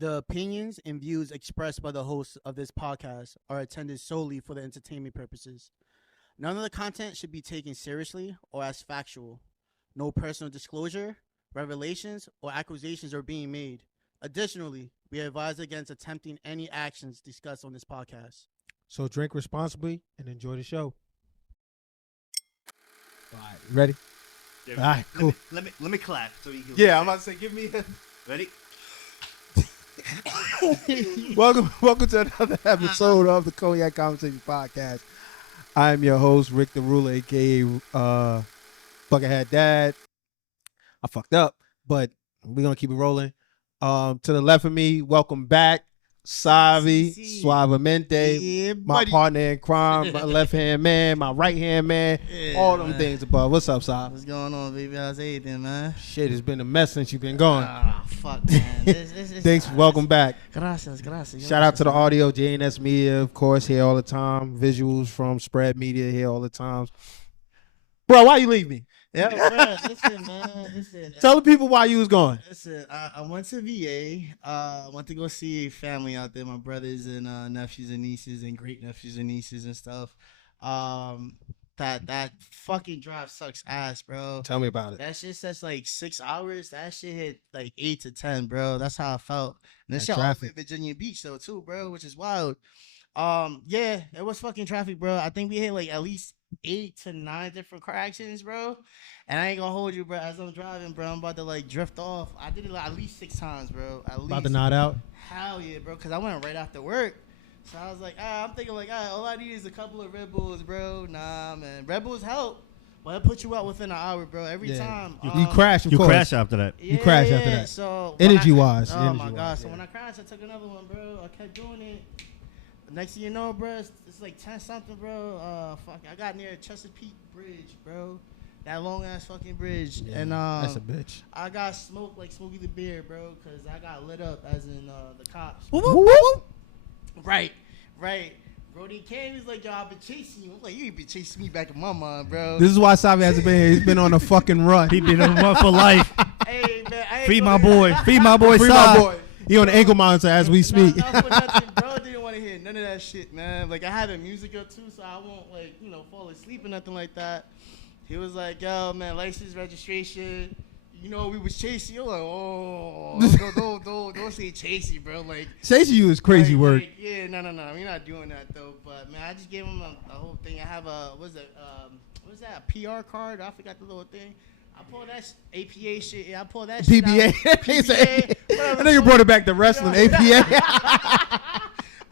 The opinions and views expressed by the hosts of this podcast are intended solely for the entertainment purposes. None of the content should be taken seriously or as factual. No personal disclosure, revelations, or accusations are being made. Additionally, we advise against attempting any actions discussed on this podcast. So drink responsibly and enjoy the show. All right, ready? Yeah, All right, cool. Let me clap so you can. Yeah, I'm about to say, give me a... Ready? welcome to another episode of the Cognac Conversation Podcast. I am your host, Rick the Ruler, aka Buckethead Dad. I fucked up, but we're gonna keep it rolling. To the left of me, welcome back, Savy, Suavemente, my partner in crime, my left hand man, my right hand man, all them things above. What's up, Sav? What's going on, baby? How's everything, man? Shit, it's been a mess since you've been gone. Fuck, man. Thanks, welcome back. Gracias. Shout out to the audio, JNS Media, of course, here all the time. Visuals from Spread Media here all the time. Bro, why you leave me? Yeah, bro, listen, man. Listen. Tell the people why you was going. Listen, I went to VA. I went to go see family out there, my brothers and nephews and nieces and great nephews and nieces and stuff. That fucking drive sucks ass, bro. Tell me about it. That shit says like 6 hours. That shit hit like 8 to 10, bro. That's how I felt. And this That shit all traffic. in Virginia Beach though too, bro, which is wild. Yeah, it was fucking traffic, bro. I think we hit like at least 8 to 9 different car accidents, bro. And I ain't gonna hold you, bro. As I'm driving, bro, I'm about to like drift off. I did it like at least 6 times, bro. At least. About to nod out. Hell yeah, bro. Cause I went right after work. So I was like, I'm thinking like, all I need is a couple of Red Bulls, bro. Nah, man. Red Bulls help, but it put you out within an hour, bro. Every time. You crash, of You course. crash after that. Yeah, You crash after that. So Energy-wise. Oh my god. So when I crashed, I took another one, bro. I kept doing it. Next thing you know, bro, it's like 10 something, bro. Fuck, I got near Chesapeake Bridge, bro. That long ass fucking bridge, and that's a bitch. I got smoked like Smokey the Bear, bro, cause I got lit up as in the cops. Whoop, whoop, whoop. Right. Brody came, he's like, yo, I've been chasing you. I'm like, you ain't been chasing me back in my mind, bro. This is why Savy hasn't been here. He's been on a fucking run. He been on run for life. Hey, man, I ain't Free gonna- my boy. Free my boy. Free my Sav. boy. He on the ankle monitor as we speak. Not for nothing, bro. Didn't want to hear none of that shit, man. Like, I had the music up too, so I won't like, fall asleep or nothing like that. He was like, yo, man, license, registration. We was chasing you. Like, don't say chasing, bro. Like, Chasing you is crazy like, work. like, yeah, no, we're not doing that though. But man, I just gave him a whole thing. I have what's that? A PR card? I forgot the little thing. I pulled that APA shit. Yeah, I pulled that shit PBA. out. PBA. I know you brought it back to wrestling. APA.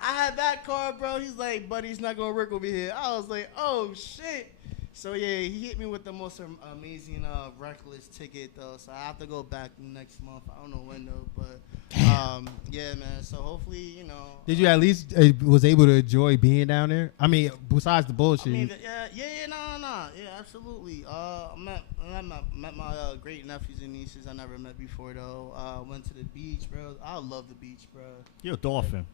I had that card, bro. He's like, buddy, it's not gonna work over here. I was like, oh shit. So yeah, he hit me with the most amazing reckless ticket though. So I have to go back next month. I don't know when though, but yeah, man. So hopefully, Did you at least was able to enjoy being down there? I mean, besides the bullshit. no, yeah, absolutely. I met my great nephews and nieces I never met before though. Went to the beach, bro. I love the beach, bro. You're a dolphin.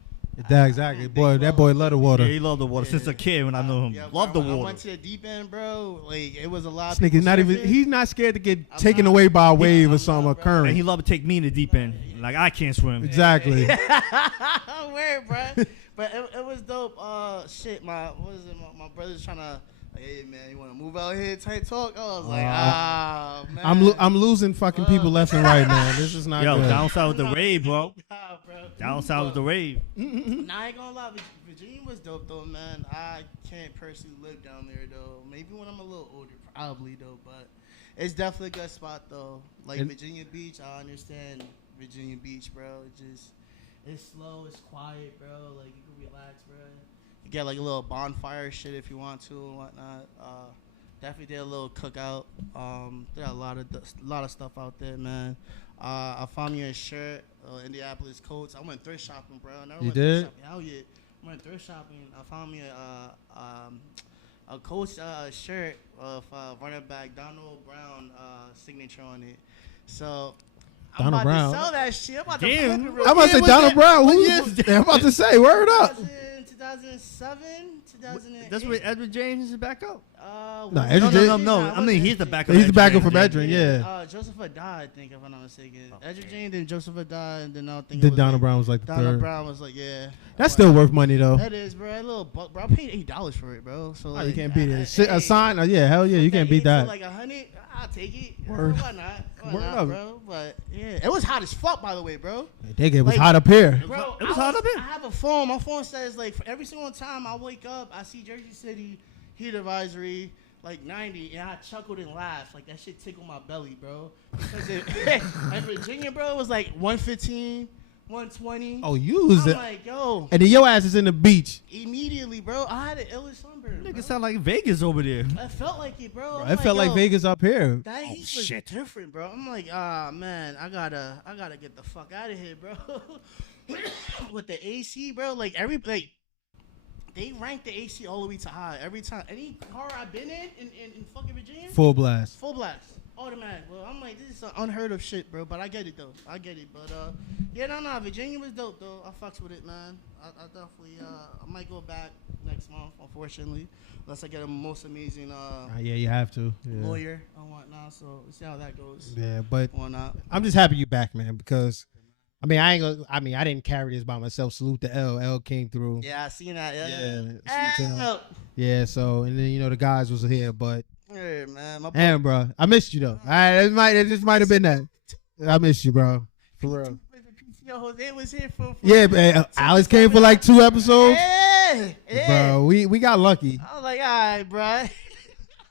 Yeah, exactly. Boy, that boy loved the water. Yeah, he loved the water since a kid when I knew him. Yeah, Love the I water. went to the deep end, bro. Like it was a lot. This Of nigga's people not even. surfing. He's not scared to get I'm taken not- away by a wave or I'm something, not, a bro. current. And he loved to take me in the deep end. Like I can't swim. Exactly. I'm weird, bro. But it was dope. Shit, my brother's trying to. Like, hey man, you want to move out here? Type talk. I was like, man. I'm losing fucking people left and right, man. This is not Yo, good. down south with the rave, bro. Nah, bro. Down south with the rave. Nah, I ain't gonna lie. Virginia was dope though, man. I can't personally live down there though. Maybe when I'm a little older, probably though. But it's definitely a good spot though. Like Virginia Beach, I understand Virginia Beach, bro. It's slow, it's quiet, bro. Like you can relax, bro. You get like a little bonfire shit if you want to and whatnot. Definitely did a little cookout. There are a lot of stuff out there, man. I found me a shirt, Indianapolis Colts. I went thrift shopping, bro. I never You went did? thrift shopping. Hell yeah. I went thrift shopping. I found me a Colts shirt of running back Donald Brown signature on it. So I'm Donald about Brown? to sell that shit. I'm about to Damn. flip it real I'm about to say quick. Donald Brown. What Who? year is that? I'm about to say, word up. 2007, 2008. That's where Edward James is back up. No, No, Edgerton. no, no, no. I mean, he's the backup. He's the backup Edgerton. from Edgerton, yeah. Joseph Adai, I think, if I'm not mistaken. Edgerton, then Joseph Adai, and then I think Then Donna Brown was like the Donna third. Brown was like, yeah. That's still worth money though. That is, bro. A little buck, bro. I paid $8 for it, bro. So Oh, like, you can't beat it. hey, A sign? Yeah, hell yeah, you can't beat that. Like 100, I'll take it. Word. Why not? Why Word not, up. bro? But yeah, it was hot as fuck, by the way, bro. It was Like, hot up here. Bro, It was hot up here. I have a phone. My phone says like for every single time I wake up, I see Jersey City heat advisory like 90, and I chuckled and laughed. Like that shit tickled my belly, bro. Because in Virginia, bro, it was like 115, 120. Oh, you was I'm it. like, yo, And then your ass is in the beach. immediately, bro. I had an illest sunburn. Nigga Bro. sound like Vegas over there. I felt like it, bro. It felt like yo, Vegas up here. That heat was shit. different, bro. I'm like, ah, man, I gotta get the fuck out of here, bro. With the AC, bro, like they rank the AC all the way to high every time. Any car I've been in fucking Virginia, Full blast. full blast, automatic. Bro, I'm like, this is some unheard of shit, bro. But I get it though. I get it. But yeah, no, Virginia was dope though. I fucks with it, man. I definitely I might go back next month, unfortunately, unless I get a most amazing Yeah, you have to. Yeah. lawyer and whatnot. So we'll see how that goes. Yeah, but Or not. I'm just happy you back, man, because I mean, I didn't carry this by myself. Salute to L. L came through. Yeah, I seen that. Yeah, Yeah. salute to L. Yeah, so and then the guys was here, but Hey, man, my damn, bro, I missed you though. It just might have been that. I missed you, bro, for real. Yo, Jose was here for Yeah, man, Alex came for like 2 episodes, yeah. bro. We got lucky. I was like, all right, bro.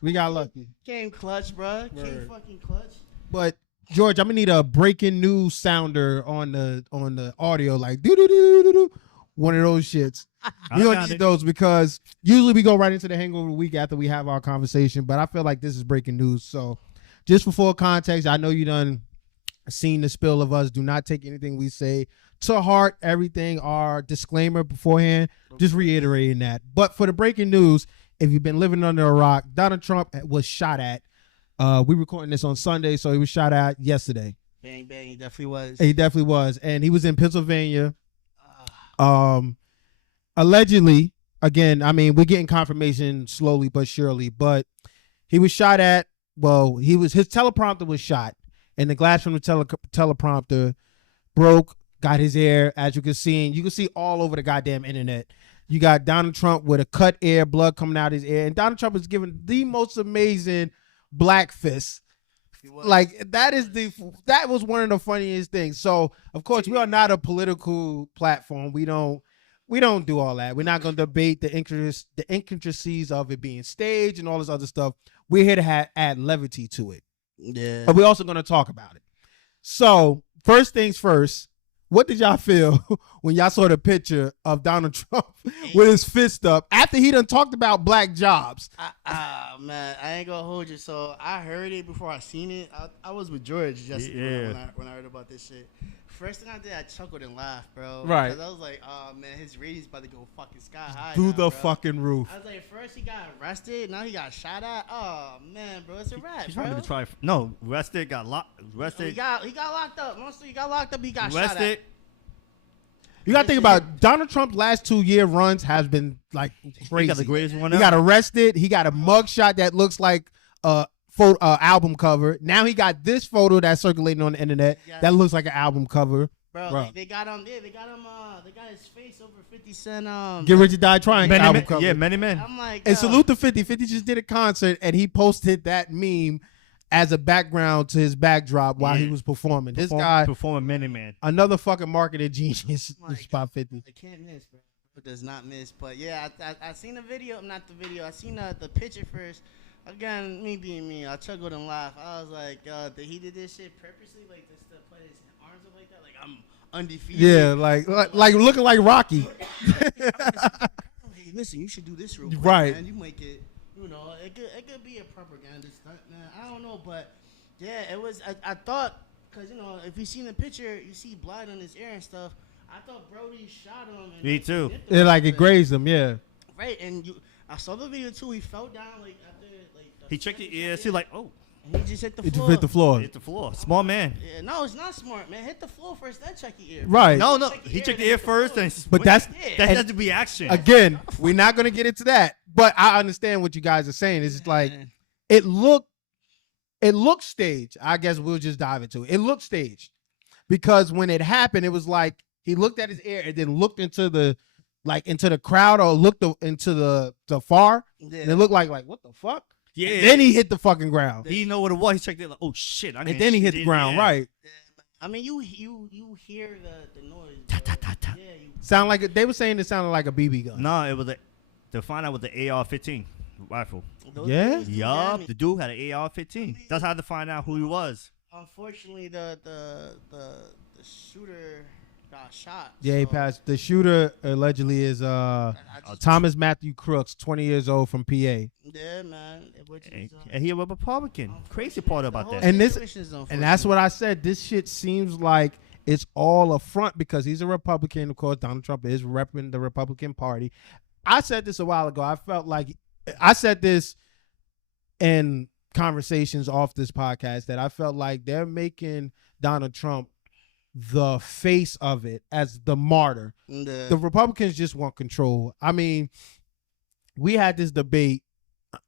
We got lucky. Came clutch, bro. Came Word. fucking clutch. But George, I'm gonna need a breaking news sounder on the audio, like do do do do do, one of those shits. I We gonna got need it. those because usually we go right into the hangover week after we have our conversation. But I feel like this is breaking news. So, just for full context, I know you done seen the spill of us. Do not take anything we say to heart. Everything our disclaimer beforehand. Just reiterating that. But for the breaking news, if you've been living under a rock, Donald Trump was shot at. We recording this on Sunday, so he was shot at yesterday. Bang, bang. He definitely was. He definitely was, and he was in Pennsylvania. Allegedly, again, I mean, we're getting confirmation slowly but surely, but he was shot at. Well, his teleprompter was shot, and the glass from the teleprompter broke, got his ear. As you can see all over the goddamn internet. You got Donald Trump with a cut ear, blood coming out his ear, and Donald Trump is giving the most amazing black fist. Like that was one of the funniest things. So of course we are not a political platform. We don't do all that. We're not going to debate the intricacies of it being staged and all this other stuff. We're here to add levity to it. Yeah. But we're also going to talk about it. So first things first, what did y'all feel when y'all saw the picture of Donald Trump with his fist up after he done talked about black jobs? Man, I ain't gonna hold you. So I heard it before I seen it. I was with George yesterday when I heard about this shit. First thing I did, I chuckled and laughed, bro. Right. Because I was like, oh man, his ratings about to go fucking sky high. Through now, the bro. fucking roof. I was like, first he got arrested, now he got shot at. Oh man, bro, it's a wrap, He's bro. trying to try. No, arrested, got locked. He Arrested, got locked up. Mostly he got locked up. He got shot at. arrested. You got to think about Donald Trump's last 2-year runs has been like crazy. He got the greatest one He ever. got arrested. He got a mugshot that looks like a album cover. Now he got this photo that's circulating on the internet that looks like an album cover. Bro, they got him. Yeah, they got him. They got his face over 50 Cent. Get Rich or Die Trying Many album men, cover. yeah, many men. I'm like, And salute to 50. 50 just did a concert and he posted that meme as a background to his backdrop while he was performing. This guy, performing many man. another fucking marketing genius. Oh my Spot 50. I can't miss, bro. It does not miss. But yeah, I seen the video. Not the video. I seen the picture first. Again, me being me, I chuckled and laughed. I was like, he did this shit purposely, like just to put his arms up like that, like I'm undefeated. Yeah, like looking like Rocky. Hey, listen, you should do this real quick, Right. man. You make it. You know, it could be a propaganda stunt, man. I don't know, but yeah, it was. I thought, cause if you seen the picture, you see blood on his ear and stuff. I thought Brody shot him. And Me too. nipped him Yeah, a like little it bit. grazed him, yeah. Right, and I saw the video too. He fell down like after like. He checked the ears. He like, oh, And he just hit the It floor. hit the floor. hit the floor. Small man. Yeah, no, it's not smart, man. Hit the floor first, then check your ear. Right. No, Check he ear, checked the then ear hit first. floor. And But that's- that has to be action. Again, we're not going to get into that. but I understand what you guys are saying. It's just like Yeah. it looked staged. I guess we'll just dive into it. It looked staged because when it happened, it was like he looked at his ear and then looked into the crowd or looked into the far, Yeah. and it looked like what the fuck? Yeah. And then he hit the fucking ground, He know what it was. He checked it like, oh shit. and then he hit the ground. Right? I mean, you hear the noise. Ta, bro. ta, ta, ta. Yeah, you. Sound like they were saying it sounded like a BB gun. No, it was to find out with the AR-15 rifle. Those Yeah? things do Yup, damage. the dude had an AR-15. That's how to find out who he was. Unfortunately, the shooter got shot. Yeah, he so passed. The shooter allegedly is I just- Thomas Matthew Crooks, 20 years old from PA. Yeah, man. Which And, is, and he a Republican. Crazy part about that. And this- situation is And that's what I said. This shit seems like it's all a front because he's a Republican. Of course, Donald Trump is repping the Republican Party. I said this a while ago. I felt like I said this in conversations off this podcast that I felt like they're making Donald Trump the face of it as the martyr. The Republicans just want control. I mean, we had this debate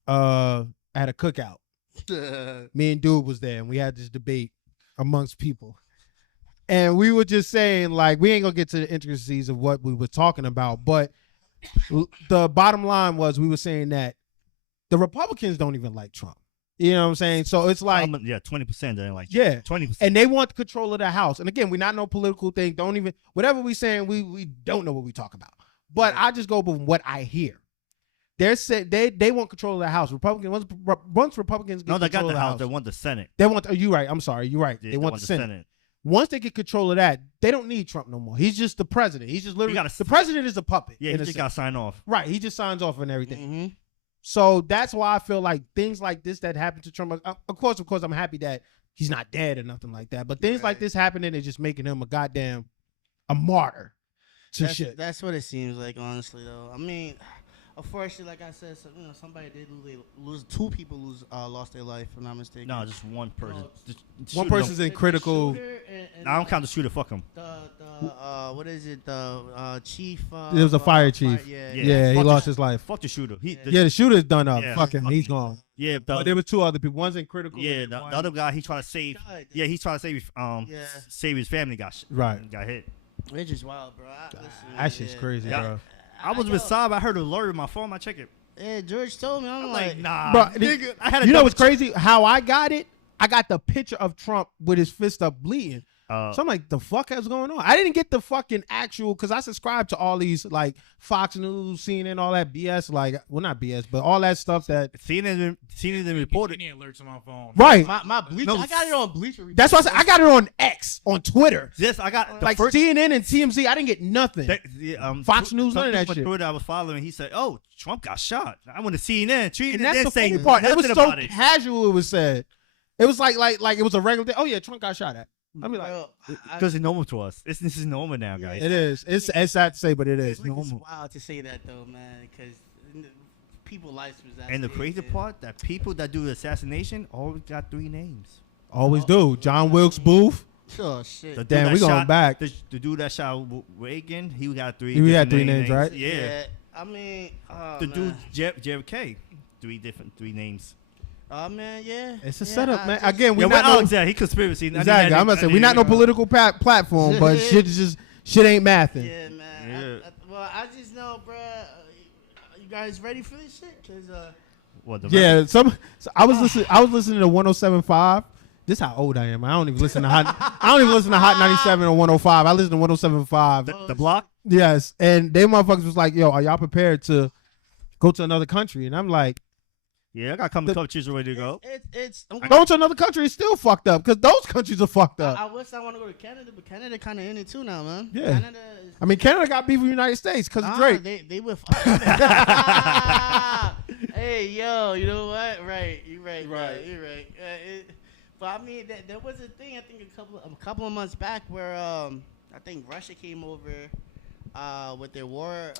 at a cookout. Me and Doob was there, and we had this debate amongst people. And we were just saying, like, we ain't gonna get to the intricacies of what we were talking about, but the bottom line was we were saying that the Republicans don't even like Trump. You know what I'm saying? So it's like, yeah, 20% didn't like. yeah, 20%. and they want control of the House. And again, we're not no political thing. Don't even whatever we saying, we don't know what we talk about. But I just go with what I hear. They're saying they want control of the House. Republicans once Republicans get No, they control got of the House. They want the Senate. They want. You right. I'm sorry. You're right. Yeah, they want the Senate. Once they get control of that, they don't need Trump no more. He's just the president. He's just literally the president is a puppet. Yeah, he just got signed off. Right. He just signs off on everything. Mm-hmm. So that's why I feel like things like this that happened to Trump. Of course, I'm happy that he's not dead or nothing like that. But things like this happening is just making him a martyr to shit. That's what it seems like, honestly, though. I mean, unfortunately, like I said, somebody did lose. Two people lost their life, if I'm not mistaken. No, just one person. No, The One shooter person's in critical. I don't count the shooter. Fuck him. What is it? The chief. It was a fire chief. Yeah. Yeah, he Fuck lost the- his life. Fuck the shooter. The shooter's done up. Yeah, Fuck him. fuck He's him. gone. Yeah, But there was two other people. One's in critical. yeah. and The one- other guy, he tried to save. Died. Yeah, he's trying to save. Yeah. Save his family. Got Right. Got hit. It's just wild, bro. That shit's crazy, Yeah. bro. I was with Saab. I heard a lawyer in my phone. I check it. Yeah, George told me. I'm I'm like, like, nah, Bro, nigga. I had a You know double what's crazy? How I got it? I got the picture of Trump with his fist up bleeding. So I'm like, the fuck is going on? I didn't get the fucking actual, because I subscribe to all these like Fox News, CNN, all that BS. Like, well, not BS, but all that stuff that. CNN reported. Any alerts on my phone. Right. my Bleacher. No, I got it on Bleacher. That's why I said I got it on X, on Twitter. This I got the Like first. CNN and TMZ, I didn't get nothing. Fox News, none of that shit. Twitter I was following. He said, "Oh, Trump got shot." I went to CNN. And that's the funny part. It was so casual. It was said. It was like it was a regular thing. Oh yeah, Trump got shot at. I mean, like, because it's normal to us. This is normal now, guys. it is. It's sad to say, but it is. It's wild to say that though, man, because people lives was And the crazy part that people that do the assassination always got 3 names. Always do. John Wilkes Booth. Oh shit. The dude Damn, that we going shot- back. The dude that shot Reagan, he got 3. He had different 3 names, right? Yeah. I mean, The dude JFK, 3 names. Oh man, yeah. It's a Yeah, setup, man. just- Again, we Yeah, not well, no, exactly. He conspiracy. exactly. I'm gonna say we're not no political platform, but shit ain't mathing. Yeah, man. Yeah. Well, I just know, bro. You guys ready for this shit? Cause What, the Yeah, so I was listening to 107.5. This how old I am. I don't even listen to Hot 97 or 105. I listen to 107.5. the block? Yes, and they motherfuckers was like, "Yo, are y'all prepared to go to another country?" And I'm like, Yeah, I got a couple countries ready to go. it's "Going to another country is still fucked up because those countries are fucked up." I wish I want to go to Canada, but Canada kind of in it too now, man. Yeah. Canada is, I mean, Canada got beef with the United States because of Drake. They with. Hey, yo, you know what? Right, you're right. You're right. But I mean, there was a thing I think a couple of months back where I think Russia came over with their war.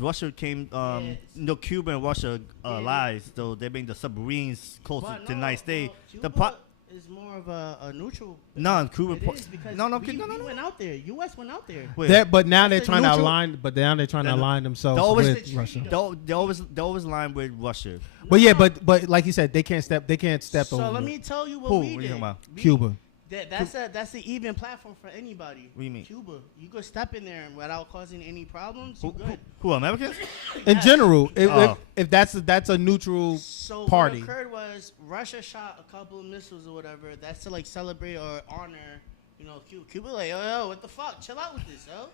Russia came. Yes. No, Cuba and Russia Yeah. lies. So they bring the submarines closer But to the no, United States. no, The Cuba- is more of a neutral. No, Cuba. It is because No, we no. went out there. U.S. went out there. Wait. But now they're It's trying to neutral. align. But now they're trying to align themselves with Russia. They always line with Russia. But yeah, but like you said, they can't step. They can't step So over. let me tell you what Who? we What you did. talking about? Cuba. That's an even platform for anybody. What do you mean? Cuba, you could step in there without causing any problems. You good. Who Americans? In general, Oh. if that's a neutral So party. what occurred was Russia shot a couple of missiles or whatever. That's to like celebrate or honor, Cuba. Like, yo, what the fuck? Chill out with this, yo.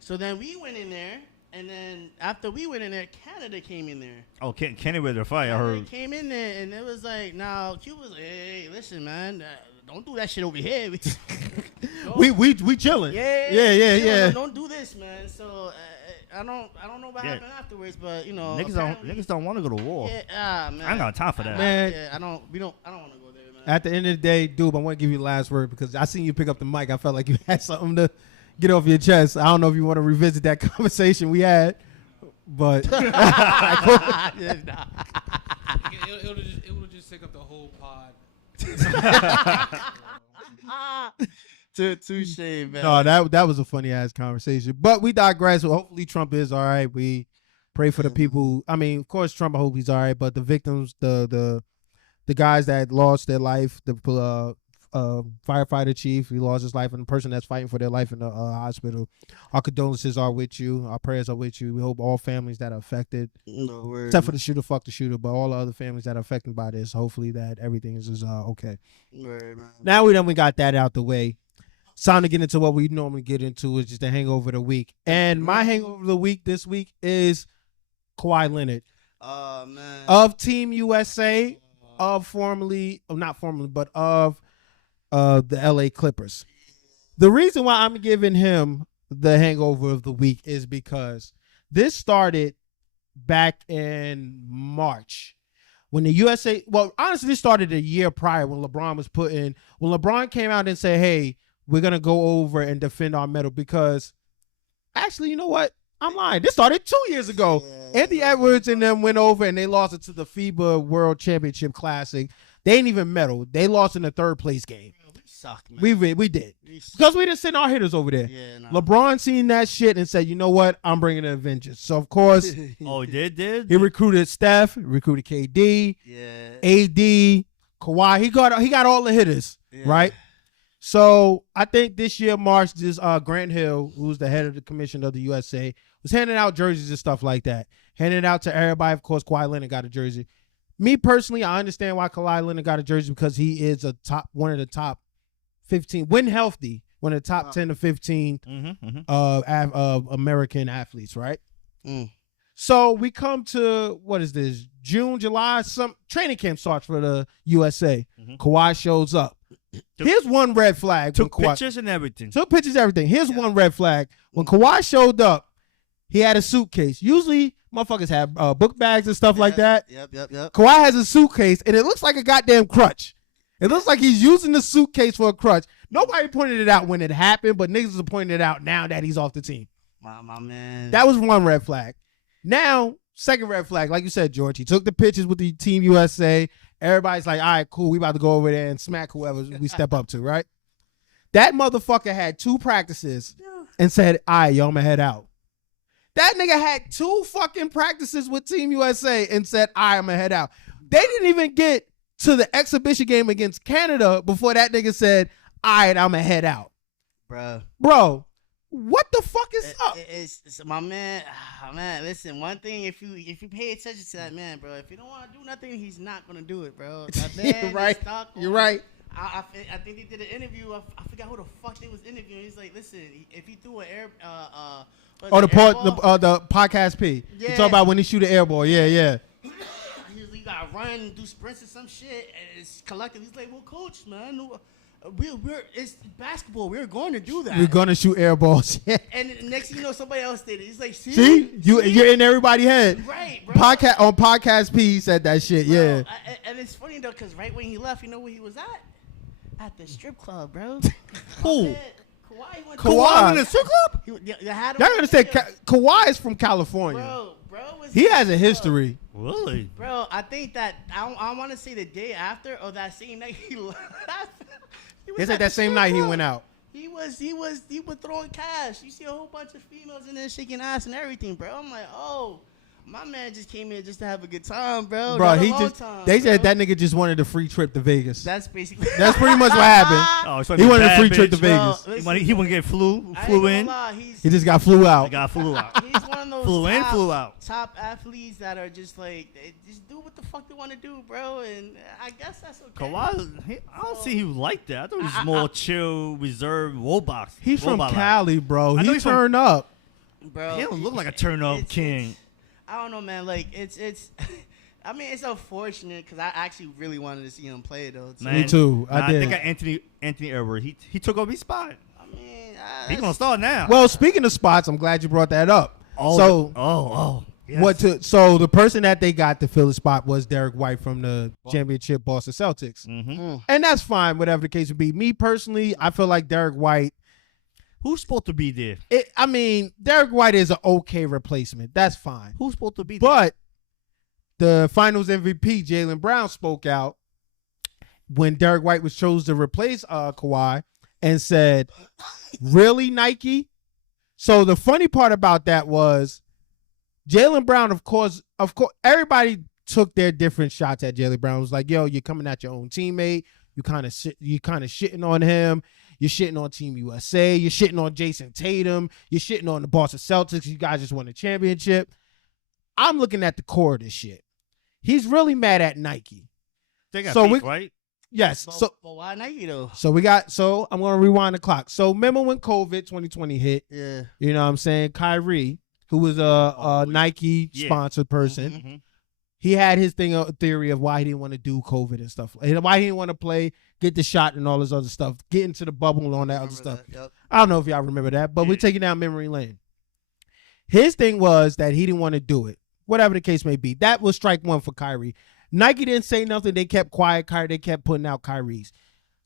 So then we went in there, and then after we went in there, Canada came in there. Oh, Kenny with the fire. I Canada heard. came in there, and it was like, now Cuba's like, hey, listen, man, don't do that shit over here. we chilling. Yeah. Don't do this, man. So I don't know what happened afterwards, but Niggas don't want to go to war. Yeah, man. I ain't got time for that. Man. Yeah, I don't want to go there, man. At the end of the day, Doob, I want to give you the last word because I seen you pick up the mic. I felt like you had something to get off your chest. I don't know if you want to revisit that conversation we had, but It would just take up the whole pod. Touche, man. no, that was a funny ass conversation. But we digress. Hopefully Trump is all right. We pray for the people. I mean, of course, Trump. I hope he's all right. But the victims, the guys that lost their life, the firefighter chief, he lost his life, and the person that's fighting for their life in the hospital. Our condolences are with you. Our prayers are with you. We hope all families that are affected, No word. except for the shooter, fuck the shooter, but all the other families that are affected by this, hopefully that everything is okay. Word, man. Now we got that out the way. It's time to get into what we normally get into, which is the hangover of the week. And my hangover of the week this week is Kawhi Leonard Oh, man. of Team USA, of not formerly, but of the LA Clippers. The reason why I'm giving him the hangover of the week is because this started back in March when the USA, well, honestly, this started a year prior when LeBron came out and said, hey, we're going to go over and defend our medal because actually, you know what? I'm lying. This started 2 years ago. Yeah. Anthony Edwards and them went over and they lost it to the FIBA World Championship Classic. They ain't even medal. They lost in the third place game. We suck, man. We did. Because we didn't send our hitters over there. Yeah, nah. LeBron seen that shit and said, you know what? I'm bringing the Avengers. So, of course, Oh, he did? he recruited Steph, recruited KD, Yeah. AD, Kawhi. He got all the hitters, Yeah. right? So I think this year March, this Grant Hill, who's the head of the commission of the USA, was handing out jerseys and stuff like that. Handing it out to everybody. Of course, Kawhi Leonard got a jersey. Me personally, I understand why Kawhi Leonard got a jersey because he is one of the top 15, when healthy, one of the top 10 to 15 American athletes, right? Mm. So we come to, what is this, June, July, some training camp starts for the USA. Kawhi shows up. Here's one red flag. Took when Kawhi, pictures and everything. Took pictures, everything. Here's one red flag. When Kawhi showed up, he had a suitcase. Usually, motherfuckers have book bags and stuff like that. Yep. Kawhi has a suitcase, and it looks like a goddamn crutch. It looks like he's using the suitcase for a crutch. Nobody pointed it out when it happened, but niggas are pointing it out now that he's off the team. My man. That was one red flag. Now, second red flag, like you said, George, he took the pictures with the Team USA. Everybody's like, all right, cool, we about to go over there and smack whoever we step up to, right? That motherfucker had 2 practices and said, all right, yo, I'm going to head out. That nigga had 2 fucking practices with Team USA and said, all right, I'm going to head out. They didn't even get to the exhibition game against Canada before that nigga said, all right, I'm going to head out. Bro, what the fuck is up? It's my man. Man, listen. One thing, if you pay attention to that man, bro, if you don't want to do nothing, he's not gonna do it, bro. That man You're right. is stuck You're on- right. I think they did an interview. I forgot who the fuck they was interviewing. He's like, listen, if he threw an air, The podcast P. You Yeah. talk about when he shoot an air ball. Yeah. He's like, you gotta run and do sprints or some shit. And it's collective. He's like, well, coach, man, it's basketball. We're going to do that. We're gonna shoot air balls. And next thing you know, somebody else did it. He's like, See, you're in everybody's head. Right, bro. Podcast P he said that shit. Bro, Yeah. and it's funny though, cause right when he left, you know where he was at? At the strip club, bro. Who? Kawhi went Kawhi in the strip club? They had him Y'all on understand? video. Kawhi is from California. Bro was He has a in the club. history Really? Bro, I think that I want to say the day after or that same night he left. It's like that same night he went out. He was throwing cash. You see a whole bunch of females in there shaking ass and everything, bro. I'm like, oh, my man just came here just to have a good time, bro. Bro, Not a he long just time, they said bro. that nigga just wanted a free trip to Vegas. That's basically That's pretty much what happened. Oh, so He wanted a free trip to Bro, Vegas. listen, He wouldn't get flew I ain't in. gonna lie, He just got flew out. He got flew out. he's one of those Flew in, top, flew out. top athletes that are just like, they just do what the fuck they want to do, bro. And I guess that's okay. Kawhi, I don't see he was like that. I thought he was more chill, reserved, robot. He's from robot-like. Cali, bro. I know He he's from- turned up. Bro, He don't look like a turn-up king. I don't know, man. Like it's. I mean, it's unfortunate because I actually really wanted to see him play though. So, Me too. I did. think Anthony Edwards. He took over his spot. I mean, He's gonna start now. Well, speaking of spots, I'm glad you brought that up. Yes. So the person that they got to fill the spot was Derek White from the championship Boston Celtics. Mm-hmm. And that's fine, whatever the case would be. Me personally, I feel like Derek White, Who's supposed to be there? Derek White is an okay replacement. That's fine. Who's supposed to be there? But the finals MVP, Jaylen Brown, spoke out when Derek White was chosen to replace Kawhi and said, really, Nike? So the funny part about that was Jaylen Brown, of course, everybody took their different shots at Jaylen Brown. It was like, yo, you're coming at your own teammate. You kind of shitting on him. You're shitting on Team USA. You're shitting on Jason Tatum. You're shitting on the Boston Celtics. You guys just won a championship. I'm looking at the core of this shit. He's really mad at Nike. They got So beef, right? Yes. but why Nike though? So I'm going to rewind the clock. So remember when COVID 2020 hit? Yeah. You know what I'm saying? Kyrie, who was a Nike sponsored person, Mm-hmm. he had his theory of why he didn't want to do COVID and stuff. Why he didn't want to play, get the shot and all this other stuff, get into the bubble and all that other stuff. Yep. I don't know if y'all remember that, but we're taking down memory lane. His thing was that he didn't want to do it. Whatever the case may be. That was strike one for Kyrie. Nike didn't say nothing. They kept quiet. They kept putting out Kyrie's.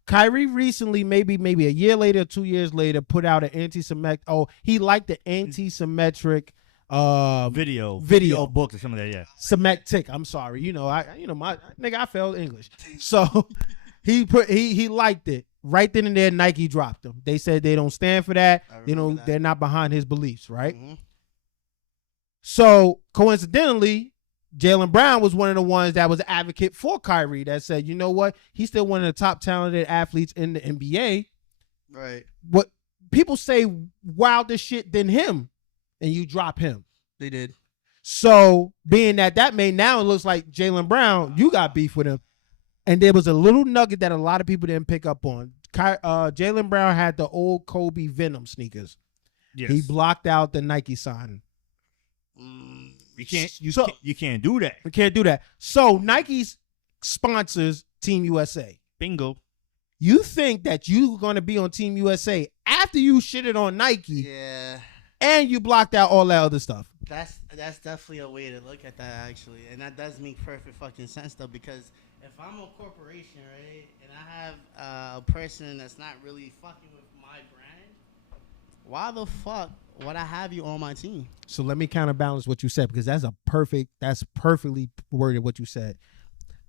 Kyrie recently, maybe a year later, 2 years later, put out an anti-Semitic. Oh, he liked the anti-Semitic Video book or something like that. Yeah. Semitic. I'm sorry. I failed English. So he liked it. Right then and there, Nike dropped him. They said they don't stand for that. That. They're not behind his beliefs, right? Mm-hmm. So coincidentally, Jaylen Brown was one of the ones that was an advocate for Kyrie that said, you know what? He's still one of the top talented athletes in the NBA. Right. What people say wilder shit than him, and you drop him. They did. So being that made now it looks like Jaylen Brown, you got beef with him. And there was a little nugget that a lot of people didn't pick up on. Jaylen Brown had the old Kobe Venom sneakers. Yes. He blocked out the Nike sign. You can't. So- You can't do that. We can't do that. So Nike sponsors Team USA. Bingo. You think that you're going to be on Team USA after you shitted on Nike Yeah. and you blocked out all that other stuff. That's definitely a way to look at that actually, and that does make perfect fucking sense though, because if I'm a corporation, right, and I have a person that's not really fucking with my brand, why the fuck would I have you on my team? So let me counterbalance what you said because that's perfectly worded what you said.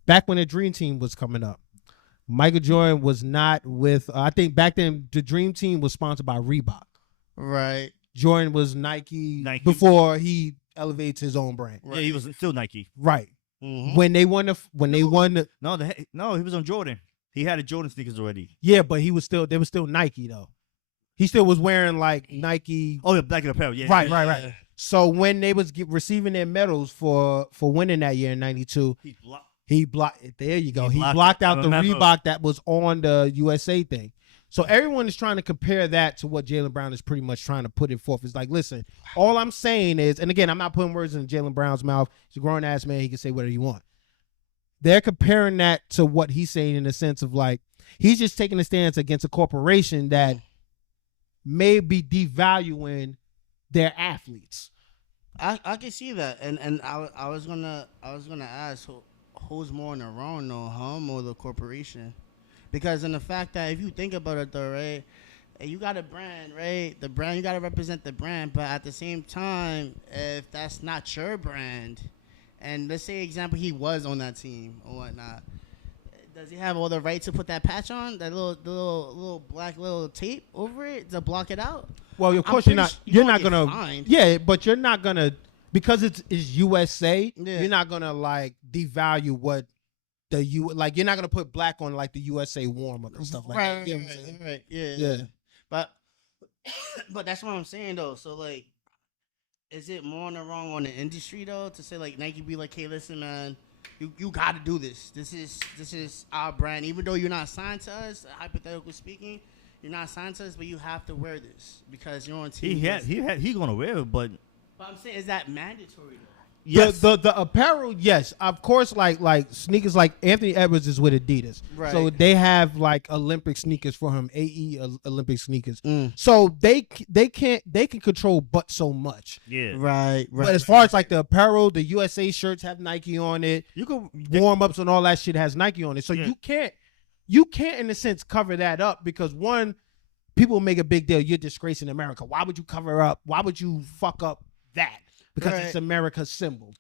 Back when the Dream Team was coming up, Michael Jordan was not with, I think back then the Dream Team was sponsored by Reebok. Right. Jordan was Nike before he elevates his own brand. Right. Yeah, he was still Nike. Right. Mm-hmm. When they won the No, he was on Jordan. He had a Jordan sneakers already. yeah, but they was still Nike though. He still was wearing like Nike. Oh, yeah, Black and Apparel. Yeah. Right. So when they was receiving their medals for winning that year in '92, he blocked. There you go. He blocked out the Reebok that was on the USA thing. So everyone is trying to compare that to what Jaylen Brown is pretty much trying to put it forth. It's like, listen, all I'm saying is, and again, I'm not putting words in Jaylen Brown's mouth. He's a grown ass man. He can say whatever he wants. They're comparing that to what he's saying in the sense of like, he's just taking a stance against a corporation that may be devaluing their athletes. I can see that, and I was gonna ask who's more in the wrong though, him or the corporation? Because in the fact that if you think about it though, right, you got a brand, right? The brand, you got to represent the brand, but at the same time, if that's not your brand, and let's say example he was on that team or whatnot, does he have all the right to put that patch on, that little black little tape over it to block it out? Well, of course you're not gonna. Yeah, but you're not gonna, because it's USA. Yeah. You're not gonna like devalue what like you're not gonna put black on like the USA warm up and stuff like that. You know what I'm saying? Right. Yeah. Yeah. But that's what I'm saying though. So like, is it more on the wrong on the industry though to say like Nike be like, hey, listen, man, you got to do this. This is our brand. Even though you're not signed to us, hypothetically speaking, you're not signed to us, but you have to wear this because you're on team. He gonna wear it, but I'm saying, is that mandatory though? yes, The apparel, yes, of course. Like sneakers, like Anthony Edwards is with Adidas, Right. so they have like Olympic sneakers for him, Olympic sneakers. So they can control but so much. yeah. Right. But as far as like the apparel, the USA shirts have Nike on it. You could Warm ups and all that shit has Nike on it. So Yeah. you can't in a sense cover that up because one, people make a big deal. You're disgracing America. Why would you cover up? Why would you fuck up that? Because Right. it's America's symbol.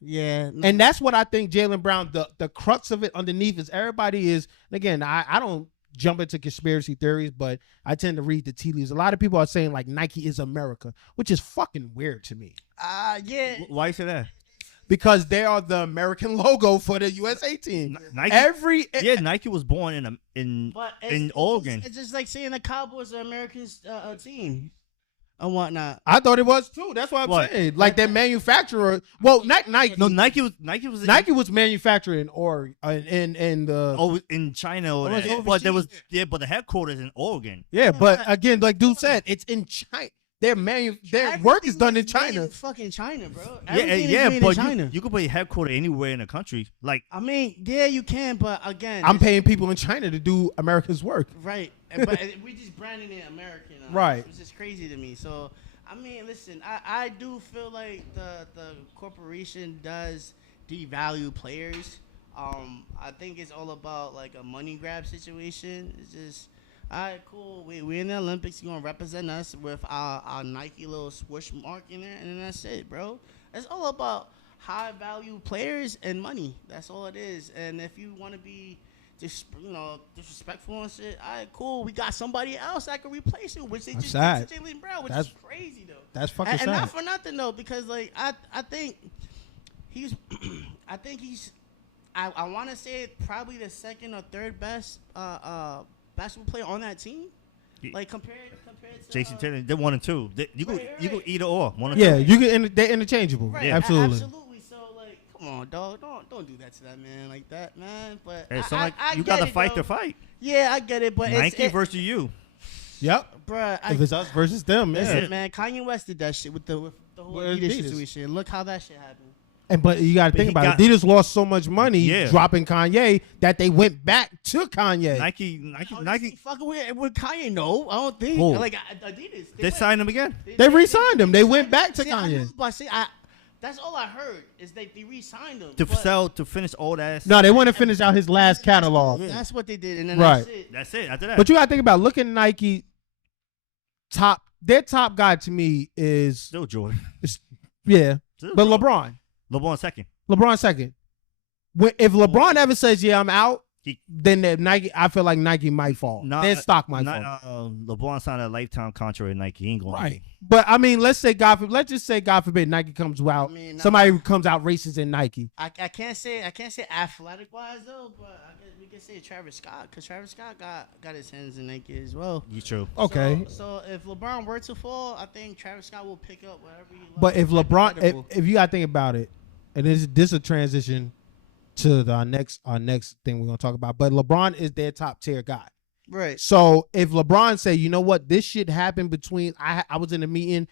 Yeah. And that's what I think Jaylen Brown, the crux of it underneath is everybody is, and again, I don't jump into conspiracy theories, but I tend to read the tea leaves. A lot of people are saying like Nike is America, which is fucking weird to me. Yeah. Why you say that? Because they are the American logo for the USA team. Nike. Nike was born in But Oregon. It's just like saying the Cowboys are America's team and whatnot. I thought it was too. That's what I'm saying. Like their manufacturer. Well, not Nike. No, Nike was manufactured in Oregon, in the in China, or was that. But there was overseas. but the headquarters in Oregon. yeah. But again, like dude said, it's in China. Their work is done in China. Fucking China, bro. Yeah, Everything yeah, is made but in China. you could put your headquarters anywhere in the country. Like I mean, yeah, you can, but again, I'm paying people in China to do America's work. right. But we just branding it American, Right. Which is crazy to me. So I mean, listen, I do feel like the corporation does devalue players. I think it's all about like a money grab situation. It's just, all right, cool. We're in the Olympics. You're gonna represent us with our Nike little swoosh mark in there, and then that's it, bro. It's all about high value players and money. That's all it is. And if you want to be disrespectful and shit, all right, cool. We got somebody else that can replace you, which they That's just sad. did to Jaylen Brown, which That's- is crazy though. That's fucking And sad. not for nothing though, because like I think he's I want to say probably the second or third best basketball player on that team. Yeah. Like compared to Jason Taylor, they're 1 and 2. You could Right. either or 1 and Yeah, 2. you can. They're interchangeable. Right, Absolutely. absolutely. So like, come on, dog, don't do that to that man like that, man. But Hey, so I you get got to it, fight though. the fight. Yeah, I get it, but Nike versus you. Yep. bruh, If it's us versus them, yeah. listen, man, Kanye West did that shit with the whole With Adidas Adidas. situation. Look how that shit happened. And but you got to But think he about got- it. Adidas lost so much money Yeah. dropping Kanye that they went back to Kanye. Nike. Fucking with Kanye? No, I don't think. Who? Like Adidas, They signed him again. They re-signed him. They went back to See, I Kanye. know, but see, that's all I heard is they re-signed him To but sell, to finish all that. No, they want to finish out his last catalog. That's what they did, and then Right. that's it. That's it. After that. But you got to think about look at Nike. Their top guy to me is still Jordan. yeah, Still but Jordan. LeBron. LeBron second. LeBron second. If LeBron ever says, "Yeah, I'm out," He- then Nike. I feel like Nike might fall. Their stock might fall. LeBron signed a lifetime contract with Nike. He ain't going. Right. But I mean, let's just say God forbid Nike comes out. I mean, no. Somebody comes out racist in Nike. I can't say athletic wise though, but we can say Travis Scott because Travis Scott got his hands in Nike as well. You true. Okay. So if LeBron were to fall, I think Travis Scott will pick up whatever he loves. But if LeBron, Hypothetical. if you gotta think about it, and this a transition to our next thing we're gonna talk about. But LeBron is their top tier guy. right. So if LeBron say, you know what, this shit happened between I was in a meeting,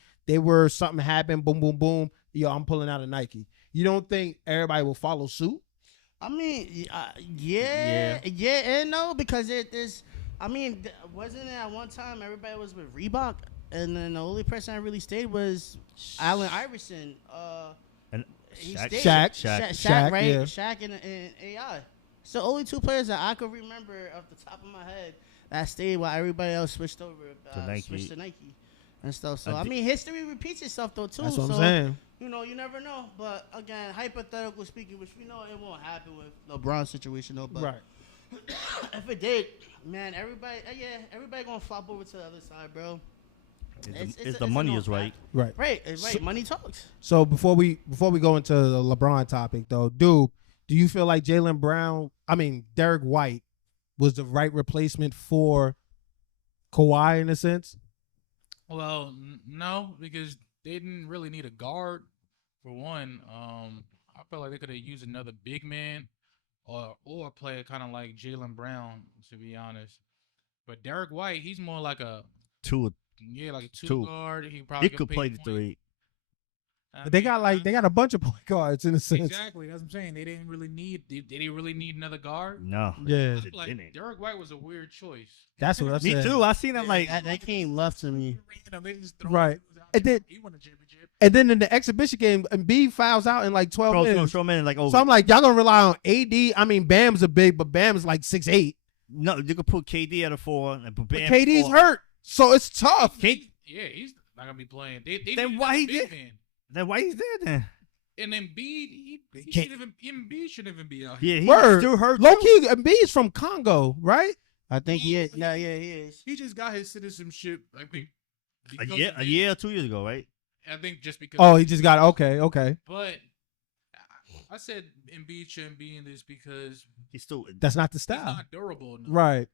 something happened, boom, boom, boom. Yo, I'm pulling out of Nike. You don't think everybody will follow suit? I mean, yeah, and no, because there's, I mean, wasn't it at one time everybody was with Reebok, and then the only person that really stayed was Allen Iverson. And He Shaq. stayed. Shaq. Shaq, right? yeah. Shaq and AI. So only two players that I could remember off the top of my head that stayed while everybody else switched over To Nike. switched to Nike and stuff. So I I thi- mean, history repeats itself though too. That's what so, I'm saying. You know, you never know. But again, hypothetical speaking, which we know it won't happen with LeBron's situation, though. But Right. if it did, man, everybody gonna flop over to the other side, bro. If the money is right. Right. Right. So- Money talks. So before we go into the LeBron topic though, Doob, do you feel like Derek White was the right replacement for Kawhi in a sense? Well, no, because they didn't really need a guard for one. I felt like they could have used another big man or play kind of like Jaylen Brown, to be honest. But Derek White, he's more like a Two. like a Two. guard. He probably He could play the point. three. But they got a bunch of point guards in a sense. Exactly. That's what I'm saying. They didn't really need. They didn't really need another guard. No. Yeah. I They feel like didn't. Derek White was a weird choice. That's what I Me said. too. I seen him like. That came left to me. Random, they just throw Right. dudes out And there. then- He won a championship. And then in the exhibition game, Embiid fouls out in like 12 minutes. Throw him in like over. So I'm like, y'all gonna rely on AD? I mean, Bam's a big, but Bam's like 6'8". No, you could put KD at a 4 and put But Bam KD's 4. hurt, so it's tough. Yeah, he's not gonna be playing. They Then need why another he big did- man. Then why he's there then? And Embiid, he Can't- Embiid shouldn't even be out. Yeah, he's Word. still hurt. Low too. key, Embiid's from Congo, right? I think he is. No, yeah, he is. He just got his citizenship. I think A year or 2 years ago, right? I think just because. Oh, he just got okay. But I said Embiid shouldn't be in this because He's still. That's not the he's style, not durable enough. right?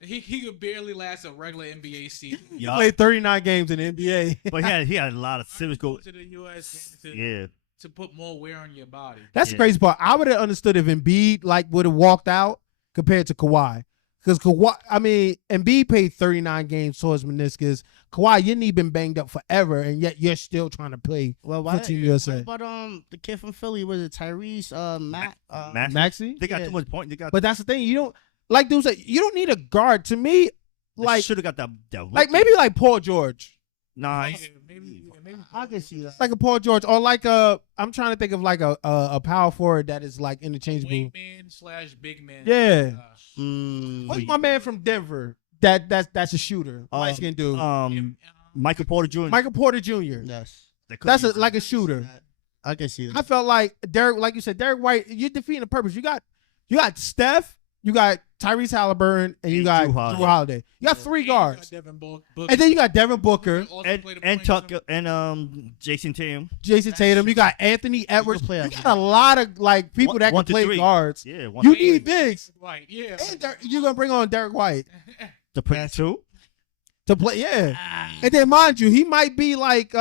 He could barely last a regular NBA season. He Yeah, played 39 games in the NBA. but he had a lot of serious Go go. to the U.S. Yeah, to put more wear on your body. That's the Yeah. crazy part. I would have understood if Embiid would have walked out compared to Kawhi. Because Embiid played 39 games towards meniscus. Kawhi, your knee been banged up forever, and yet you're still trying to play Well, for Team USA. But the kid from Philly was it Tyrese? Matt. Maxey? they got Yeah. too much point. They got. But that's the thing. You don't like dudes. You don't need a guard. To me, like should have got that. maybe like Paul George, Nah, Yeah, maybe. I can see that. like a Paul George, or like I'm trying to think of like a power forward that is like interchangeable. Wingman / big man. Yeah. What's Mm, my man from Denver? That's a shooter, light skinned dude. Michael Porter Jr. Michael Porter Jr. yes, They could That's use like him. a shooter. I can see that. I felt like Derek, like you said, Derek White. You're defeating the purpose. You got Steph, you got Tyrese Halliburton, and you And got Jrue Jrue Holiday. Holiday. You got three guards, and then you got Devin Booker, and Tucker and Jason Tatum. Jason Tatum. You got Anthony Edwards. play You out. got a lot of like people that can 1 to play 3. guards. Yeah, one. You need bigs. White. Yeah. And you're gonna bring on Derek White to play two. to play. Yeah, and then mind you, he might be like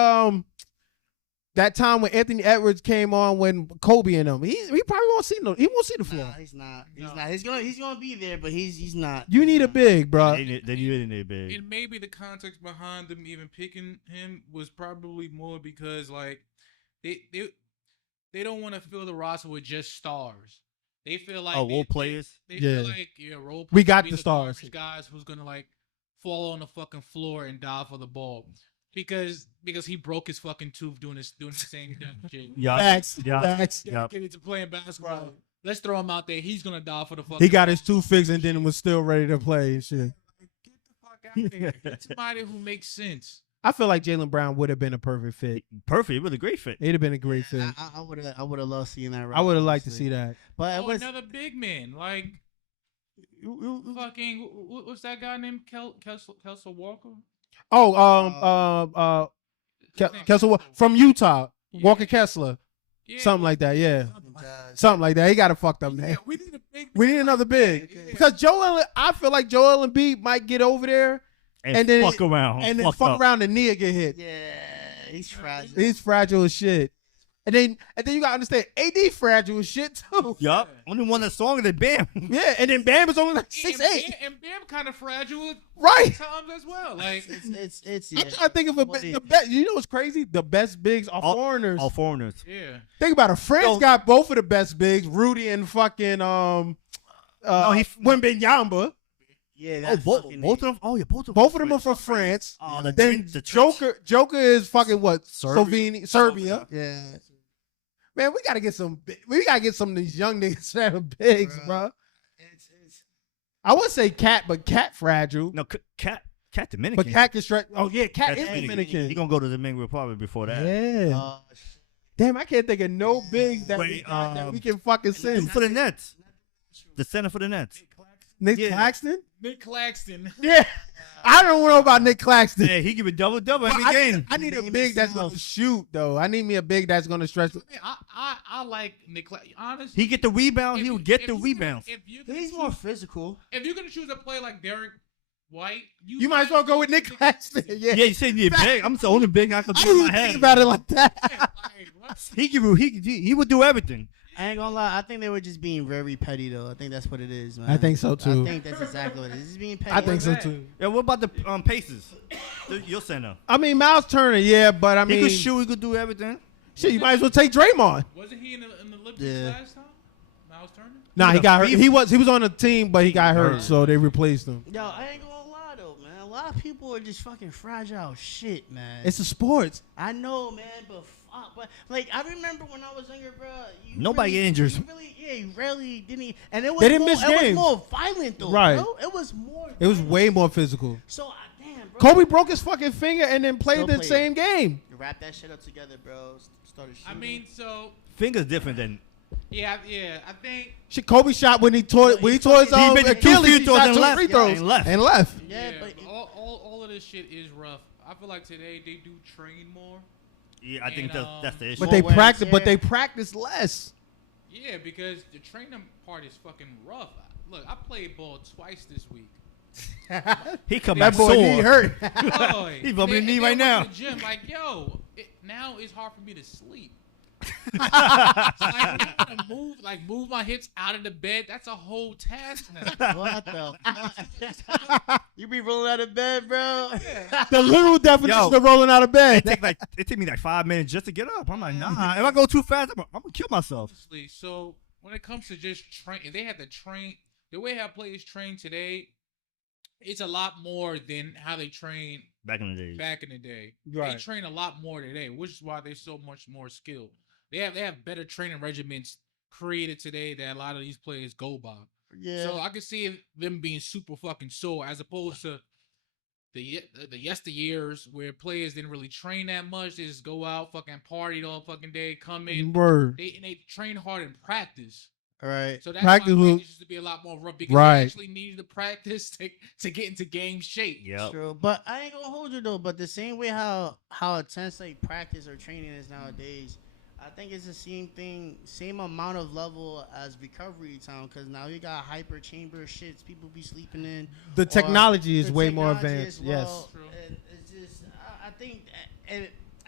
that time when Anthony Edwards came on when Kobe and him. He probably won't see the floor. Nah, he's not. He's not. He's gonna be there, but he's not. You need a big, bro. They need it in there, big. And maybe the context behind them even picking him was probably more because like they don't want to fill the roster with just stars. They feel like Role players. They Yeah. feel like role We players got be the stars. garbage guys who's gonna like fall on the fucking floor and die for the ball because he broke his fucking tooth doing the same dumb shit. Yeah, Facts. yeah. Facts. Yeah. Dedicated to playing basketball. Right. Let's throw him out there. He's gonna die for the fucking. He got his tooth fixed and then was still ready to play and shit. Get the fuck out of here. Get somebody who makes sense. I feel like Jaylen Brown would have been a perfect fit. Perfect. It was a great fit. It'd have been a great fit. I would have loved seeing that. I would have liked to see that. But it Oh, was another big man. Like fucking what's that guy named Kelsey Walker? Oh, Kessler from Utah, Walker Yeah. Kessler, Yeah, something like that. Yeah, something like that. He got a fucked up Yeah, name. we need a big. We need another big because I feel like Joel Embiid might get over there And then fuck around. and then fuck fuck up. around and knee get hit. yeah, he's fragile. He's fragile as shit. And then you gotta understand, AD fragile as shit too. Yup. Only one that's stronger than Bam. Yeah, and then Bam is only like And 6'8". Bam kind of fragile at Right. times as well. Like It's I'm yeah. trying to think of the best. You know what's crazy? The best bigs are foreigners. All foreigners. yeah. Think about it. France Yo. got both of the best bigs, Rudy and fucking Wembanyama. Yeah, Oh, that's both fucking of them. Oh, yeah, both of them. Both of them are from France. Oh, Then the Joker is fucking what? Serbia. Serbia. Yeah, Man, we gotta get some of these young niggas that are bigs, Bruh. bro. it's I would say Cat, but Cat fragile. No, Cat Dominican. But Cat can stretch. Oh yeah, Cat Cat's is Dominican. Dominican. He gonna go to the Dominican Republic before that. Yeah. Damn, I can't think of no bigs that, Wait, we can fucking send. For the Nets. The center for the Nets. Nick Yeah. Claxton? Nick Claxton. Yeah. I don't know about Nick Claxton. Yeah, he give a double every I game. need a big that's going to shoot, though. I need me a big that's going to stretch. I like Nick Claxton. Honestly, He get the rebound. He will get the rebounds. He's more physical. If you're gonna choose a player like Derek White, You might as well go with Nick Claxton. Yeah. Yeah, you say you big. I'm the only big I can I do in didn't my think head. about it like that. Like, what? He would do everything. I ain't gonna lie. I think they were just being very petty, though. I think that's what it is, man. I think so, too. I think that's exactly what it is. Just being petty. I think so, that? too. Yeah, what about the Pacers? Your center. I mean, Miles Turner, yeah, but I He mean, could shoot. He could do everything. shit, you might as well take Draymond. Wasn't he in the Olympics Yeah. last time? Miles Turner. Nah, he a got hurt. fever. He was on the team, but he got hurt, so they replaced him. Yo, I ain't gonna lie though, man. A lot of people are just fucking fragile shit, man. It's a sports. I know, man, but fuck, but like I remember when I was younger, bro. Nobody get injured. You rarely didn't. And it was They didn't more, miss It was games. more violent though, Right. bro. It was more. It was violent. way more physical. So damn, bro. Kobe broke his fucking finger and then played Still the played. same game. You wrap that shit up together, bro. Started shooting. I mean, so Fingers different than. yeah. I think Shit, Kobe shot when he tore his He Achilles. made the two free He throws shot and two left. free throws And left. and left. yeah, yeah, but all of this shit is rough. I feel like today they do train more. Yeah, I think And, that's the issue. But More they wear and practice. But tear. they practice less. Yeah, because the training part is fucking rough. Look, I played ball twice this week. He come That back boy sore. knee hurt. Boy, He bumping his knee and right then I now. went to the gym, like, yo, now it's hard for me to sleep. Like, I gotta move my hips out of the bed. That's a whole task now. what the? Fuck? You be rolling out of bed, bro. The literal definition Yo. of rolling out of bed. It take me like 5 minutes just to get up. I'm like, nah. If I go too fast, I'm gonna kill myself. Honestly, so when it comes to just train, if they had to train the way how players train today, it's a lot more than how they train Back in the days. back in the day. Right. They train a lot more today, which is why they're so much more skilled. They have better training regimens created today that a lot of these players go by. Yeah. So I can see them being super fucking sore as opposed to the yesteryears where players didn't really train that much. They just go out, fucking party all fucking day, come in. Word. They train hard in practice. All right. So that's Practice why will- practice used to be a lot more rough because Right. they actually needed to practice to get into game shape. Yep. True, but I ain't gonna hold you though. But the same way how intense like practice or training is nowadays, I think it's the same thing, same amount of level as recovery time. Because now you got hyper chamber shits people be sleeping in. The or technology is the way more technology advanced. as well. Yes. True. And it's just I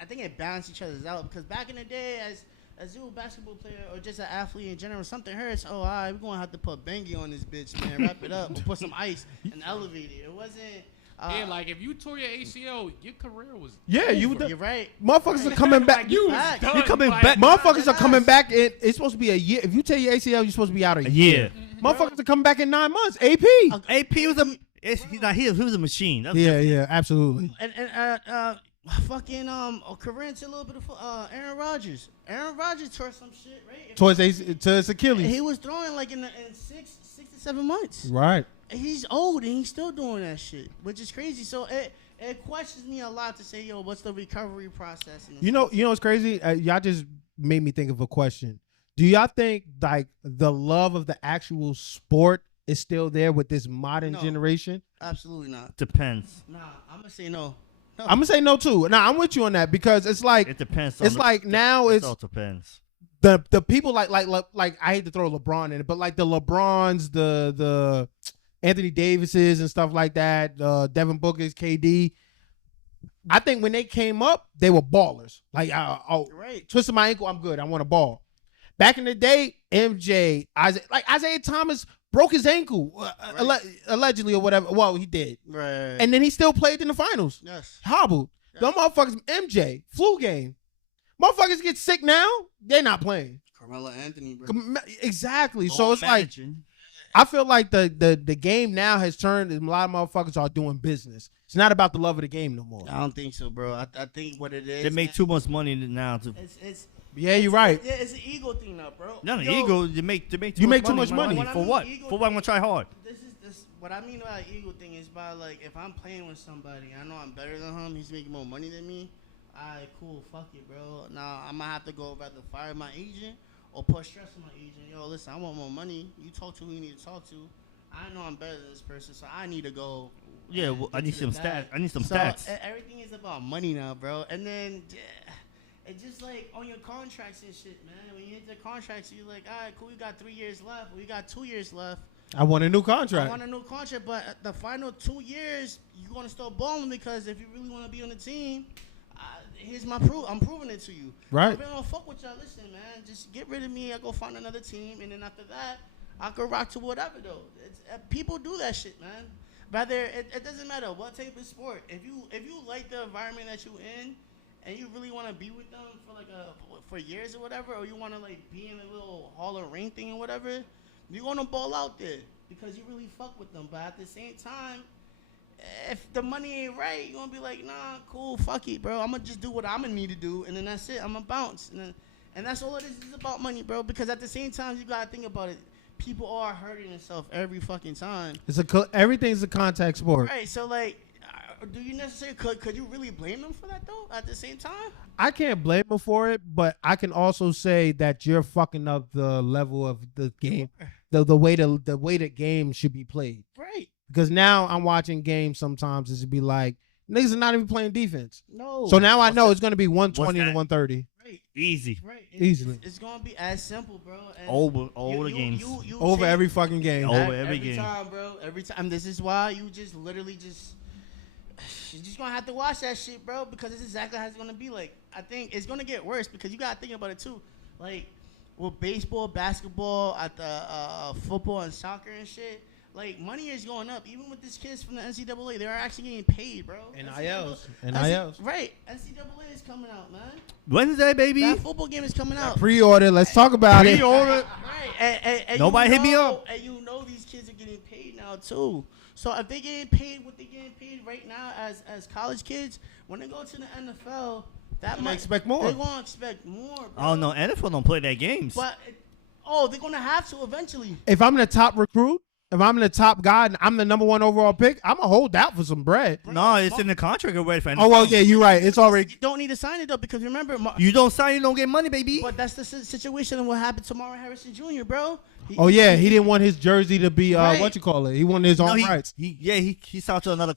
think it balances each other's out. Because back in the day, as a zoo basketball player or just an athlete in general, something hurts. Oh, all right, we're gonna have to put Bengi on this bitch, man. Wrap it up. We'll put some ice and elevate it. It wasn't. Yeah, like if you tore your ACL, your career was Yeah, you over. would. You're right. Motherfuckers are coming back. You was Facts. done. You coming like, back- Motherfuckers are coming back. It's supposed to be a year. If you tear your ACL, you're supposed to be out a A year. year. Motherfuckers are coming back in 9 months. AP. AP was a. He was a machine. That's Yeah, yeah, absolutely. And fucking Corinne to a little bit of Aaron Rodgers. Aaron Rodgers tore some shit, right? Towards his Achilles. He was throwing like in 6 to 7 months. Right. He's old and he's still doing that shit, which is crazy. So it questions me a lot to say, yo, what's the recovery process? In this You know what's crazy? Y'all just made me think of a question. Do y'all think like the love of the actual sport is still there with this modern No. generation? Absolutely not. Depends. Nah, I'm gonna say no. No. I'm gonna say no too. Nah, I'm with you on that because it's like It depends. On it's like now it it's all depends. the people like I hate to throw LeBron in it, but like the LeBrons, the Anthony Davises and stuff like that, Devin Booker's, KD. I think when they came up, they were ballers. Like, Right. twisted my ankle, I'm good. I want a ball. Back in the day, MJ, Isaiah Thomas broke his ankle allegedly or whatever. Well, he did, Right. and then he still played in the finals. yes. Hobbled. Them motherfuckers, MJ, flu game. Motherfuckers get sick now, they're not playing. Carmelo Anthony, bro. Exactly. So it's like Imagine. I feel like the game now has turned. A lot of motherfuckers are doing business. It's not about the love of the game no more. I don't think so, bro. I think what it is. They make man, too much money now. To It's Yeah, you're right. yeah, it's an ego thing now, bro. not an Yo, ego. They make too You much make too much money. man. When I For mean what? ego For what? I'm gonna try hard. This what I mean by ego thing is by like if I'm playing with somebody, I know I'm better than him. He's making more money than me. alright, cool, fuck it, bro. Now I'm gonna have to go rather fire my agent or put stress on my agent. Yo, listen, I want more money. You talk to who you need to talk to. I know I'm better than this person, so I need to go. Yeah, well, I need some stats. I need some So stats. everything is about money now, bro. And then it's just like on your contracts and shit, man. When you hit the contracts, you're like, all right, cool, we got 3 years left. We got 2 years left. I want a new I contract. want a new contract, but the final 2 years, you're gonna start balling because if you really want to be on the team, here's my proof. I'm proving it to you. Right. If I don't fuck with y'all, listen, man, just get rid of me. I go find another team, and then after that, I could rock to whatever though. People do that shit, man. Rather, it doesn't matter what type of sport. If you like the environment that you in, and you really want to be with them for years or whatever, or you want to like be in a little Hall of Ring thing or whatever, you're gonna ball out there because you really fuck with them. But at the same time, if the money ain't right, you're gonna be like, nah, cool, fuck it, bro. I'm gonna just do what I'm gonna need to do, and then that's it. I'm gonna bounce, and that's all it is. It's about money, bro. Because at the same time, you gotta think about it. People are hurting themselves every fucking time. Everything's a contact sport. Right. So like, do you necessarily could you really blame them for that though? At the same time, I can't blame him for it, but I can also say that you're fucking up the level of the game, the way the game should be played. right? Because now I'm watching games sometimes it's be like niggas are not even playing defense. No. So now I know it's gonna be 120 to 130 Right. Easy. Right. easily It's gonna be as simple, bro. And Over the games. you over take- every fucking game. Over every game. time, bro. Every time. This is why you just literally you're just gonna have to watch that shit, bro, because it's exactly how it's gonna be. Like, I think it's gonna get worse because you gotta think about it too. Like, with baseball, basketball, at the football and soccer and shit, like money is going up. Even with these kids from the NCAA, they're actually getting paid, bro. NILs. Right. NCAA is coming out, man. Wednesday, baby. That football game is coming out. Pre-order. Let's talk about it. Pre-order. Right. And Nobody you hit me up. And you know these kids are getting paid now too. So if they getting paid what they getting paid right now as college kids, when they go to the NFL, that They might expect more. They're gonna expect more. Bro. Oh no, NFL don't play their games. But they're gonna have to eventually. If I'm the top recruit, if I'm the top guy and I'm the number 1 overall pick, I'm gonna hold out for some bread. No, it's in the contract already for NFL. Oh well, yeah, you're right. It's already. You don't need to sign it though because remember. You don't sign, you don't get money, baby. But that's the situation of what happened to Marvin Harrison Jr., bro. Oh yeah, he didn't want his jersey to be Right. what you call it. He wanted his own rights. He signed to another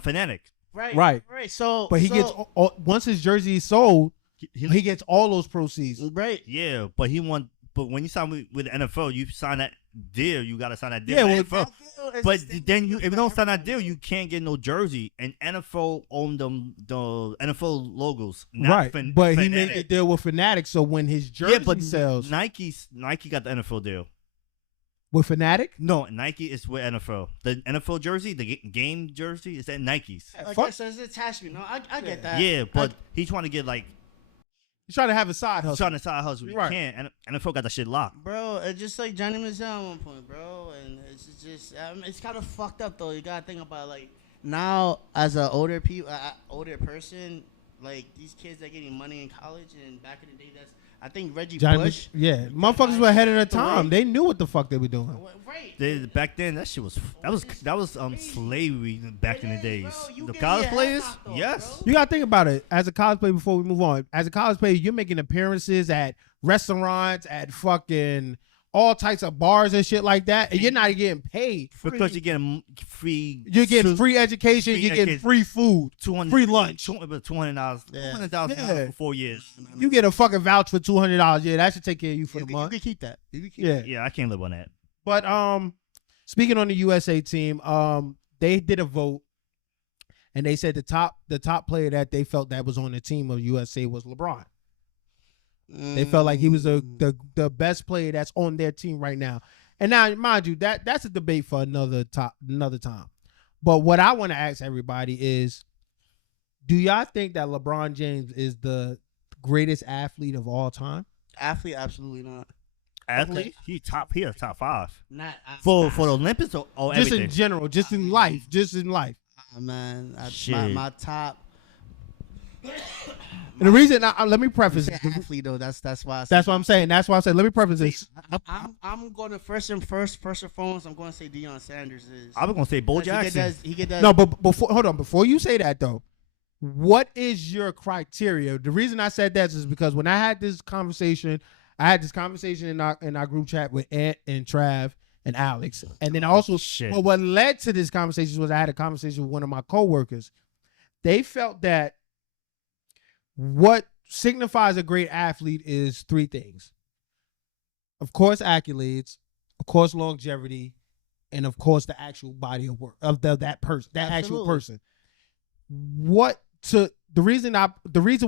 fanatic. Right. So, But he gets once his jersey is sold, he gets all those proceeds. right. Yeah, but when you sign with the NFL, you sign that deal. You gotta sign that deal. Yeah, with well, NFL. But then if you don't sign that deal, you can't get no jersey. And NFL own the NFL logos, not Right. But he made Fanatic. a deal with Fanatic, so when his jersey sells Nike got the NFL deal. with Fanatic, No, Nike is with NFL. The NFL jersey, the game jersey, is at Nike's. Like fuck. I said, it's attachment. No, I get that. Yeah, but he's trying to get like he's trying to have a side hustle. trying to side hustle. You Right. can't. And NFL got that shit locked. Bro, it's just like Johnny Manziel at one point, bro, and it's just it's kind of fucked up though. You gotta think about it, like now as an older person, like these kids that getting money in college, and back in the day, I think Reggie Bush. Yeah, motherfuckers were ahead of their time. They knew what the fuck they were doing. Right. Back then, that shit was slavery back in the It is, days. bro. You The getting college your players, ass knocked off, yes. bro. You gotta think about it. As a college player, before we move on, as a college player, you're making appearances at restaurants, at fucking all types of bars and shit like that, and you're not getting paid. Because you're getting free. You're getting free education. free You're getting education. free food, free lunch. $200,000. Yeah. $200,000 Yeah. for 4 years. You get a fucking voucher for $200. Yeah, that should take care of you for You the can, month. you can keep that. You can keep Yeah. Yeah, I can't live on that. But speaking on the USA team, they did a vote, and they said the top player that they felt that was on the team of USA was LeBron. They felt like he was the best player that's on their team right now. And now, mind you, that's a debate for another time. But what I want to ask everybody is, do y'all think that LeBron James is the greatest athlete of all time? Athlete, absolutely not. Athlete, he's top 5 Not for the Olympics or Just everything. in general, just in life. man. Shit. My top. And the reason, let me preface Say this. athlete though. That's why. That's what I'm saying. That's why I said, let me preface this. I'm going to first and foremost. I'm going to say Deion Sanders is. I was gonna say Bo Because Jackson. He get that. No, but before, hold on. Before you say that though, what is your criteria? The reason I said that is because when I had this conversation in our group chat with Ant and Trav and Alex, and then also shit. well, what led to this conversation was I had a conversation with one of my coworkers. They felt that what signifies a great athlete is three things: of course, accolades, of course, longevity, and of course, the actual body of work of that person, that actual person. The reason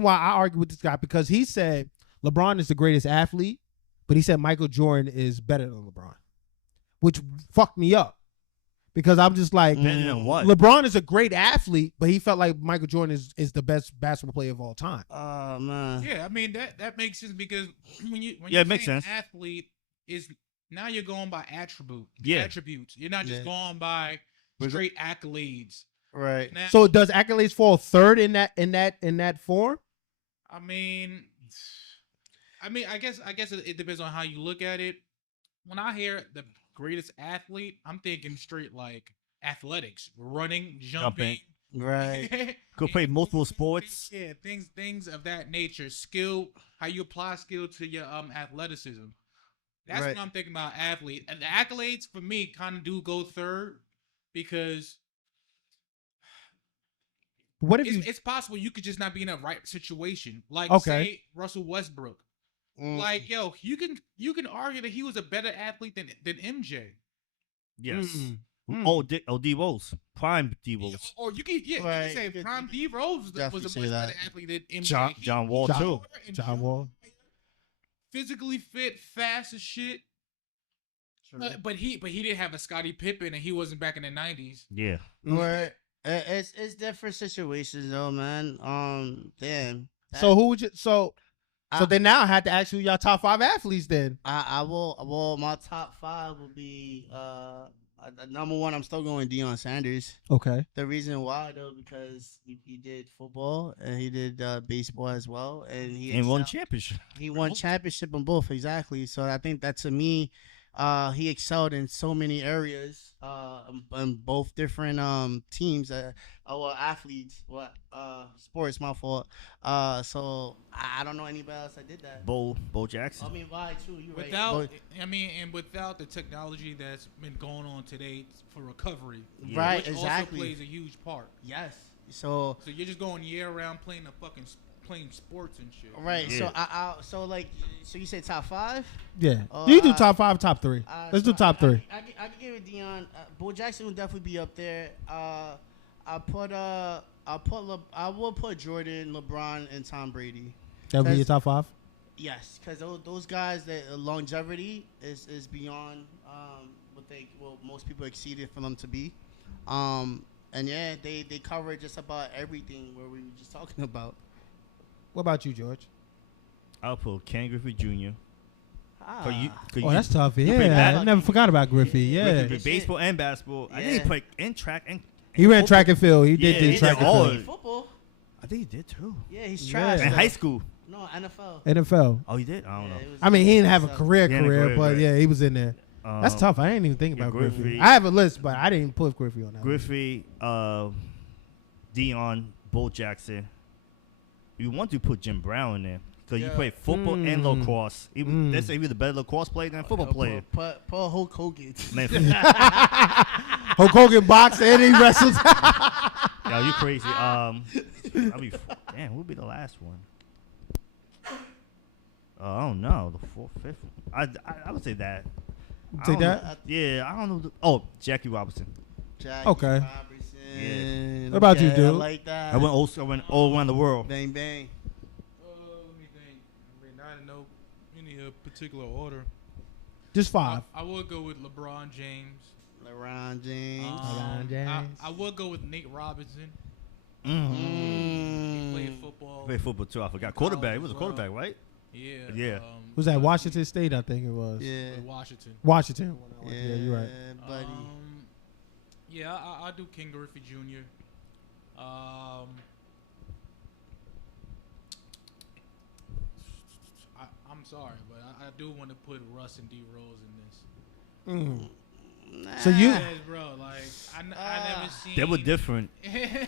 why I argue with this guy, because he said LeBron is the greatest athlete, but he said Michael Jordan is better than LeBron, which fucked me up because I'm just like, what? LeBron is a great athlete, but he felt like Michael Jordan is the best basketball player of all time. Oh man. Yeah, I mean that makes sense because when you it makes sense. Athlete is now you're going by attributes. You're not just Yeah. going by straight accolades. Right. Now, So does accolades fall third in that form? I mean, I guess it depends on how you look at it. When I hear the greatest athlete, I'm thinking straight like athletics, running, jumping. Right. Could play multiple sports. Yeah, things of that nature. Skill, how you apply skill to your athleticism. That's Right. what I'm thinking about athlete. And the accolades for me kind of do go third because What if you? it's possible you could just not be in a right situation. Like Okay. say Russell Westbrook. Like, yo, you can argue that he was a better athlete than MJ. Yes. Mm. D Rose, prime D Rose. Or you can Right. say Prime D Rose Definitely was a say much that. better athlete than MJ. John Wall too. John Wall. Physically fit, fast as shit. But he didn't have a Scottie Pippen, and he wasn't back in the '90s. Yeah. Right. It's different situations though, man. Damn. So who would you? So I- then now I had to ask you your top 5 athletes. Then I will. Well, my top 5 will be number one. I'm still going Deion Sanders. okay. The reason why though, because he did football and he did baseball as well, and he won excelled. championship. He won championship in both, exactly. So I think that to me, he excelled in so many areas, in both different teams, athletes, sports. My fault. So I don't know anybody else that did that. Bo Jackson. I mean, why too? You right? Without, without the technology that's been going on today for recovery, Right, which exactly. also plays a huge part. Yes. So So you're just going year round playing sports and shit. right. Yeah. So you say top 5? Yeah. Oh, you do top 5, top 3. Let's do So top 3. I can give it Deion. Bo Jackson will definitely be up there. I will put Jordan, LeBron, and Tom Brady. That would be your top 5. Yes, because those guys, that longevity is beyond what most people exceeded for them to be. And yeah, they cover just about everything where we were just talking about. What about you, George? I'll put Ken Griffey Jr. Ah. Cause Oh, that's tough. played Yeah, I bas- never forgot about Griffey. Yeah, Griffey, baseball and basketball. I think he Yeah. played in track and he ran football. track and field. He Yeah, did he track did and all field. of it. Football? I think he did too. Yeah, he's Yeah. trash. In though. high school. No, NFL. NFL. Oh, he did. I don't know. Yeah, it was- I mean, he didn't have a so- career, He had a career, but right. yeah, he was in there. That's tough. I didn't even think about Griffey. Griffey. I have a list, but I didn't put Griffey on that. Griffey, Deion, Bo Jackson. You want to put Jim Brown in there because you Yeah. played football and lacrosse. They say he was a better lacrosse player than a football player. Put Hulk Hogan. Man, Hulk Hogan boxed and he wrestled. yo, you crazy. Damn, who would be the last one? I don't know. The fourth, fifth. I would say that. I Say don't that? know. Yeah, I don't know. Jackie Robinson. Jackie Okay. Robertson. What about you, Okay, dude? I like that. I went all around the world. Bang bang. Let me think. I mean, not in no any particular order. Just 5. I would go with LeBron James. LeBron James. LeBron James. I would go with Nate Robinson. Mm-hmm. He played Mm. football. Played football too. I forgot. Quarterback. He was a as well. quarterback, right? Yeah. Yeah. Was that Washington State? I think it was. Yeah. Washington. Washington. Yeah, you're right. buddy. Yeah, I do King Griffey Jr. I'm sorry, but I do want to put Russ and D Rose in this. So you, Yes, bro. Like I never seen. They were different.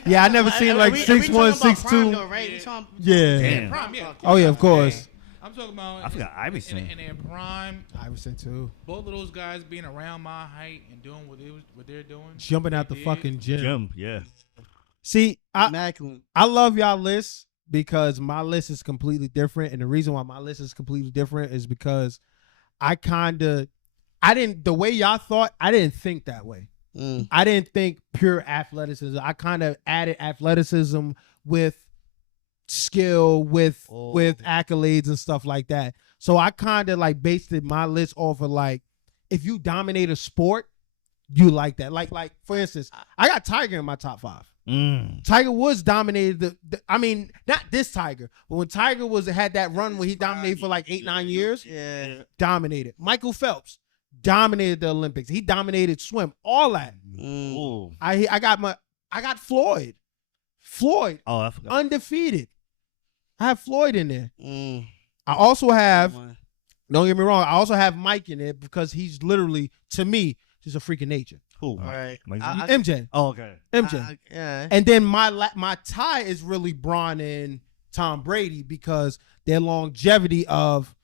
yeah, I never seen like 6'1", 6'2". Right? Yeah. Damn. Prime, yeah. Oh yeah, of course. I'm talking about. I forgot Iverson. In their prime, Iverson too. both of those guys being around my height and doing what they're doing. Jumping out the They did. fucking gym. Jim, yeah. See, Immaculate. I love y'all lists because my list is completely different, and the reason why my list is completely different is because the way y'all thought, I didn't think that way. I didn't think pure athleticism. I kind of added athleticism with skill, with accolades and stuff like that. So I kind of like based my list off of like, if you dominate a sport, you like that. Like for instance, I got Tiger in my top 5. Tiger Woods dominated I mean, not this Tiger, but when Tiger had that run where he dominated for like 8-9 years, dominated. Michael Phelps dominated the Olympics. He dominated swim, all that. I got Floyd. Oh, I forgot. Undefeated. I have Floyd in there. I also have, don't get me wrong, I also have Mike in there because he's literally, to me, just a freak of nature. Who? All right. MJ. Oh, okay. MJ. Yeah. And then my tie is really Bron and Tom Brady because their longevity of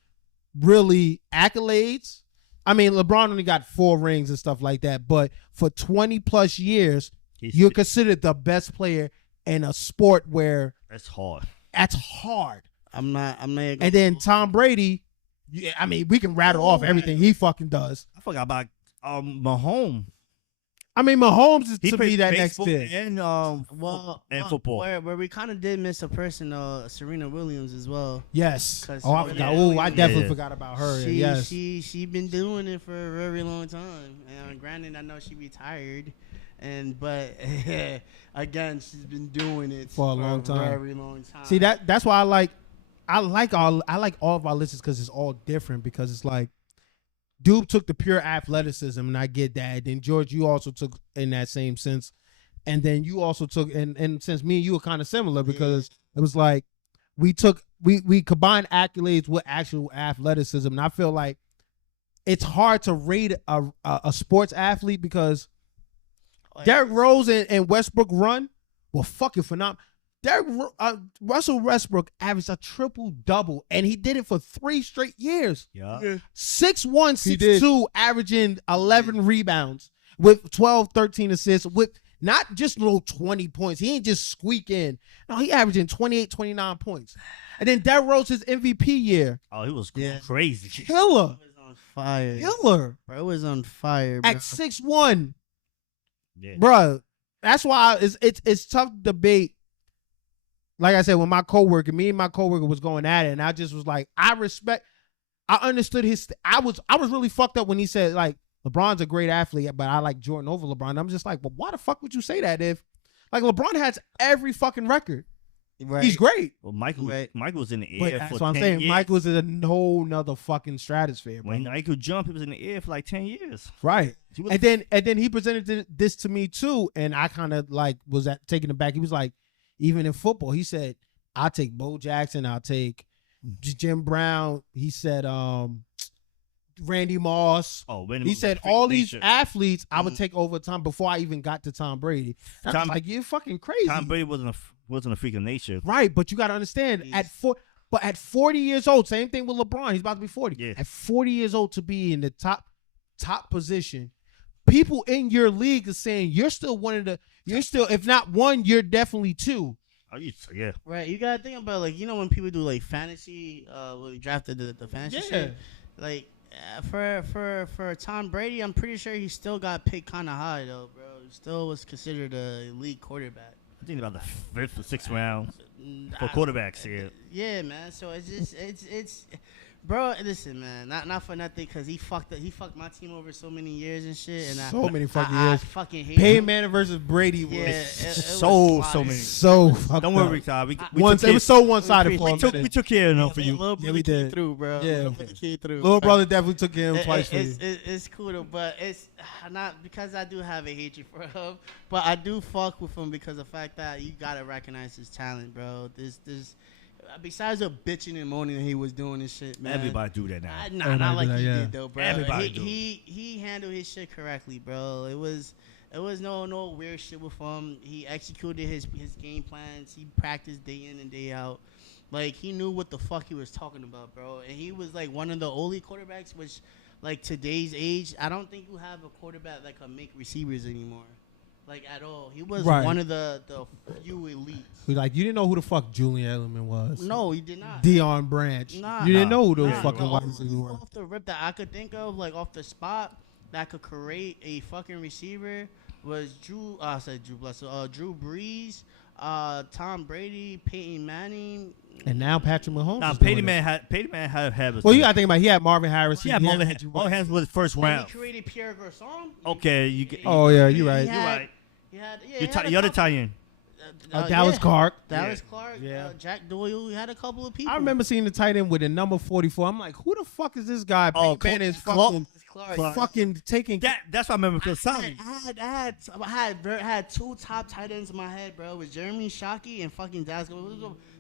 really accolades. I mean, LeBron only got 4 rings and stuff like that, but for 20 plus years, you're considered the best player in a sport where that's hard. That's hard. I'm not. And then Tom Brady, I mean, we can rattle off everything he fucking does. I forgot about Mahomes. I mean, Mahomes is He to played me that next baseball thing. and football. Where we kind of did miss a person, Serena Williams as well. yes. 'Cause Oh, I Serena forgot. Oh, I Williams- definitely forgot about her. Yes. She been doing it for a very long time. And granted, I know she retired, but again, she's been doing it For a long time. Very long time. See that's why I like all of our lists because it's all different because it's like Doob took the pure athleticism and I get that. Then George, you also took in that same sense, and then you also took and since me and you were kind of similar because it was like we combined accolades with actual athleticism, and I feel like it's hard to rate a sports athlete because Derrick Rose and Westbrook run were fucking phenomenal. Russell Westbrook averaged a triple-double, and he did it for 3 straight years. Yeah. 6'1", 6'2", averaging 11 rebounds with 12, 13 assists with not just little 20 points. He ain't just squeak in. No, he averaging 28, 29 points. And then Derrick Rose, his MVP year. Oh, he was crazy. Killer. It was on fire. Killer. Bro, it was on fire, bro. At 6'1". Yeah. Bro, that's why it's tough to debate. Like I said, when me and my coworker was going at it, and I just was like, I understood I was really fucked up when he said like LeBron's a great athlete, but I like Jordan over LeBron. I'm just like, but why the fuck would you say that if like LeBron has every fucking record? Right. He's great. Well, Michael was in the But air that's for what I'm 10 saying. years. Michael was in a whole nother fucking stratosphere, bro. When Michael jumped, he was in the air for like 10 years. Right. He was- And then he presented this to me too, and I kind of like was taken aback. He was like, even in football, he said, I'll take Bo Jackson, I'll take Jim Brown. He said Randy Moss. Oh, Randy He Moss said was a freak all of these nature. athletes I would take over time before I even got to Tom Brady. And I was like, you're fucking crazy. Tom Brady wasn't a freak of nature. Right, but you got to understand, at 40 years old, same thing with LeBron. He's about to be 40. Yeah. At 40 years old to be in the top position, people in your league are saying you're still if not one, you're definitely 2. Oh, yeah. Right, you gotta think about like when people do like fantasy, when we drafted the fantasy shit, like for Tom Brady, I'm pretty sure he still got picked kind of high though, bro. He still was considered a elite quarterback. I think about the 5th or 6th round for quarterbacks. Yeah. Yeah, man. So it's just it's. Bro, listen, man. Not for nothing, cause he fucked my team over so many years and shit. And many fucking I years. fucking hate Peyton him. Manning versus Brady was Yeah, so many. so fucked Don't up. worry, Todd. It was so one-sided for a we minute. took care of enough for you. Little Yeah, we brother came did. through, bro. Yeah. Little brother came through. Little brother definitely took him twice for you. It's cool though, but it's not because I do have a hatred for him, but I do fuck with him because of the fact that you gotta recognize his talent, bro. besides the bitching and moaning that he was doing this shit, man. Everybody do that now. Nah, not like he yeah. did though, bro. Everybody do. He handled his shit correctly, bro. It was no weird shit with him. He executed his game plans. He practiced day in and day out. Like, he knew what the fuck he was talking about, bro. And he was like one of the only quarterbacks, which, like, today's age, I don't think you have a quarterback that can make receivers anymore. Like, at all. He was Right. one of the few elites. Like, you didn't know who the fuck Julian Edelman was. No, he did not. Deion Branch. Nah. You didn't know who those Nah. fucking No, wide receivers were. off the rip that I could think of, like, off the spot, that could create a fucking receiver was Drew Brees, Tom Brady, Peyton Manning. And now Patrick Mahomes. Nah, is Peyton doing Man it. had. Well, you gotta think about it. He had Marvin Harris. Yeah, he had Marvin Andrew Marvin Harris was the first And round. he created Pierre Garçon. Okay, you get. Oh, yeah, you're right. You're right. You're You're the tie-in. Dallas Clark. Dallas Clark. Yeah. Jack Doyle. We had a couple of people. I remember seeing the tight end with the number 44. I'm like, who the fuck is this guy? Oh, Peyton Manning is Clark. fucking taking. That's what I remember because I had two top tight ends in my head, bro. It was Jeremy Shockey and fucking Dallas.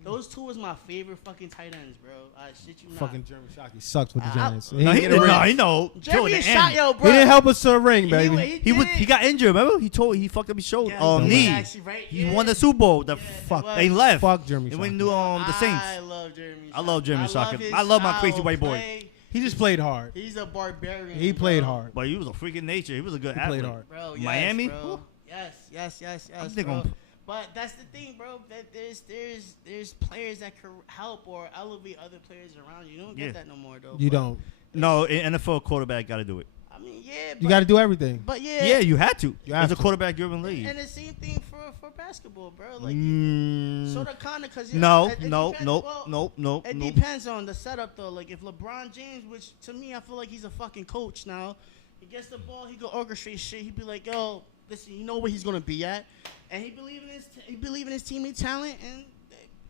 Those two was my favorite fucking tight ends, bro. I shit you not. Fucking Jeremy Shockey sucks with the I- Giants. No, he know. Jeremy Till the shot, end. yo, He bro. didn't help us to a ring, baby. He got injured. Remember? He fucked up his shoulder. Knee. He won the Super Bowl. Fuck. They left. Fuck Jeremy And when Shockey. knew the Saints. I love Jeremy. I love Jeremy Shockey. his I love my style crazy of white boy. play. He just played hard. He's a barbarian. He played bro. hard. But he was a freaking nature. He was a good He athlete. played hard. Bro, yes, Miami? bro. Yes, I'm thinking bro. on- But that's the thing, bro. That there's players that can help or elevate other players around you. You don't Yeah. get that no more, though. You But, don't. No, an NFL quarterback got to do it. I mean, yeah. You got to do everything. But yeah. Yeah, you had to. You have As a to. quarterback, you're in the league. And the same thing for basketball, bro. Like, Mm, sort of kind of because no, it no, depends- no, well, no, no, It no. depends on the setup, though. Like, if LeBron James, which to me, I feel like he's a fucking coach now, he gets the ball, he go orchestrate shit. He'd be like, yo, listen, you know where he's gonna be at, and he believe in his teammate talent, and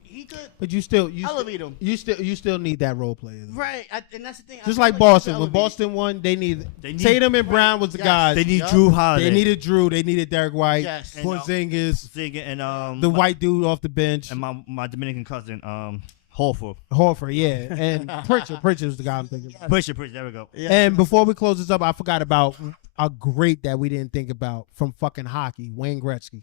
he could But you still elevate him. You still need that role player. Though. Right, and that's the thing. I Just feel like he Boston. could When elevate. Boston won, they need They need- Tatum and Brown was the Yes. guys. They need Yup. Drew Holiday. They needed Drew. They needed Derek White. Yes. And, Porzingis. Zig and The white dude off the bench. and my Dominican cousin Horford. Horford, yeah. And Pritchard. Pritchard was the guy I'm thinking of. Push it. There we go. Yeah. And before we close this up, I forgot about a great that we didn't think about from fucking hockey, Wayne Gretzky.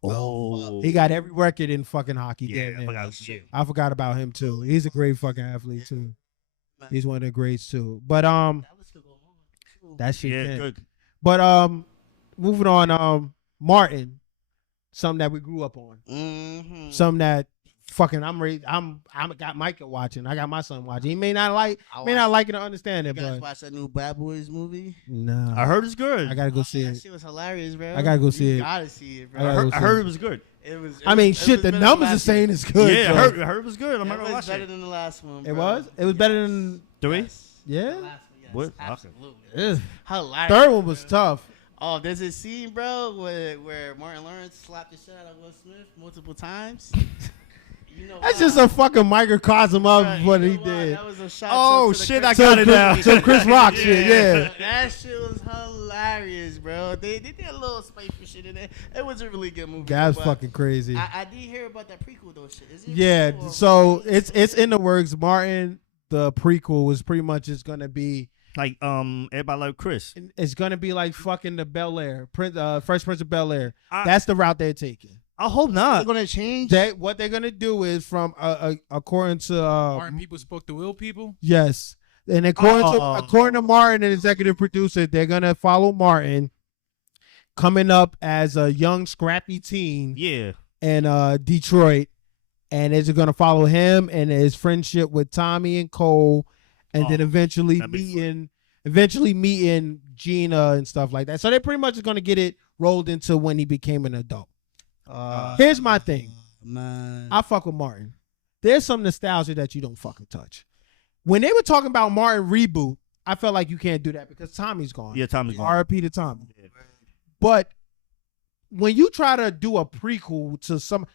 Oh, He got every record in fucking hockey. yeah. damn I near. forgot. Yeah. I forgot about him too. He's a great fucking athlete too. Man. He's one of the greats too. But Dallas could go on, too. that shit. Yeah, can. good. But moving on, Martin, something that we grew up on. Mhm. Something that fucking I got Micah watching. I got my son watching. He may not like it or understand You it, guys but watch that new Bad Boys movie? no. I heard it's good. I gotta go see That it. shit was hilarious, bro. I gotta go see You it. gotta see it, bro. I gotta go I heard it was good. It was. I mean, it shit. was The better than numbers are last saying one. it's good. Yeah, so- I heard it was good. I'm It not gonna was watch better it. than the last one. It bro. was. It was better Yes. than. Three? Yes. Yeah? The last one, yes. What? Okay. Absolutely. Ugh. Hilarious. Third one was bro. tough. Oh, there's a scene, bro, where Martin Lawrence slapped the shit out of Will Smith multiple times. You know That's why? just a fucking microcosm of Right, what you he know why? did. That was a shot Oh to the shit! Chris- I got it now. So Chris Rock shit, yeah. That shit was hilarious, bro. They did a little spiteful shit in it. It was a really good movie. That's but fucking crazy. I did hear about that prequel though. Shit. Is it a Yeah, prequel or- so it's in the works. Martin, the prequel was pretty much just gonna be. Like everybody like Chris. It's gonna be like fucking the Bel Air, Fresh Prince of Bel Air. I- That's the route they're taking. I hope They're not. gonna change. What they're gonna do is from according to Martin people spoke to Will people. yes, and according to Martin, an executive producer, they're gonna follow Martin coming up as a young scrappy teen Yeah. in Detroit, and it's gonna follow him and his friendship with Tommy and Cole, and then eventually that'd be meeting Gina and stuff like that. So they pretty much is gonna get it rolled into when he became an adult. Here's my thing. Man. I fuck with Martin. There's some nostalgia that you don't fucking touch. When they were talking about Martin reboot, I felt like you can't do that because Tommy's gone. Yeah, Tommy's gone. R.I.P. to Tommy. Yeah. But when you try to do a prequel to some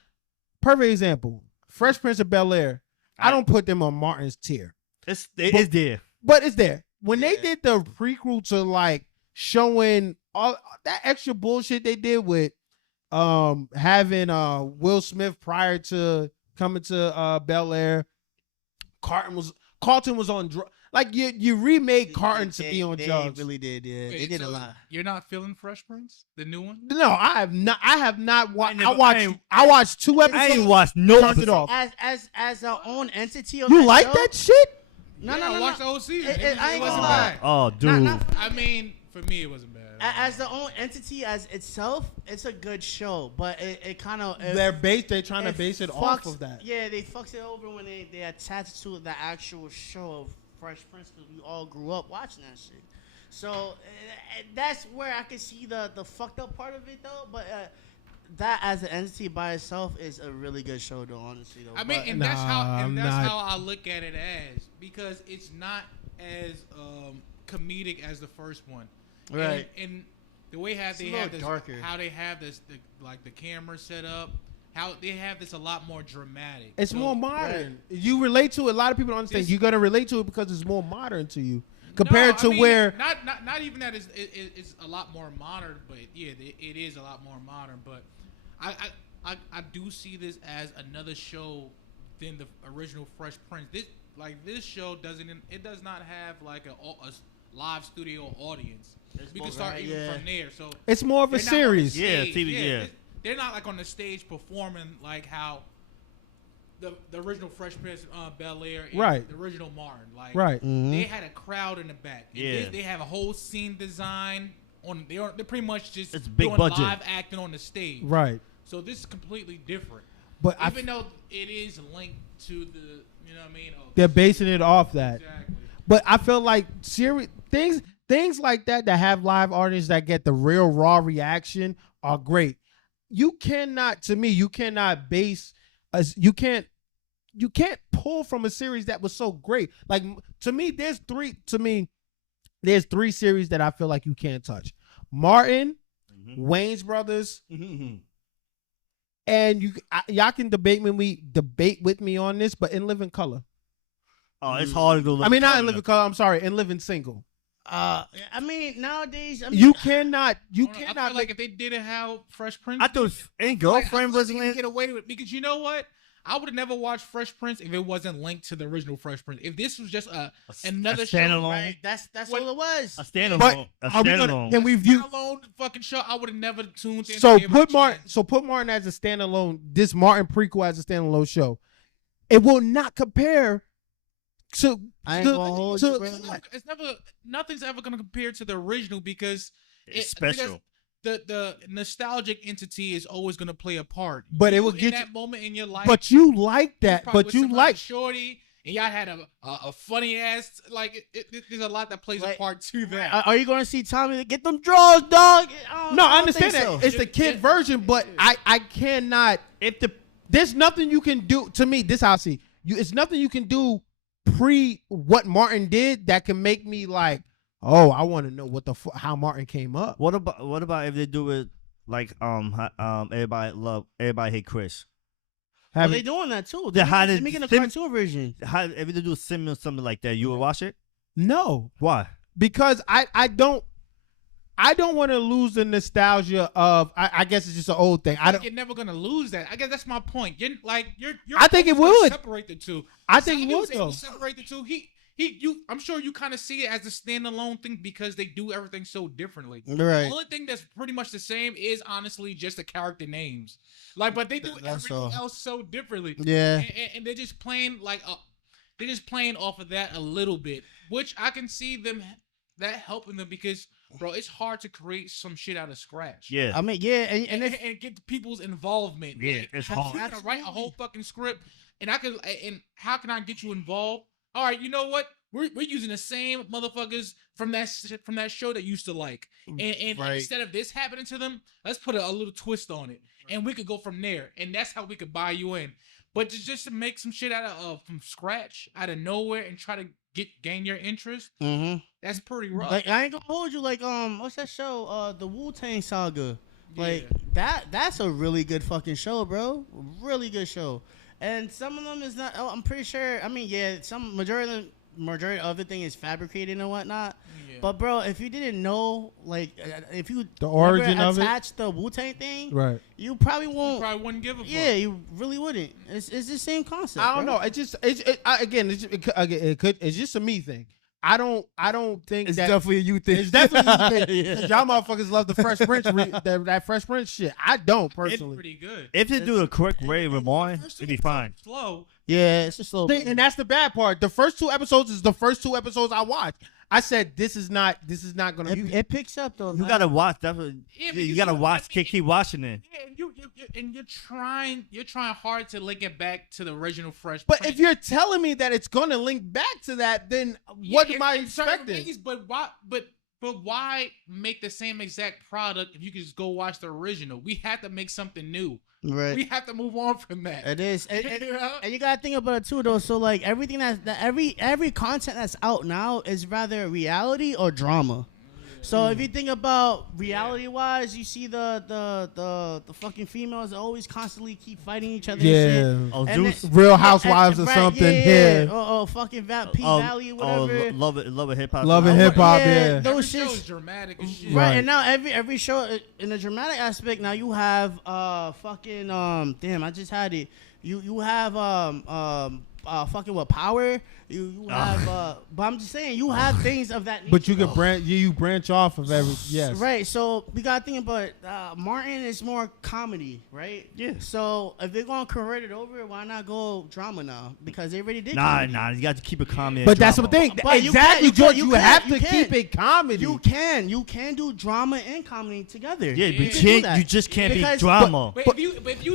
perfect example, Fresh Prince of Bel Air, I don't put them on Martin's tier. It's there. But it's there. When they did the prequel to like showing all that extra bullshit they did with having Will Smith prior to coming to Bel Air. Carlton was on drugs. Like you remade Carlton to be on drugs. They really did, yeah. Wait, They did so a lot. You're not feeling Fresh Prince, the new one? No, I have not watched. I I watched 2 episodes. I ain't watched no Turned it episode. off. As our own entity. Of You that like show, that shit? No, Yeah, no, I no, watched no. the whole season. It- It I ain't wasn't gonna lie. bad. Oh, dude. Not I mean, for me, it wasn't bad. As the own entity as itself, it's a good show, but it kind of They're trying to base it off of that. Yeah, they fucks it over when they attach it to the actual show of Fresh Prince because we all grew up watching that shit. So that's where I can see the fucked up part of it though. But that as an entity by itself is a really good show though. Honestly though. I mean, But- and that's I'm not. how I look at it as, because it's not as comedic as the first one. Right. And the way how It's a they little have this, darker. how they have this, the camera set up, how they have this a lot more dramatic. It's So- more modern. You relate to it. A lot of people don't understand. This- You're gonna relate to it because it's more modern to you compared No, to I mean, where. not even that it's a lot more modern, but yeah, it is a lot more modern. But I do see this as another show than the original Fresh Prince. This show does not have like a live studio audience. We can start right, even yeah. from there. So It's more of a they're not on the series. Yeah, stage. TV, yeah. They're not like on the stage performing like how the original Fresh Prince, Bel Air, and Right. the original Martin, like Right. they had a crowd in the back. And Yeah. they have a whole scene design on. They're pretty much just It's big doing budget. live acting on the stage. Right. So this is completely different. But Even though it is linked to the, you know what I mean? Oh, they're basing it off that. exactly. But I feel like things like that have live artists that get the real raw reaction are great. You cannot base you can't pull from a series that was so great. Like to me, there's three series that I feel like you can't touch. Martin, Wayne's Brothers, and y'all can debate with me on this, but In Living Color. Oh, it's hard to go. I mean, not In Living Color. I'm sorry, In Living Single. I mean, nowadays, I mean, You cannot. I feel like if they did it how Fresh Prince, I thought and Girlfriend wasn't they in. get away with it, because you know what? I would have never watched Fresh Prince if it wasn't linked to the original Fresh Prince. If this was just another show, standalone. right, that's What- all it was. A standalone. But A are we gonna- standalone. Can we view? alone fucking show, I would have never tuned in. So to give it a chance. put Martin as a standalone. This Martin prequel as a standalone show. It will not compare to. I ain't gonna hold you, bro. It's never, nothing's ever gonna compare to the original because It's special. the nostalgic entity is always gonna play a part. But it You will in get that moment in your life. But you like that. probably But with you some other like. shorty, and y'all had a funny ass, like there's a lot that plays a Like, part to that. Are you gonna see Tommy get them draws, dog? No, I don't understand think that. so. It's the kid version, but I cannot. There's nothing you can do to me. This how I see you. It's nothing you can do pre what Martin did that can make me like, oh, I want to know how Martin came up. What about if they do it like everybody hate Chris? Well, they doing that too. They're They're making a cartoon version. How if they do something like that, you would watch it? No, Why? because I don't want to lose the nostalgia of. I guess it's just an old thing. I don't. You're never gonna lose that. I guess that's my point. You're I think it always gonna would. separate the two. I think it Savy would was able though. to separate the two. I'm sure you kind of see it as a standalone thing because they do everything so differently. Right. The only thing that's pretty much the same is honestly just the character names. Like, but they do That's everything all. else so differently. Yeah. And they're just playing they're just playing off of that a little bit, which I can see them that helping them because, bro, it's hard to create some shit out of scratch. Yeah. I mean, yeah, and And, if get people's involvement. Yeah, Like, it's I'm hard. gonna write a whole fucking script, and how can I get you involved? All right, you know what? We're using the same motherfuckers from that show that you used to like, and Right. instead of this happening to them, let's put a little twist on it, and we could go from there, and that's how we could buy you in. But just to make some shit out of from scratch, out of nowhere, and try to gain your interest, that's pretty rough. like I ain't gonna hold you. Like what's that show? The Wu-Tang Saga. Like that's a really good fucking show, bro. Really good show. And some of them is not. Oh, I'm pretty sure. I mean, yeah, some majority of everything is fabricated and whatnot. Yeah. But bro, if you didn't know, like, if you The origin of it? attached the Wu-Tang thing, Right. you probably won't. Probably wouldn't give a fuck. Yeah, you really wouldn't. It's the same concept. I don't bro. know. It's just a me thing. I don't think It's that definitely a you thing. it's definitely a me Yeah. thing. 'Cause y'all motherfuckers love the Fresh Prince that Fresh Prince shit. I don't It's personally. pretty good. If they do the correct way with Martin, First it'd be two fine. Slow. Yeah, it's just a little. And that's the bad part. The first 2 episodes is the first 2 episodes I watched. I said this is not gonna It, be. it picks up though. You man. gotta watch. Definitely, Yeah, but you gotta still- watch. I mean, Keep watching it. Yeah, and you're trying hard to link it back to the original Fresh. But Prince. if you're telling me that it's gonna link back to that, then what Yeah, am I in certain expecting? ways, but why? But why make the same exact product if you could just go watch the original? We have to make something new. Right. We have to move on from that. It is, and, You know? and you gotta think about it too, though. So like everything every content that's out now is rather reality or drama. So if you think about reality wise, you see the fucking females always constantly keep fighting each other. Yeah. And shit. Oh, And Zeus. then- Real Housewives or right, something. Yeah. Yeah. Oh, fucking P Valley, whatever. Love it, hip hop. Love and hip hop. Yeah. Those Every show shits. is dramatic as shit. Right, Right. and now every show in the dramatic aspect, now you have fucking damn, I just had it. You have fucking what Power. You have but I'm just saying you have things of that nature. But you though. could branch off of every yes. Right, so we gotta think about Martin is more comedy, right? Yeah. So if they're gonna convert it over, why not go drama now? Because they already did. Nah, comedy. you got to keep it calm. But that's the thing. But you Exactly, can- George. you You can- have you to can. keep it comedy. You can do drama and comedy together. Yeah, You but can do that. you just can't Because- be drama. But if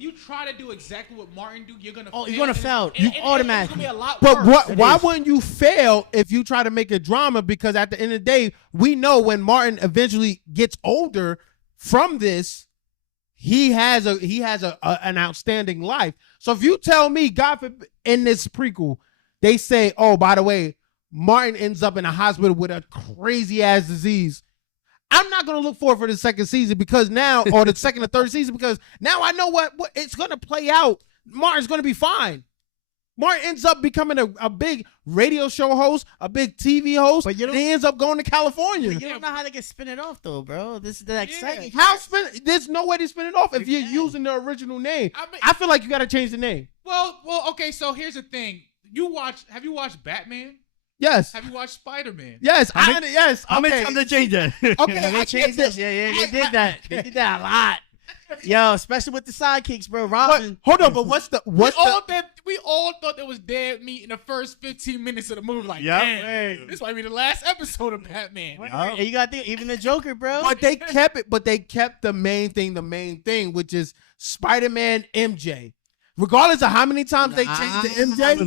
you try to do exactly what Martin do, you're gonna. Oh, fail. you're gonna fail. And You it's automatically. gonna be a lot But worse. what? It Why is. wouldn't you fail if you try to make it drama? Because at the end of the day, we know when Martin eventually gets older from this, he has an outstanding life. So if you tell me, God forbid, in this prequel, they say, oh, by the way, Martin ends up in a hospital with a crazy ass disease. I'm not gonna look forward for the second season because now, or the second or third season, because now I know what it's gonna play out. Martin's gonna be fine. Martin ends up becoming a big radio show host, a big TV host, But you and don't- he ends up going to California. But you don't know how they can spin it off though, bro. This is the exciting. How there's no way to spin it off if You you're can. using the original name. I mean- I feel like you got to change the name. Well, okay. So here's the thing. Have you watched Batman? Yes, Have you watched Spider-Man? yes, How Okay, many times they change that? okay, Yeah, I they get changed this. this. Yeah, they did that. They did that a lot. Yo, especially with the sidekicks, bro. Robin. But, hold on, but what's the We all thought there was dead meat in the first 15 minutes of the movie. Like, Yeah. damn, this might be the last episode of Batman. And you got to think, even the Joker, bro. But they kept it. But they kept the main thing, which is Spider-Man MJ. Regardless of how many times they changed the MJ,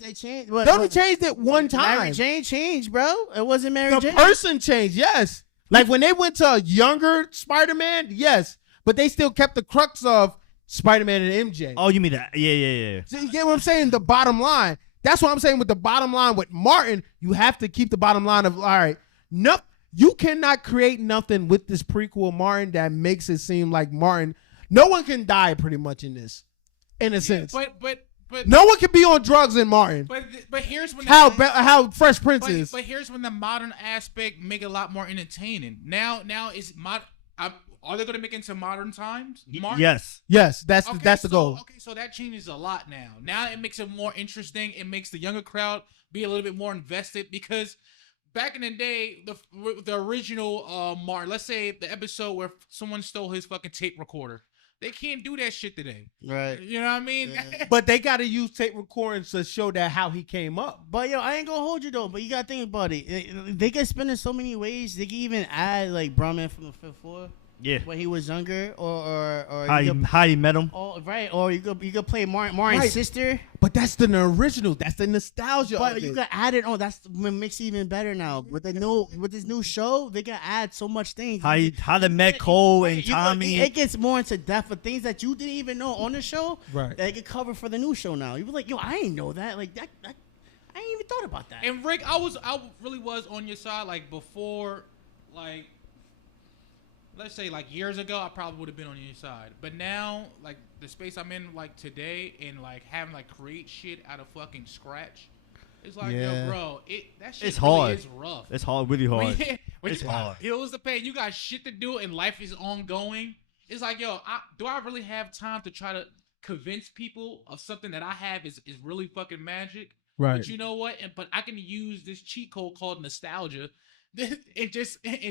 They changed. they only changed it one time. Mary Jane changed, bro. It wasn't Mary The Jane. person changed, yes. Like when they went to a younger Spider-Man, yes. But they still kept the crux of Spider-Man and MJ. Oh, you mean that? Yeah. So you get what I'm saying? The bottom line. That's what I'm saying with the bottom line with Martin. You have to keep the bottom line of, all right, no, you cannot create nothing with this prequel of Martin that makes it seem like Martin. No one can die pretty much in this, in a sense. But No one can be on drugs in Martin. but here's when How Fresh Prince but, is. but here's when the modern aspect make it a lot more entertaining. Now is are they gonna make it into modern times? Yes. Yes, that's the so, goal. Okay, so that changes a lot now. Now it makes it more interesting. It makes the younger crowd be a little bit more invested because back in the day, the original Martin, let's say the episode where someone stole his fucking tape recorder, they can't do that shit today. Right. You know what I mean? Yeah. But they got to use tape recordings to show that how he came up. But yo, I ain't gonna hold you though. But you gotta think about it. They can spin it so many ways. They can even add like Brahman from the fifth floor Yeah. when he was younger, or How you met him? oh, right, or you could play Martin's Right. sister. But that's the original. That's the nostalgia But of you it. could add it on. That's what makes it even better now. With this new show, they can add so much things. How they met Cole and You could- Tommy? It gets more into depth of things that you didn't even know on the show. Right. That they could cover for the new show now. You were like, yo, I ain't know that. Like that I ain't even thought about that. And Rick, I really was on your side. Like before, like let's say like years ago, I probably would have been on your side. But now, like the space I'm in, like today, and like having like create shit out of fucking scratch, It's like, Yeah. yo, bro, that shit It's really hard. is rough. It's hard, really hard. When It's you got hard. bills to pay, you got shit to do, and life is ongoing. It's like, yo, do I really have time to try to convince people of something that I have is really fucking magic? Right. But you know what? But I can use this cheat code called nostalgia. It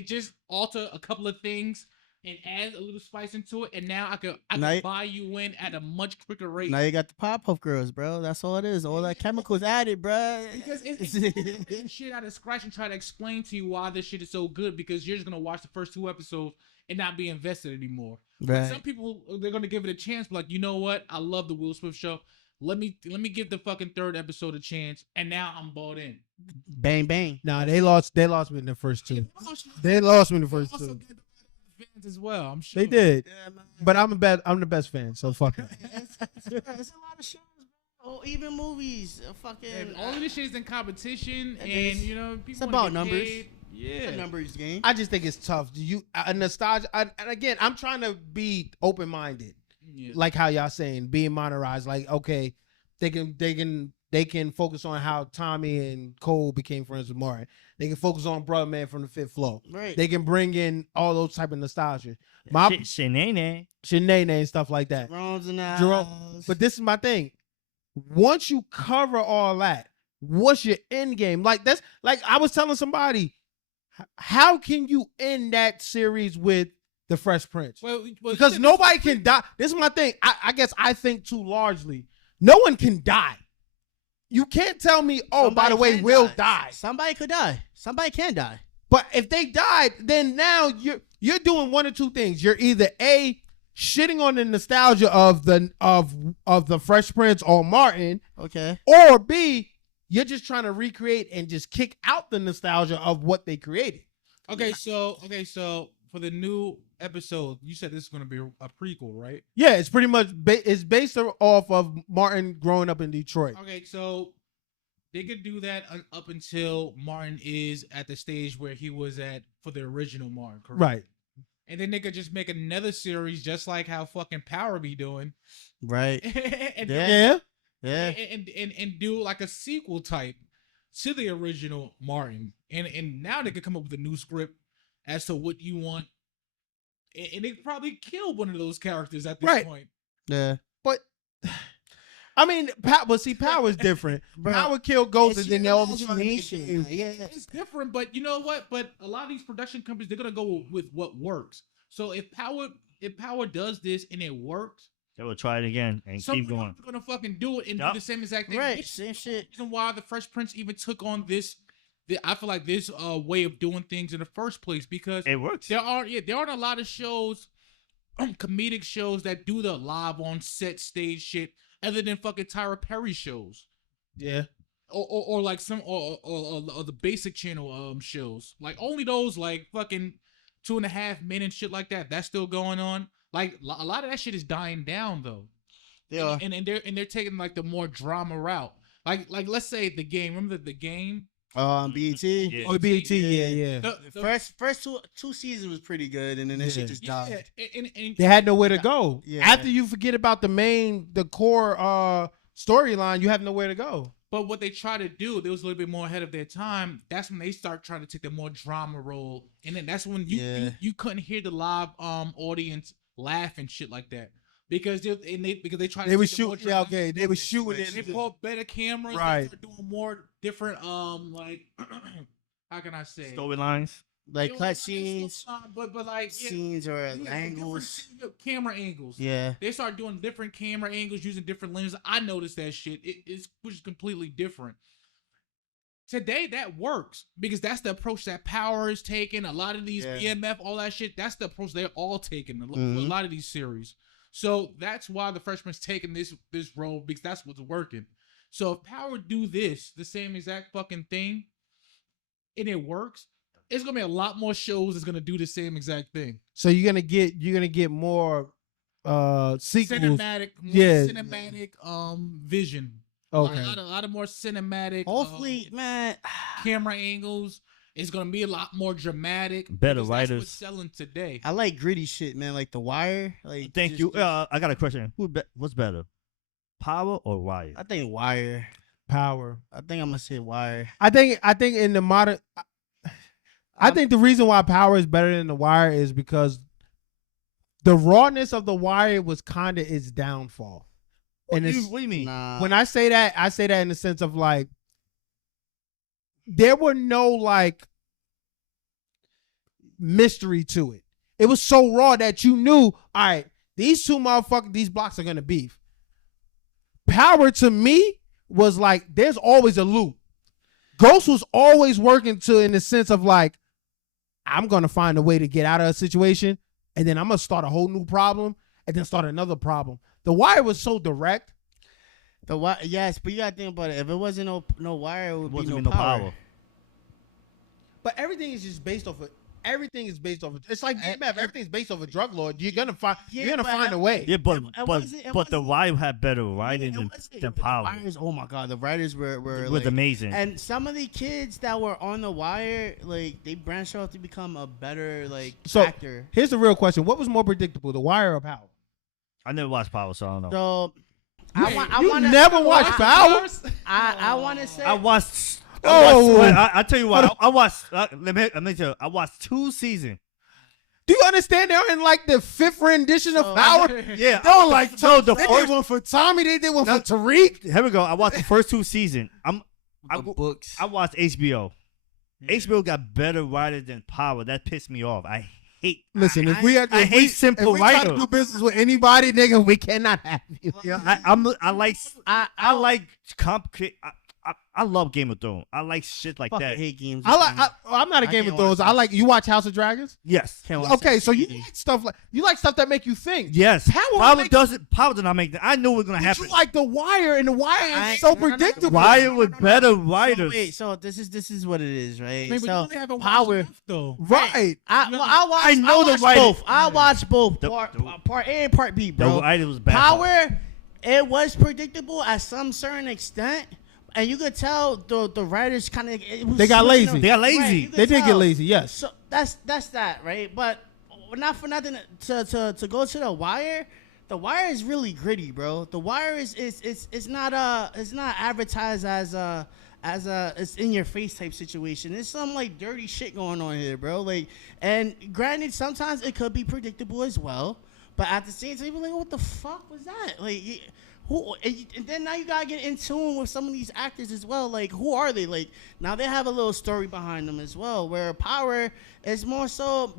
just alter a couple of things and add a little spice into it, and now I can buy you in at a much quicker rate. Now you got the Pop Girls, bro. That's all it is. All that chemicals added, bro. Because it's shit out of scratch and try to explain to you why this shit is so good, because you're just gonna watch the first 2 episodes and not be invested anymore. Right. Some people, they're gonna give it a chance, like, you know what? I love the Will Smith show. Let me give the fucking 3rd episode a chance, and now I'm bought in. Bang bang. Nah, they lost me in the first 2. They lost me in the first Also 2. get the fans as well. I'm sure They did. Yeah, man. But I'm the best fan, so fuck it. It's a lot of shows, bro. Or even movies. Fucking. And all of this shit is in competition, It and is. you know, people It's wanna about get numbers. paid. It's Yeah. a numbers game. I just think it's tough. Nostalgia, and again, I'm trying to be open minded, Yeah. like how y'all saying, being modernized. Like, okay, they can focus on how Tommy and Cole became friends with Martin. They can focus on Brother Man from the Fifth Floor. Right. They can bring in all those type of nostalgia, Shanae. Shanae and stuff like that. Jerome's in the Jerome, house. but this is my thing. Once you cover all that, what's your end game? Like that's like I was telling somebody, how can you end that series with the Fresh Prince? Well, Because nobody can die. This is my thing. I guess I think too largely. No one can die. You can't tell me, oh, by the way, can Will die. Somebody could die. Somebody can die. But if they died, then now you're doing one or two things. You're either A, shitting on the nostalgia of the Fresh Prince or Martin, Okay. or B, you're just trying to recreate and just kick out the nostalgia of what they created. Okay, so for the new episode, you said this is going to be a prequel, right? Yeah, it's pretty much it's based off of Martin growing up in Detroit. Okay, so they could do that up until Martin is at the stage where he was at for the original Martin, correct? Right. And then they could just make another series just like how fucking Power be doing. Right. and, Yeah. Yeah. Yeah. and do like a sequel type to the original Martin. And now they could come up with a new script as to what you want. And they could probably kill one of those characters at this Right. point. Yeah. But I mean, Power is different. Bro, Power killed Ghost and it's then all of a your sudden he imagination. came. Yeah. It's different, but you know what? But a lot of these production companies, they're gonna go with what works. So if Power does this and it works, They will try it again and keep going. Someone's gonna fucking do it and Yup. do the same exact thing. Right. This is Same the shit. reason why the Fresh Prince even took on this. I feel like this way of doing things in the first place, because It works. there aren't a lot of shows, comedic shows that do the live on set stage shit other than fucking Tyra Perry shows. Yeah. Or like some or the basic channel shows, like only those like fucking 2.5 Men and shit like that. That's still going on. Like a lot of that shit is dying down though. They are. And they're taking like the more drama route. Like let's say The Game. Remember the Game? BET. Yeah. Oh, BET, yeah. The first two seasons was pretty good, and then that shit just died. And They had nowhere to go. Yeah. After you forget about the core storyline, you have nowhere to go. but what they try to do, they was a little bit more ahead of their time. That's when they start trying to take the more drama role, and then that's when you couldn't hear the live audience laugh and shit like that. Because they try to They were take the more shooting. Yeah, dramatic okay. They were shooting They it. bought better cameras. Right. They started doing more different like how can I say? Storylines. Like It cut was scenes, but like scenes or different angles. camera angles. Yeah. They start doing different camera angles using different lenses. I noticed that shit. It's which is completely different. Today that works because that's the approach that Power is taking. A lot of these Yeah. EMF, all that shit. That's the approach they're all taking. A Mhm. lot of these series. So that's why the Freshman's taking this role, because that's what's working. So if Power do this, the same exact fucking thing, and it works, it's gonna be a lot more shows that's gonna do the same exact thing. So you're gonna get more sequels. Cinematic, more Yeah. cinematic vision. Okay. A lot of more cinematic. Hopefully, man. Camera angles. It's gonna be a lot more dramatic. Better because writers. That's what's selling today. I like gritty shit, man. Like The Wire. Like. Thank just- you. I got a question. What's better, Power or Wire? I think Wire. Power. I think I'm gonna say Wire. I think in the modern, I think the reason why Power is better than The Wire is because the rawness of The Wire was kind of its downfall. What And do it's, you mean? Nah. when I say that in the sense of like, there were no like mystery to it. It was so raw that you knew, all right, these two motherfuckers, these blocks are gonna beef. Power to me was like, there's always a loop. Ghost was always working in the sense of like, I'm gonna find a way to get out of a situation, and then I'm gonna start a whole new problem, and then start another problem. The Wire was so direct. The Wire, yes, but you gotta think about it. If it wasn't no Wire, it would be Wasn't no no power. power. But everything is just based off of. Everything is based off of. It's like BMF. Everything's based off of drug lord. You're gonna find. Yeah, you're gonna but find a way. Yeah, but It wasn't- the Wire had better writing than Power. The Writers, oh my god, the writers were It was like, amazing. And some of the kids that were on the Wire, like they branched off to become a better like So actor. here's the real question: what was more predictable, The Wire or Power? I never watched Power, so I don't know. So I want. You never watched Power? I want to say. I watched. Oh. I tell you what. I watched. Let me tell you. I watched 2 seasons. Do you understand? They're in like the 5th rendition of So- Power. Yeah. They don't like. So the They first. did one for Tommy. They did one No. for Tariq. Here we go. I watched the first 2 seasons. I books. watched HBO. HBO got better writers than Power. That pissed me off. I hate. Listen, if I we hate simple if we try to writers. do business with anybody, nigga, we cannot have you. Yeah, I like complicated. I love Game of Thrones. I like shit like Fucking that. hate games. I'm not a I Game of can't Thrones. watch I like. You watch House of Dragons? Yes. Can't watch Okay, that so you shit. like stuff that make you think. Yes. Power make- Power did not make that. I knew it was gonna But happen. you like The Wire, and The Wire I- is so no, no, no, no, predictable. Wire with better So, writers. wait, so this is what it is, right? Maybe so you haven't watched Power. enough, though. Right. I know the writing. both. I watched both. The- Part A and Part B, The bro. writer was bad. Power, it was predictable at some certain extent, and you could tell the writers kind of They got lazy. They got lazy. They did get lazy, yes. So that's that, right? But not for nothing to go to the Wire. The Wire is really gritty, bro. The Wire is it's not advertised as a it's in your face type situation. There's some like dirty shit going on here, bro. Like, and granted, sometimes it could be predictable as well, but at the same time, you're like, what the fuck was that? Like, who? And then now you gotta get in tune with some of these actors as well. Like, who are they? Like, now they have a little story behind them as well. Where Power is more so.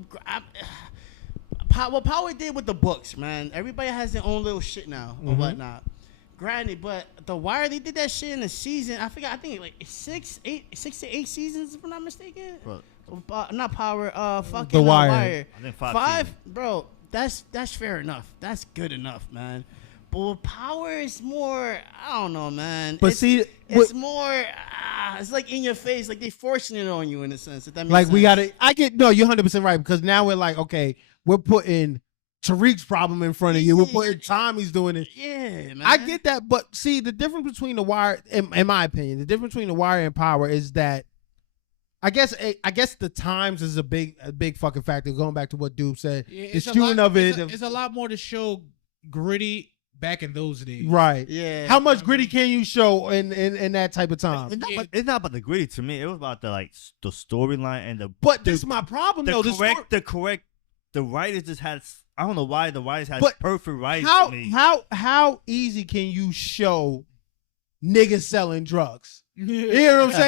What Power did with the books, man. Everybody has their own little shit now or whatnot. Granted, but The Wire, they did that shit in a season. I think like 6 to 8 seasons, if I'm not mistaken. Not Power. Fucking The Wire. I think 5 seasons. bro. That's fair enough. That's good enough, man. But with Power is more. I don't know, man. But it's, see, it's more. It's like in your face, like they forcing it on you in a sense. If that makes like sense. we gotta. You're 100% right, because now we're like, okay, we're putting Tariq's problem in front of you. We're putting Tommy's doing it. Yeah, man. I get that, but see, the difference between The Wire, in my opinion, the difference between The Wire and Power is that I guess the times is a big fucking factor. Going back to what Doob said, Yeah, the shooting of it, It's a lot more to show gritty back in those days. right? Yeah. How much gritty can you show in that type of time? It's not about the gritty to me. It was about the storyline and But this is my problem, though. The writers just had. I don't know why the writers had But perfect writers to me. How easy can you show niggas selling drugs? You know what I'm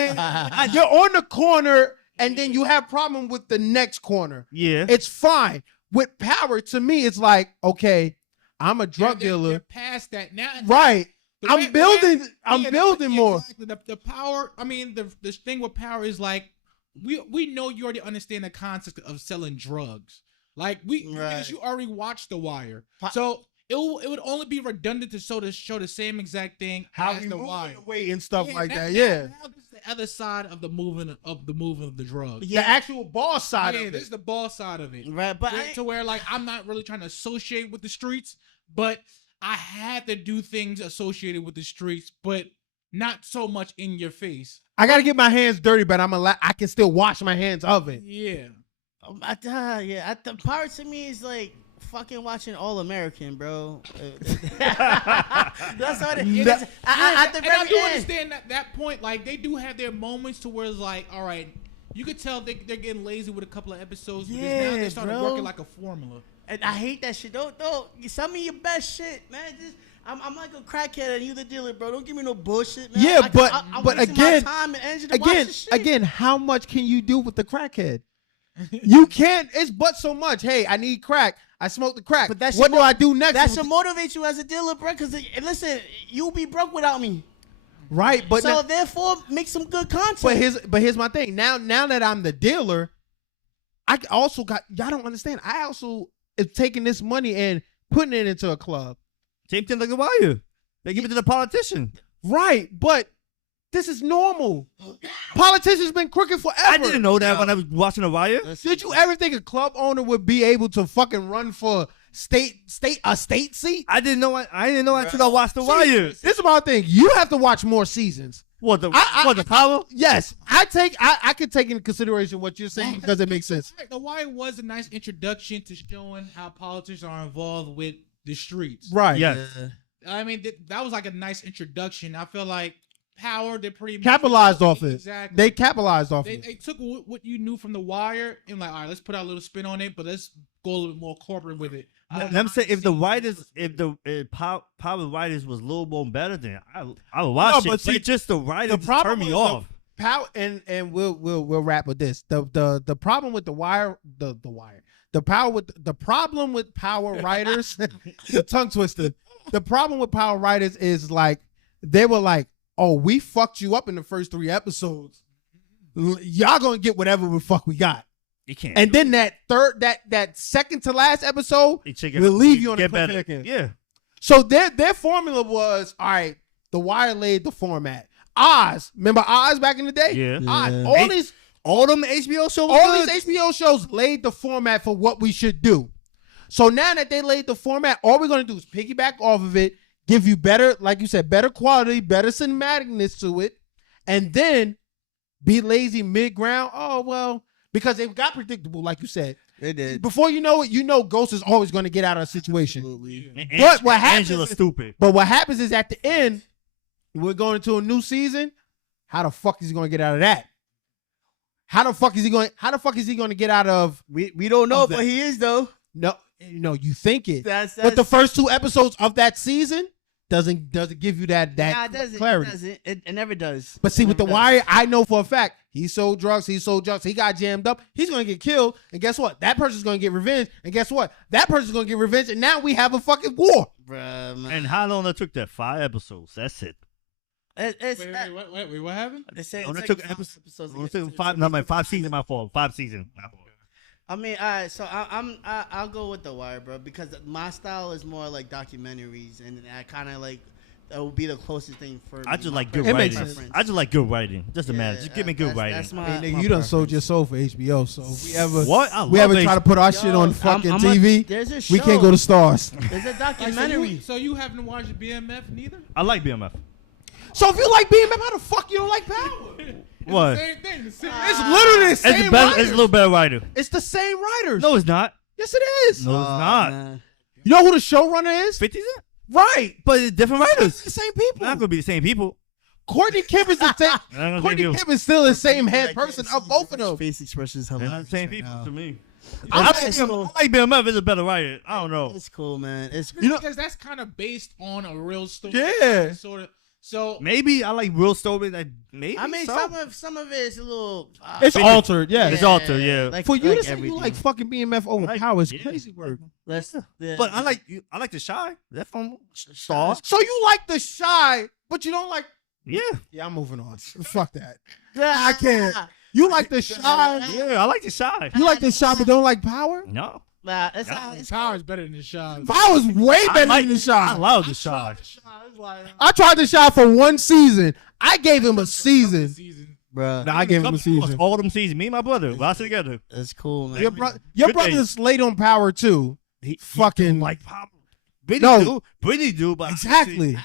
saying? You're on the corner, and then you have problem with the next corner. Yeah. It's fine. With Power, to me, it's like, okay, I'm a drug dealer. They're past that now. Right. The I'm way- building. I'm yeah, building more. Exactly. The Power. I mean, the thing with Power is like we know you already understand the concept of selling drugs. Like because you already watched The Wire, so it would only be redundant to show the same exact thing as we The moving Wire. away and stuff like that. Now Yeah. this is the other side of the movement of the drugs. The actual boss side Yeah, of this it. is the boss side of it. Right, but To where like I'm not really trying to associate with the streets, but I had to do things associated with the streets, but not so much in your face. I gotta get my hands dirty, but I can still wash my hands of it. Yeah. The Power to me is like fucking watching All American, bro. That's what it is. At the And I very do end. understand that point. Like, they do have their moments to where it's like, all right, you could tell they're getting lazy with a couple of episodes because now Yeah, they're starting bro. working like a formula. And I hate that shit. Don't send me your best shit, man. Just I'm like a crackhead and you the dealer, bro. Don't give me no bullshit, man. Yeah, I'm but wasting again, my time and energy to watch this shit. again, how much can you do with the crackhead? You can't. It's but so much. Hey, I need crack. I smoke the crack. But that's what do I do next? That should motivate you as a dealer, bro. Because listen, you'll be broke without me. Right, but So therefore, make some good content. but here's my thing. Now that I'm the dealer, I also got y'all don't understand. I also is taking this money and putting it into a club. Same thing like the Wire. They give it to the politician. Right, but this is normal. Politicians been crooked forever. I didn't know that when I was watching the Wire. Did you ever think a club owner would be able to fucking run for a state seat? I didn't know. I didn't know until I watched the Wire. This is my thing. You have to watch more seasons. What the power? Yes, I could take into consideration what you're saying because it makes sense. The Wire was a nice introduction to showing how politics are involved with the streets. Right. Yes. I mean, that was like a nice introduction. I feel like Power, they pretty much Capitalized off it. Exactly. They capitalized off it. They took what you knew from The Wire and like, all right, let's put our little spin on it, but let's go a little bit more corporate with it. I'm saying if the writers, if the Power writers was a little more better, then I would watch it. But see, but just the writers turn me is off. Power and we'll wrap with this. The problem with the Wire, the problem with Power writers, the tongue twister. The problem with Power writers is like they were like, oh, we fucked you up in the first 3 episodes. Y'all gonna get whatever the fuck we got. You can't. And then that second to last episode will leave you on a cliffhanger. Yeah. So their formula was, all right, The Wire laid the format. Oz, remember Oz back in the day? Yeah. Oz, All them HBO shows. all these HBO shows laid the format for what we should do. So now that they laid the format, all we're gonna do is piggyback off of it, give you better, like you said, better quality, better cinematicness to it, and then be lazy mid-ground. Oh, well, because they got predictable, like you said. They did. Before you know it, Ghost is always going to get out of a situation. Absolutely. But what happens Angela's is- stupid. But what happens is at the end, we're going into a new season. How the fuck is he going to get out of that? How the fuck is he going to get out of? We don't know, Of that. but he is though. No, you think it. That's But the first 2 episodes of that season doesn't give you that Nah, it doesn't. clarity. It doesn't. It never does. But see, It with The never does. Wire, I know for a fact he sold drugs. He got jammed up. He's going to get killed. And guess what? That person's going to get revenge. And guess what? That person's going to get revenge. And now we have a fucking war. Bruh, man. And how long it took that? 5 episodes. That's it. It's Wait, what happened? they say Only it's took like 5 episodes. to Only get took to 5. the- No, my 5 seasons. My fault. 5 seasons. My fault. I mean, all right, so I'll go with The Wire, bro, because my style is more like documentaries, and I kind of like that would be the closest thing for me. I just my like good It makes writing. sense. I just like good writing. Doesn't matter. Yeah, Just give me good writing. That's my, I mean, nigga, my you done sold preference. your soul for HBO. So if we ever What? I we love ever try to put our shit Yo, on fucking I'm TV, there's a we can't show. go to Stars. There's a Like, documentary. so you haven't watched BMF neither? I like BMF. So if you like BMF, how the fuck you don't like Power? What? Same thing. The same. It's literally the It's same a better. writers. It's a little better writer. It's the same writers. No, it's not. Yes, it is. No, it's not. Man. You know who the showrunner is? 50 Cent? Right. But it's different It's writers. the same people. Not gonna be the same people. Courtney Kemp is the same. Not gonna be Courtney people. Kemp is still the same head person of both of them. Face expressions They're not hilarious. the same right people now. to me. I I like like BMF is a better writer. I don't know. It's cool, man. It's You know- because that's kind of based on a real story. Yeah. Sort of. So Maybe I like real stories. Like maybe. I mean, so. some of it is a little. It's altered, yeah. It's altered, yeah. Like, For you like to say everything. you like fucking BMF over Like- Power is yeah. crazy work. Yeah. But I like the Shy. That from Star. So you like the Shy, but you don't like. Yeah. Yeah, I'm moving on. Fuck that. I can't. You like the Shy. Yeah, I like the Shy. You like the Shy, but don't like Power. No. Nah, it's Yeah. not. It's Power is better than the Shy. Power's way better like- than the I Shy. love the Shy. I tried the Shy for 1 season. I gave him a season. Bruh. Nah, I gave him a season. All them seasons. Me and my brother. We watched it together. It's cool, man. Your Good brother's late on Power too. He Fucking like Pop. Brittany No. do. Brittany do. But exactly.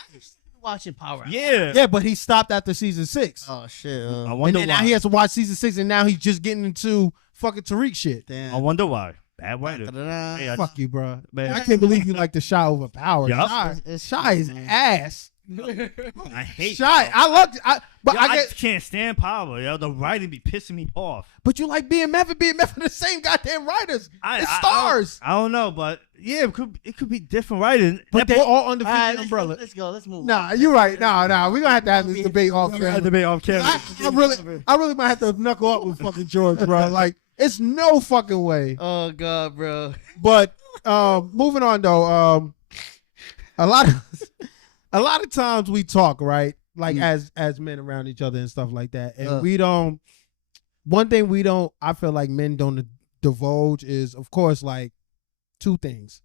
Watching Power. Yeah. Yeah, but he stopped after season 6. Oh shit. I And wonder then now why. he has to watch season 6, and now he's just getting into fucking Tariq shit. I Damn. wonder why. Bad writer. Da-da-da. Hey, Fuck you, bro. Man. I can't believe you like the Shy over Power. Yup. Shy is ass. I hate Shy. I love. But Yo, I I get. can't stand Power. Yo, the writing be pissing me off. But you like BMF and BMF are the same goddamn writers. It's stars. I don't know, but yeah, it could be different writing. But they all under All right, 50 umbrella. Let's go. Let's move. Nah, you're right. Nah. We're gonna have this debate off camera. debate off camera. I really might have to knuckle up with fucking George, bro. Like, it's no fucking way. Oh God, bro. But moving on though, a lot of times we talk, right? Like as men around each other and stuff like that. And we don't, one thing we don't, I feel like men don't divulge is, of course, like two things.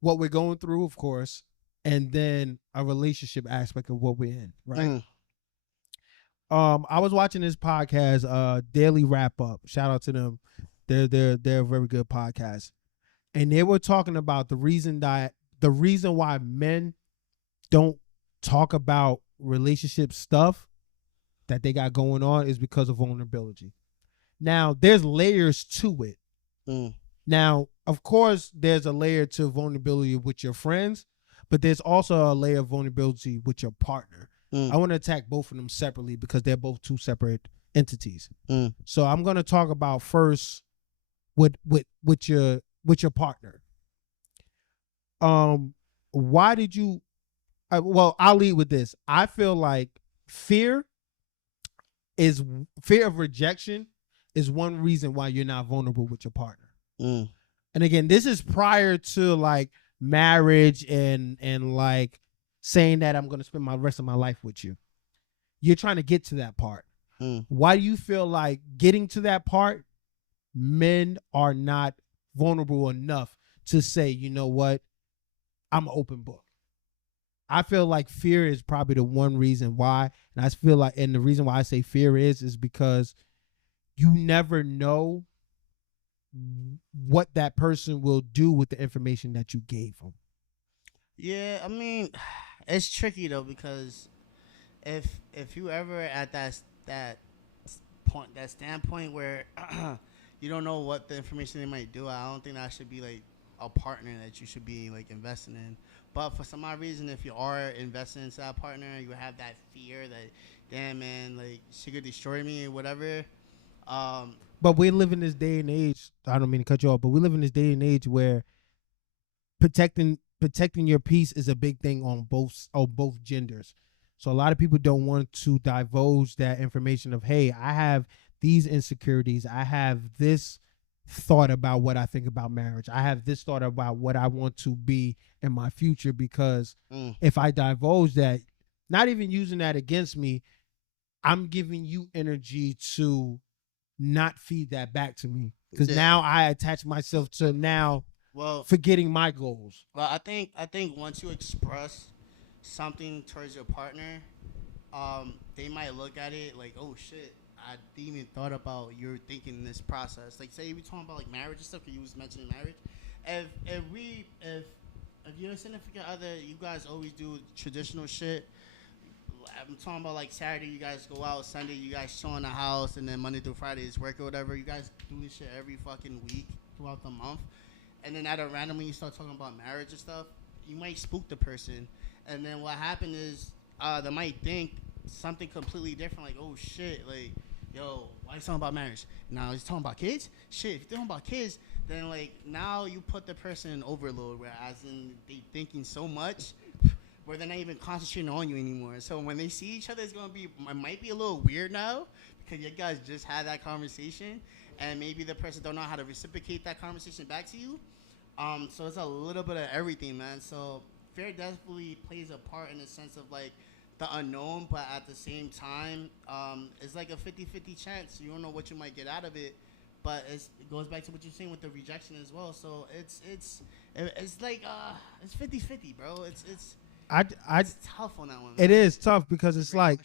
What we're going through, of course, and then a relationship aspect of what we're in, right? I was watching this podcast, Daily Wrap Up. Shout out to them. They're a very good podcast. And they were talking about the reason why men don't talk about relationship stuff that they got going on is because of vulnerability. Now, there's layers to it. Now, of course, there's a layer to vulnerability with your friends, but there's also a layer of vulnerability with your partner. I want to attack both of them separately because they're both two separate entities. So I'm going to talk about first with your partner. Why did you? Well, I'll lead with this. I feel like fear of rejection is one reason why you're not vulnerable with your partner. And again, this is prior to like marriage and like saying that I'm going to spend my rest of my life with you. You're trying to get to that part. Why do you feel like getting to that part, men are not vulnerable enough to say, you know what, I'm an open book? I feel like fear is probably the one reason why. And I feel like, and the reason why I say fear is because you never know what that person will do with the information that you gave them. Yeah, I mean, it's tricky though, because if you ever at that standpoint where you don't know what the information they might do, I don't think that should be like a partner that you should be like investing in. But for some odd reason, if you are investing into that partner, you have that fear that, damn man, like she could destroy me or whatever. But we live in this day and age. I don't mean to cut you off, but we live in this day and age where protecting your peace is a big thing on both genders. So a lot of people don't want to divulge that information of, hey, I have these insecurities. I have this thought about what I think about marriage. I have this thought about what I want to be in my future, because if I divulge that, not even using that against me, I'm giving you energy to not feed that back to me, because now I attach myself to forgetting my goals. Well, I think once you express something towards your partner, they might look at it like, oh shit, I didn't even thought about your thinking in this process. Like, say we talking about like marriage and stuff, because you was mentioning marriage. If you're a significant other, you guys always do traditional shit. I'm talking about like Saturday, you guys go out. Sunday, you guys chill in the house, and then Monday through Friday is work or whatever. You guys do this shit every fucking week throughout the month, and then at a random when you start talking about marriage and stuff, you might spook the person, and then what happened is they might think something completely different. Like, oh shit, like, yo, why are you talking about marriage? Now he's talking about kids. Shit, if you're talking about kids, then like now you put the person in overload, whereas in they thinking so much where they're not even concentrating on you anymore. So when they see each other, it might be a little weird now, because you guys just had that conversation, and maybe the person don't know how to reciprocate that conversation back to you. So it's a little bit of everything, man. So fear definitely plays a part in the sense of like the unknown, but at the same time, it's like a 50-50 chance. You don't know what you might get out of it, but it goes back to what you're saying with the rejection as well. So it's like it's 50-50, bro. It's tough on that one, man. It is tough because it's like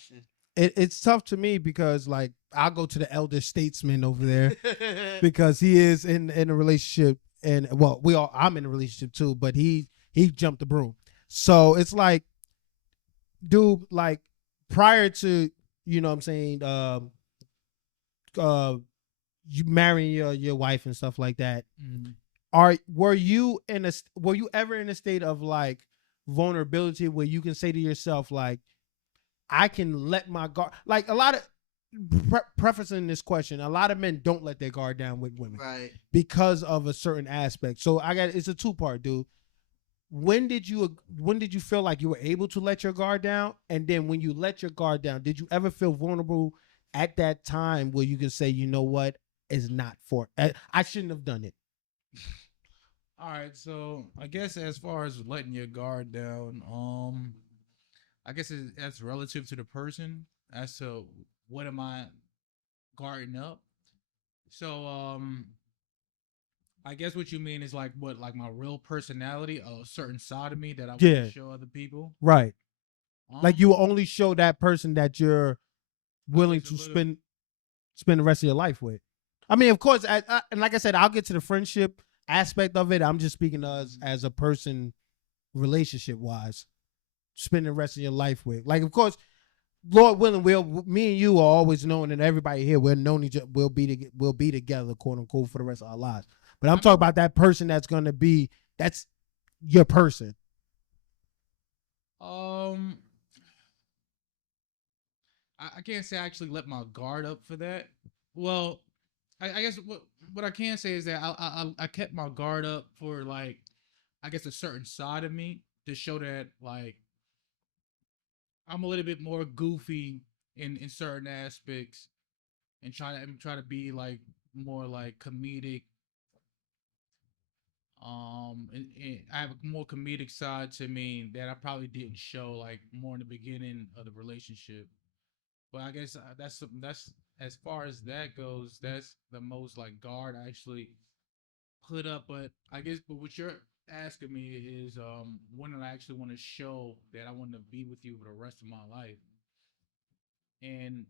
it's tough to me, because like I'll go to the elder statesman over there because he is in a relationship, and well, I'm in a relationship too, but he jumped the broom. So it's like, dude, like prior to, you know what I'm saying, you marrying your wife and stuff like that, were you ever in a state of like vulnerability where you can say to yourself like, I can let my guard, like a lot of prefacing this question, a lot of men don't let their guard down with women, Right. because of a certain aspect. So it's a 2-part, dude. When did you feel like you were able to let your guard down? And then when you let your guard down, did you ever feel vulnerable at that time where you can say, you know what, it's not for, I shouldn't have done it? All right, so I guess as far as letting your guard down, I guess that's relative to the person as to what am I guarding up. So I guess what you mean is like what, like my real personality, a certain side of me that I want to show other people. Right. Like you only show that person that you're willing to spend the rest of your life with. I mean, of course, and like I said, I'll get to the friendship aspect of it. I'm just speaking as a person, relationship wise, spend the rest of your life with. Like, of course, Lord willing, me and you are always known, and everybody here, we're known each other, we'll be together, quote unquote, for the rest of our lives. But I'm talking about that person that's your person. I can't say I actually let my guard up for that. Well, I guess what I can say is that I kept my guard up for, like, I guess a certain side of me to show that, like, I'm a little bit more goofy in certain aspects, and try to be like more like comedic. And I have a more comedic side to me that I probably didn't show like more in the beginning of the relationship. But I guess that's as far as that goes, that's the most like guard I actually put up. But I guess, but what you're asking me is, when did I actually want to show that I want to be with you for the rest of my life? And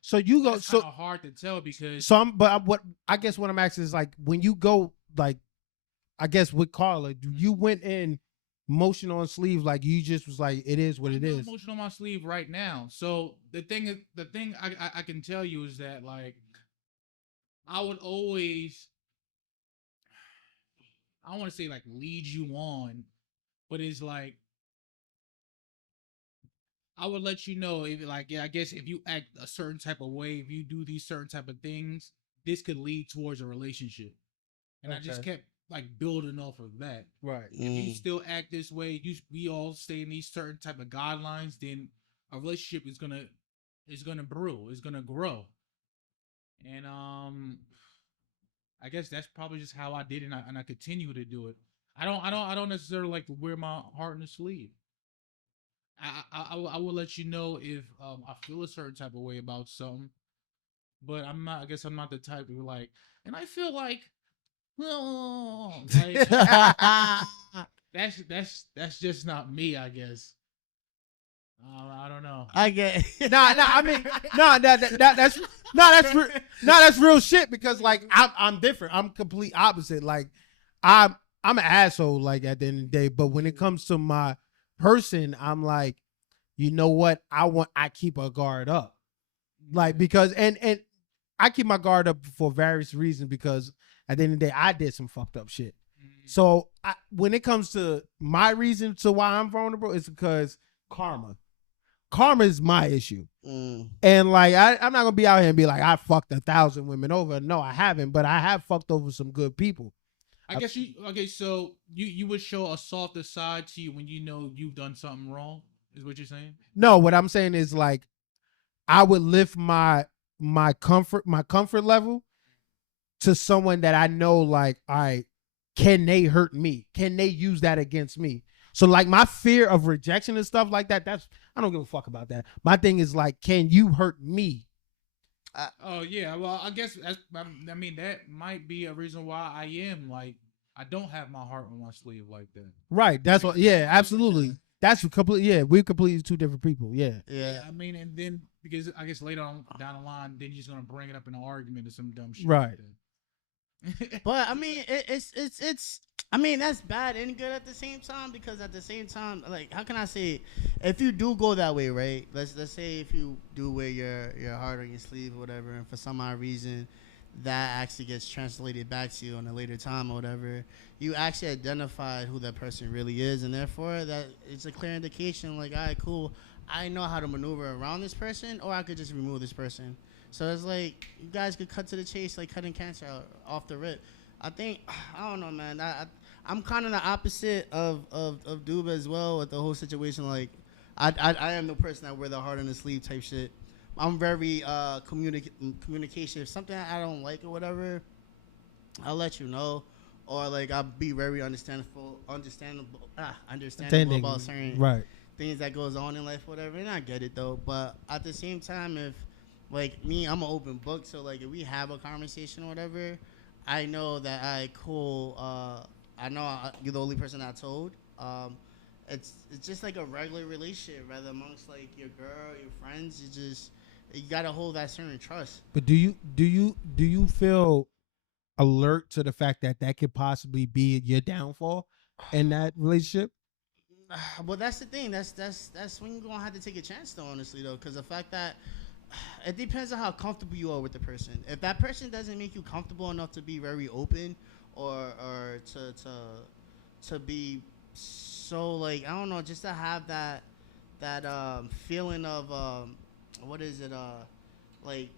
so you go, it's kind of hard to tell because. What I guess what I'm asking is like when you go like, I guess with Carla, you went in motion on sleeve, like you just was like, it is what it is. Motion on my sleeve right now. So the thing I can tell you is that like I would always, I don't want to say like lead you on, but it's like I would let you know if like, yeah, I guess if you act a certain type of way, if you do these certain type of things, this could lead towards a relationship. And I just kept like building off of that. Right. If you still act this way, we all stay in these certain type of guidelines, then a relationship is gonna brew, it's gonna grow. And I guess that's probably just how I did it, and I continue to do it. I don't necessarily like to wear my heart on the sleeve. I will let you know if I feel a certain type of way about something, but I'm not. I guess I'm not the type to be like, and I feel like, oh, like that's just not me. I guess. I don't know. I get I mean, that's real shit, because like I'm different. I'm complete opposite. Like I'm an asshole, like at the end of the day. But when it comes to my person, I'm like, you know what? I keep a guard up. Like, because and I keep my guard up for various reasons, because at the end of the day, I did some fucked up shit. So when it comes to my reason to why I'm vulnerable, it's because karma is my issue. And like I'm not gonna be out here and be like, I fucked 1,000 women over. No, I haven't, but I have fucked over some good people. I guess so you would show a softer side to you when you know you've done something wrong, is what you're saying? No, what I'm saying is like I would lift my comfort level to someone that I know, like, all right, can they hurt me? Can they use that against me? So like my fear of rejection and stuff like that, I don't give a fuck about that. My thing is like, can you hurt me? Oh yeah, well I guess I mean that might be a reason why I am like I don't have my heart on my sleeve like that. Right. That's what. Yeah. Absolutely. That's completely. Yeah. We're completely two different people. Yeah. Yeah. I mean, and then because I guess later on down the line, then you're just gonna bring it up in an argument or some dumb shit. Right. Like But I mean, it's. I mean, that's bad and good at the same time, because at the same time, like, how can I say it? If you do go that way, right? Let's say if you do wear your heart on your sleeve or whatever, and for some odd reason that actually gets translated back to you in a later time or whatever, you actually identified who that person really is, and therefore that it's a clear indication. Like, all right, cool, I know how to maneuver around this person, or I could just remove this person. So it's like you guys could cut to the chase, like cutting cancer out off the rip. I think I don't know, man. I'm kind of the opposite of Doob as well with the whole situation. Like, I am the person that wear the heart on the sleeve type shit. I'm very communication. If something I don't like or whatever, I'll let you know, or like I'll be very understandable about certain things that goes on in life, or whatever. And I get it though, but at the same time, if like me, I'm an open book. So like if we have a conversation or whatever, I know that I know you're the only person I told. It's just like a regular relationship, rather amongst like your girl, your friends. You gotta hold that certain trust. But do you feel alert to the fact that could possibly be your downfall in that relationship? Well, that's the thing. That's when you're gonna have to take a chance, though. Honestly, though, because the fact that it depends on how comfortable you are with the person. If that person doesn't make you comfortable enough to be very open, or to be so like, I don't know, just to have that feeling of what is it? Like,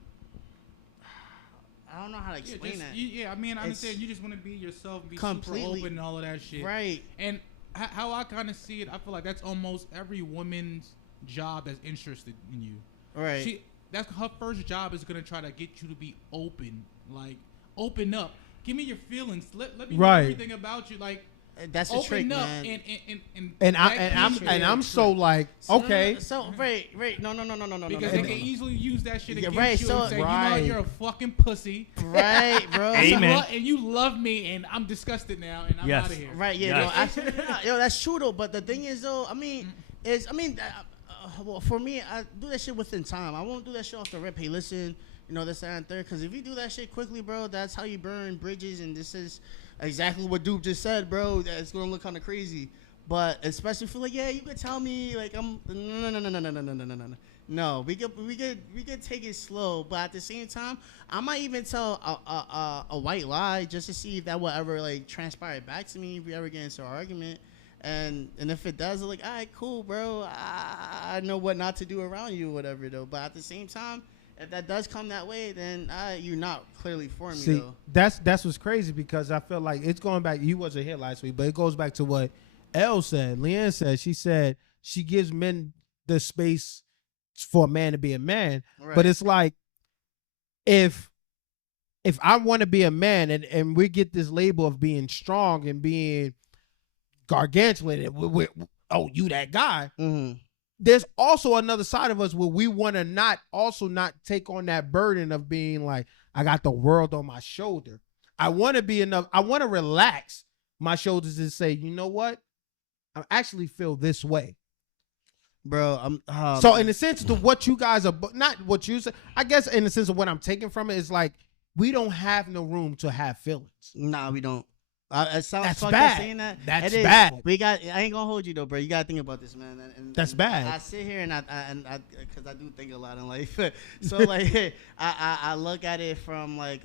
I don't know how to explain that. I mean, I understand. You just want to be yourself, be completely super open and all of that shit. Right. And how I kind of see it, I feel like that's almost every woman's job that's interested in you. Right. That's her first job, is going to try to get you to be open. Like, open up. Give me your feelings. Let me know everything about you. Like, that's a trick, man. And I'm so like, okay. So right, no. Because they can easily use that shit against you and say, you know, you're a fucking pussy. Right, bro. Amen. And you love me, and I'm disgusted now, and I'm out of here. Right, yeah, no, absolutely not. Yo, that's true though. But the thing is, though, well, for me, I do that shit within time. I won't do that shit off the rip. Hey, listen, you know, this, that, and third. Because if you do that shit quickly, bro, that's how you burn bridges. And this is exactly what Doob just said, bro. It's gonna look kind of crazy. But especially if you're like, yeah, you could tell me, like, I'm no. No, we could take it slow. But at the same time, I might even tell a white lie just to see if that will ever like transpire back to me if we ever get into an argument. And if it does, I'm like, all right, cool, bro. I know what not to do around you, or whatever, though. But at the same time, if that does come that way, then you're not clearly for me, See, though. that's what's crazy, because I feel like it's going back. You wasn't here last week, but it goes back to what Elle said. Leanne said. She said she gives men the space for a man to be a man. Right. But it's like, if I want to be a man and we get this label of being strong and being gargantuan, you that guy. Mm-hmm. There's also another side of us where we want to not take on that burden of being like, I got the world on my shoulder. I want to be enough. I want to relax my shoulders and say, you know what? I actually feel this way, bro. So in the sense of what you guys are, not what you say, I guess in the sense of what I'm taking from it is like, we don't have no room to have feelings. Nah, we don't. It sounds that's fucked bad. Up saying that. That's bad. I ain't gonna hold you though, bro. You gotta think about this, man. And that's bad. I sit here and I because I do think a lot in life. So like, I look at it from like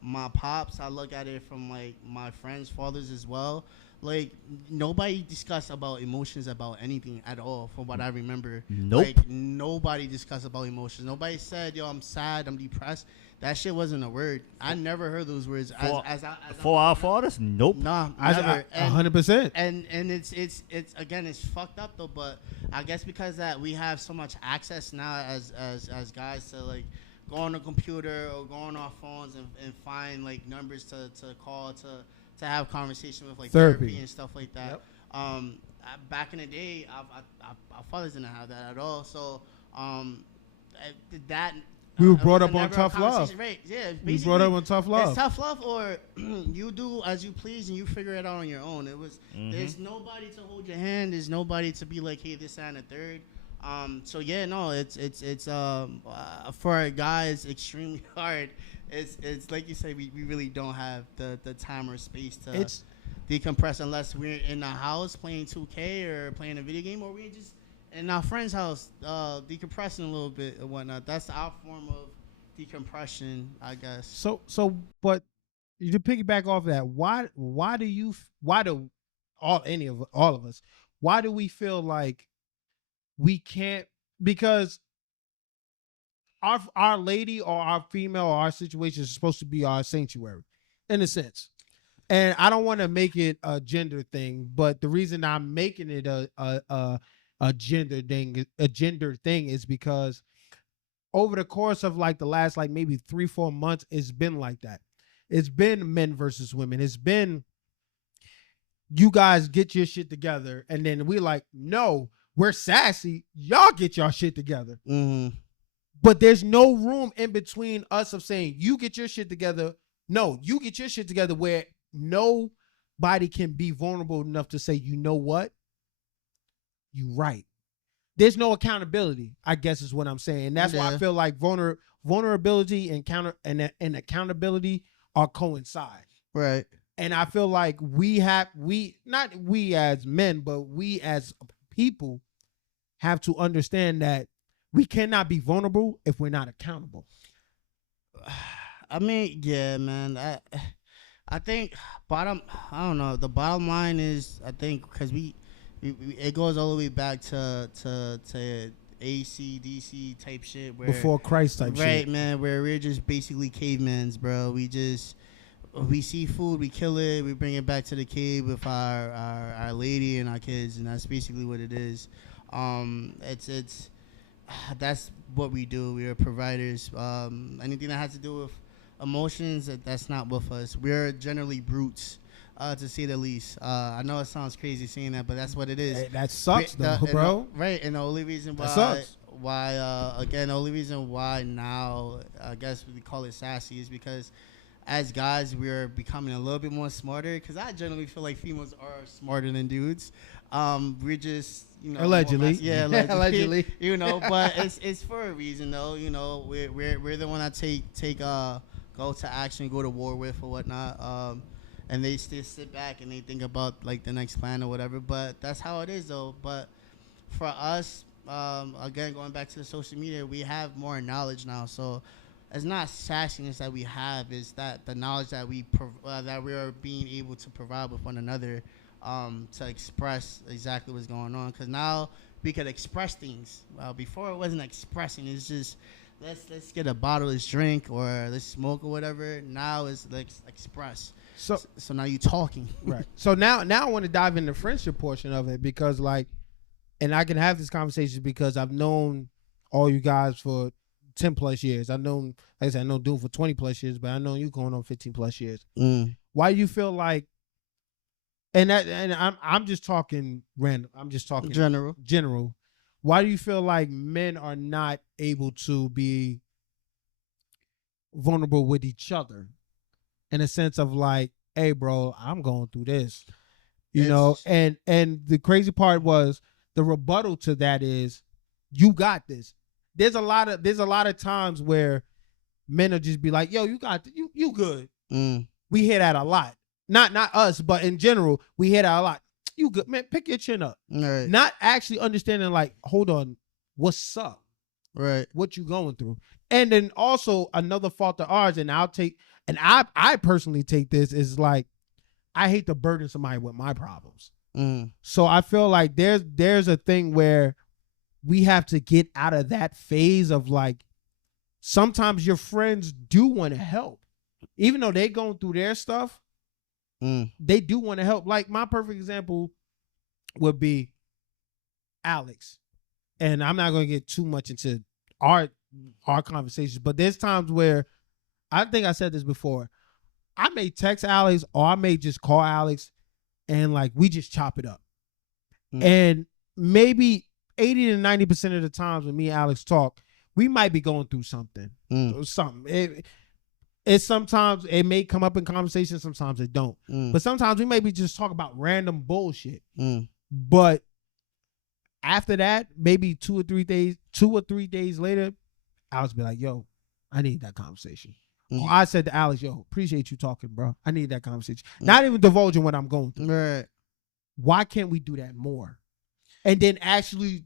my pops. I look at it from like my friends' fathers as well. Like, nobody discussed about emotions about anything at all, from what I remember. Nope. Like, nobody discussed about emotions. Nobody said, yo, I'm sad, I'm depressed. That shit wasn't a word. I never heard those words. For our fathers? Nope. Nah, never. 100%. And it's again, it's fucked up though. But I guess because that we have so much access now as guys to like go on a computer or go on our phones and find like numbers to call to have conversation with, like therapy and stuff like that. Yep. Back in the day, our fathers didn't have that at all. So that. We were brought up on tough love. Right. Yeah, we brought up on tough love. It's tough love, or you do as you please and you figure it out on your own. It was there's nobody to hold your hand. There's nobody to be like, hey, this, that, and the third. So yeah, no, it's for a guy, it's extremely hard. It's like you say, we really don't have the time or space to decompress unless we're in the house playing 2K or playing a video game, or we're just in our friend's house decompressing a little bit and whatnot. That's our form of decompression, I guess. So, but to piggyback off of that, why do all of us, why do we feel like we can't, because our lady or our female or our situation is supposed to be our sanctuary, in a sense. And I don't want to make it a gender thing, but the reason I'm making it a gender thing is because over the course of like the last like maybe 3-4 months, it's been like that. It's been men versus women. It's been, you guys get your shit together, and then we like, no, we're sassy. Y'all get your shit together. Mm-hmm. But there's no room in between us of saying, you get your shit together. No, you get your shit together, where nobody can be vulnerable enough to say, you know what? You right. There's no accountability, I guess is what I'm saying. That's why I feel like vulnerability and accountability are coincide. Right. And I feel like not we as men, but we as people have to understand that we cannot be vulnerable if we're not accountable. I mean, yeah, man. I think I don't know. The bottom line is, I think, because it goes all the way back to AC, DC type shit. Where, before Christ type shit. Right, man, where we're just basically cavemans, bro. We see food, we kill it, we bring it back to the cave with our lady and our kids, and that's basically what it is. It's that's what we do. We are providers. Anything that has to do with emotions, that's not with us. We're generally brutes, to say the least. I know it sounds crazy saying that, but that's what it is. Hey, that sucks, bro. Right, and the only reason why, the only reason why now, I guess we call it sassy, is because as guys, we're becoming a little bit more smarter, because I generally feel like females are smarter than dudes. We're just, allegedly, allegedly, but it's for a reason, though. We're the one that go to action, go to war with or whatnot. And they still sit back and they think about like the next plan or whatever. But that's how it is, though. But for us, again, going back to the social media, we have more knowledge now. So it's not sassiness that we have; is that the knowledge that we are being able to provide with one another, to express exactly what's going on. Because now we could express things. Before it wasn't expressing; it's just let's get a bottle, let's drink, or let's smoke or whatever. Now it's let's express. So now you're talking, right? So now I want to dive into the friendship portion of it, because like, and I can have this conversation because I've known all you guys for 10 plus years. I've known, like I said, I know Doob for 20 plus years, but I know you going on 15 plus years. Why do you feel like, and I'm just talking random. I'm just talking general. Why do you feel like men are not able to be vulnerable with each other, in a sense of like, hey, bro, I'm going through this, and the crazy part was the rebuttal to that is, you got this. There's a lot of times where men will just be like, yo, you got you good. We hear that a lot. Not us, but in general, we hear that a lot. You good, man, pick your chin up. Right. Not actually understanding, like, hold on, what's up? Right. What you going through? And then also another fault of ours, and I personally take this, is like, I hate to burden somebody with my problems. So I feel like there's a thing where we have to get out of that phase of like, sometimes your friends do want to help. Even though they going through their stuff, they do want to help. Like, my perfect example would be Alex. And I'm not going to get too much into our conversations, but there's times where, I think I said this before, I may text Alex or I may just call Alex and like, we just chop it up. And maybe 80 to 90% of the times when me and Alex talk, we might be going through something. It's sometimes it may come up in conversation, sometimes it don't. But sometimes we maybe just talk about random bullshit. But after that, maybe 2 or 3 days later, Alex be like, yo, I need that conversation. Or I said to Alex, yo, appreciate you talking, bro. I need that conversation. Not even divulging what I'm going through. Right. Why can't we do that more? And then actually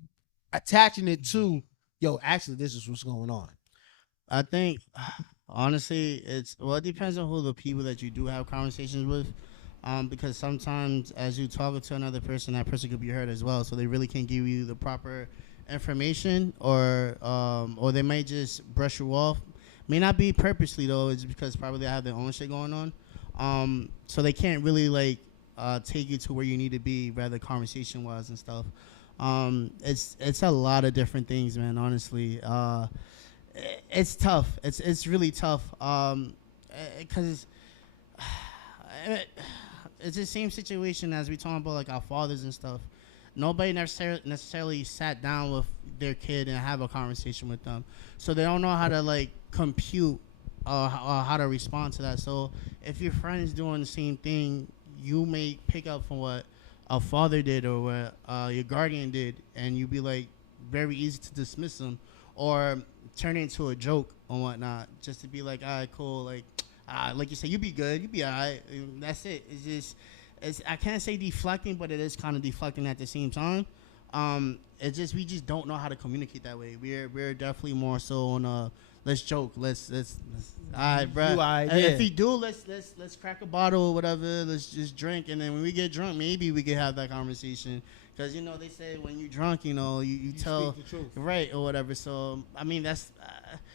attaching it to, yo, actually, this is what's going on. I think honestly, it depends on who the people that you do have conversations with. Because sometimes as you talk to another person, that person could be hurt as well. So they really can't give you the proper information, or they might just brush you off. May not be purposely though. It's because probably they have their own shit going on. So they can't really like take you to where you need to be, rather conversation wise and stuff. It's a lot of different things, man. Honestly, it's tough. It's really tough. Because it's the same situation as we talking about like our fathers and stuff. Nobody necessarily sat down with their kid and have a conversation with them, so they don't know how to like compute or how to respond to that. So if your friend is doing the same thing, you may pick up from what a father did or what your guardian did, and you be like very easy to dismiss them or turn it into a joke or whatnot, just to be like, all right, cool, like you said, you be good, you be all right. That's it. I can't say deflecting, but it is kind of deflecting at the same time. It's just we just don't know how to communicate that way. We're definitely more so on let's joke, let's all right, bro. If you do, let's crack a bottle or whatever. Let's just drink, and then when we get drunk, maybe we can have that conversation. Because they say when you're drunk, you tell speak the truth, right or whatever. So I mean that's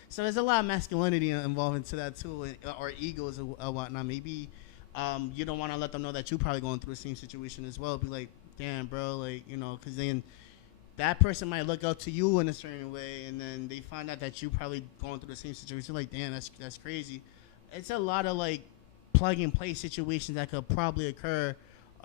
so there's a lot of masculinity involved into that too, or egos or whatnot. Maybe you don't want to let them know that you're probably going through the same situation as well. Be like, damn, bro, like because then that person might look up to you in a certain way, and then they find out that you probably going through the same situation. Like, damn, that's crazy. It's a lot of like plug and play situations that could probably occur.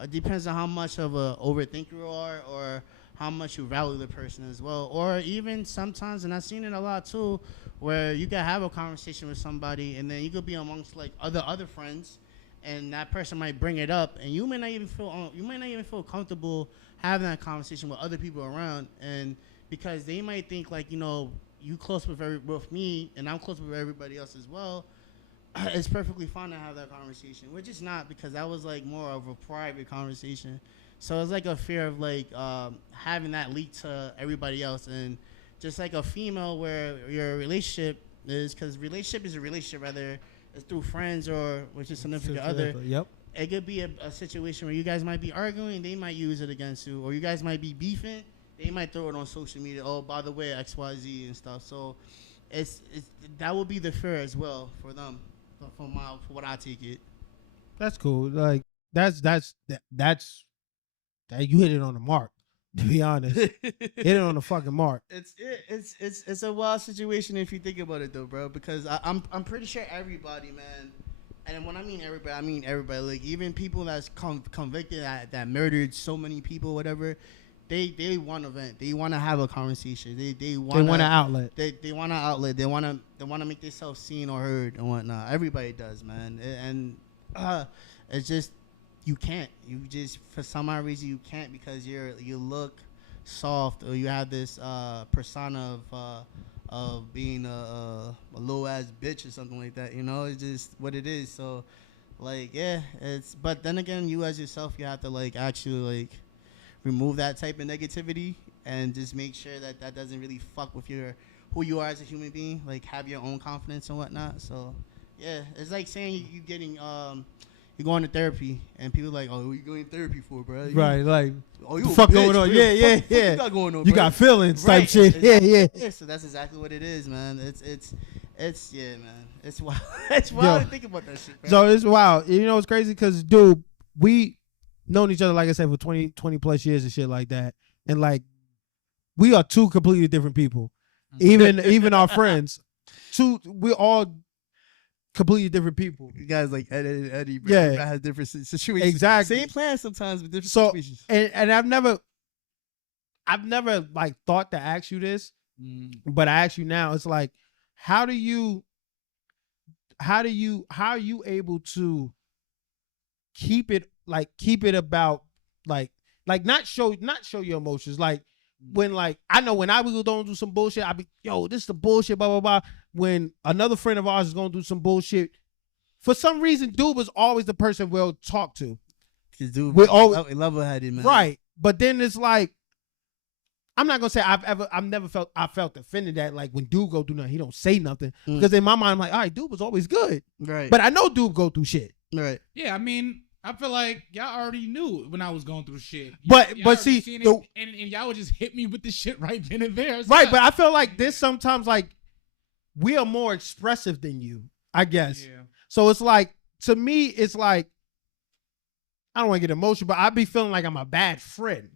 It depends on how much of a overthinker you are, or how much you value the person as well. Or even sometimes, and I've seen it a lot too, where you can have a conversation with somebody, and then you could be amongst like other friends, and that person might bring it up, and you might not even feel comfortable having that conversation with other people around, and because they might think like you close with me, and I'm close with everybody else as well. It's perfectly fine to have that conversation, which is not, because that was like more of a private conversation. So it's like a fear of like having that leak to everybody else, and just like a female where your relationship is, because relationship is a relationship, whether it's through friends or with your significant other. Yep. It could be a situation where you guys might be arguing, they might use it against you, or you guys might be beefing, they might throw it on social media. Oh, by the way, XYZ and stuff. So it's that would be the fear as well for them. For what I take it. That's cool. Like that's you hit it on the mark. To be honest, hit it on the fucking mark. It's a wild situation if you think about it though, bro. Because I'm pretty sure everybody, man. And when I mean everybody, I mean everybody. Like even people that's convicted that murdered so many people, whatever. They want to vent. They want to have a conversation. They want an outlet. They want an outlet. They want to make themselves seen or heard and whatnot. Everybody does, man. And it's just you can't. You just for some odd reason you can't, because you look soft, or you have this persona of being a low ass bitch or something like that. It's just what it is. So like but then again, you as yourself, you have to like actually like remove that type of negativity and just make sure that doesn't really fuck with who you are as a human being. Like have your own confidence and whatnot. So yeah, it's like saying you getting you're going to therapy, and people are like, oh, what are you going to therapy for, bro? Right, like you the fuck bitch, going on? bro. Yeah. You got going on, You bro? got feelings Right, type shit. exactly. Yeah. So that's exactly what it is, man. It's yeah, man. It's wild. It's wild to think about that shit, bro. So it's wild. It's crazy because, dude, we known each other, like I said, for 20 plus years and shit like that. And like, we are two completely different people. Even our friends, we're all completely different people. You guys like Eddie, bro. Yeah. Everybody has different situations. Exactly. Same plans sometimes, but different So, situations. and I've never like thought to ask you this, but I ask you now. It's like, how are you able to keep it about like not show your emotions, like when like I know when I was going to do some bullshit, I be this is the bullshit, blah blah blah. When another friend of ours is going to do some bullshit, for some reason Doob is always the person we'll talk to. Because Doob, we're always level-headed, man. Right, but then it's like I'm not gonna say I've never felt offended that like when Doob go through nothing, he don't say nothing because in my mind I'm like, all right, Doob was always good, Right. but I know Doob go through shit, Right. Yeah, I mean, I feel like y'all already knew when I was going through shit. But Y'all already see, seen it, and y'all would just hit me with the shit right then and there. So right? But I feel like this sometimes like we are more expressive than you, I guess. yeah. So it's like to me, it's like I don't want to get emotional, but I be feeling like I'm a bad friend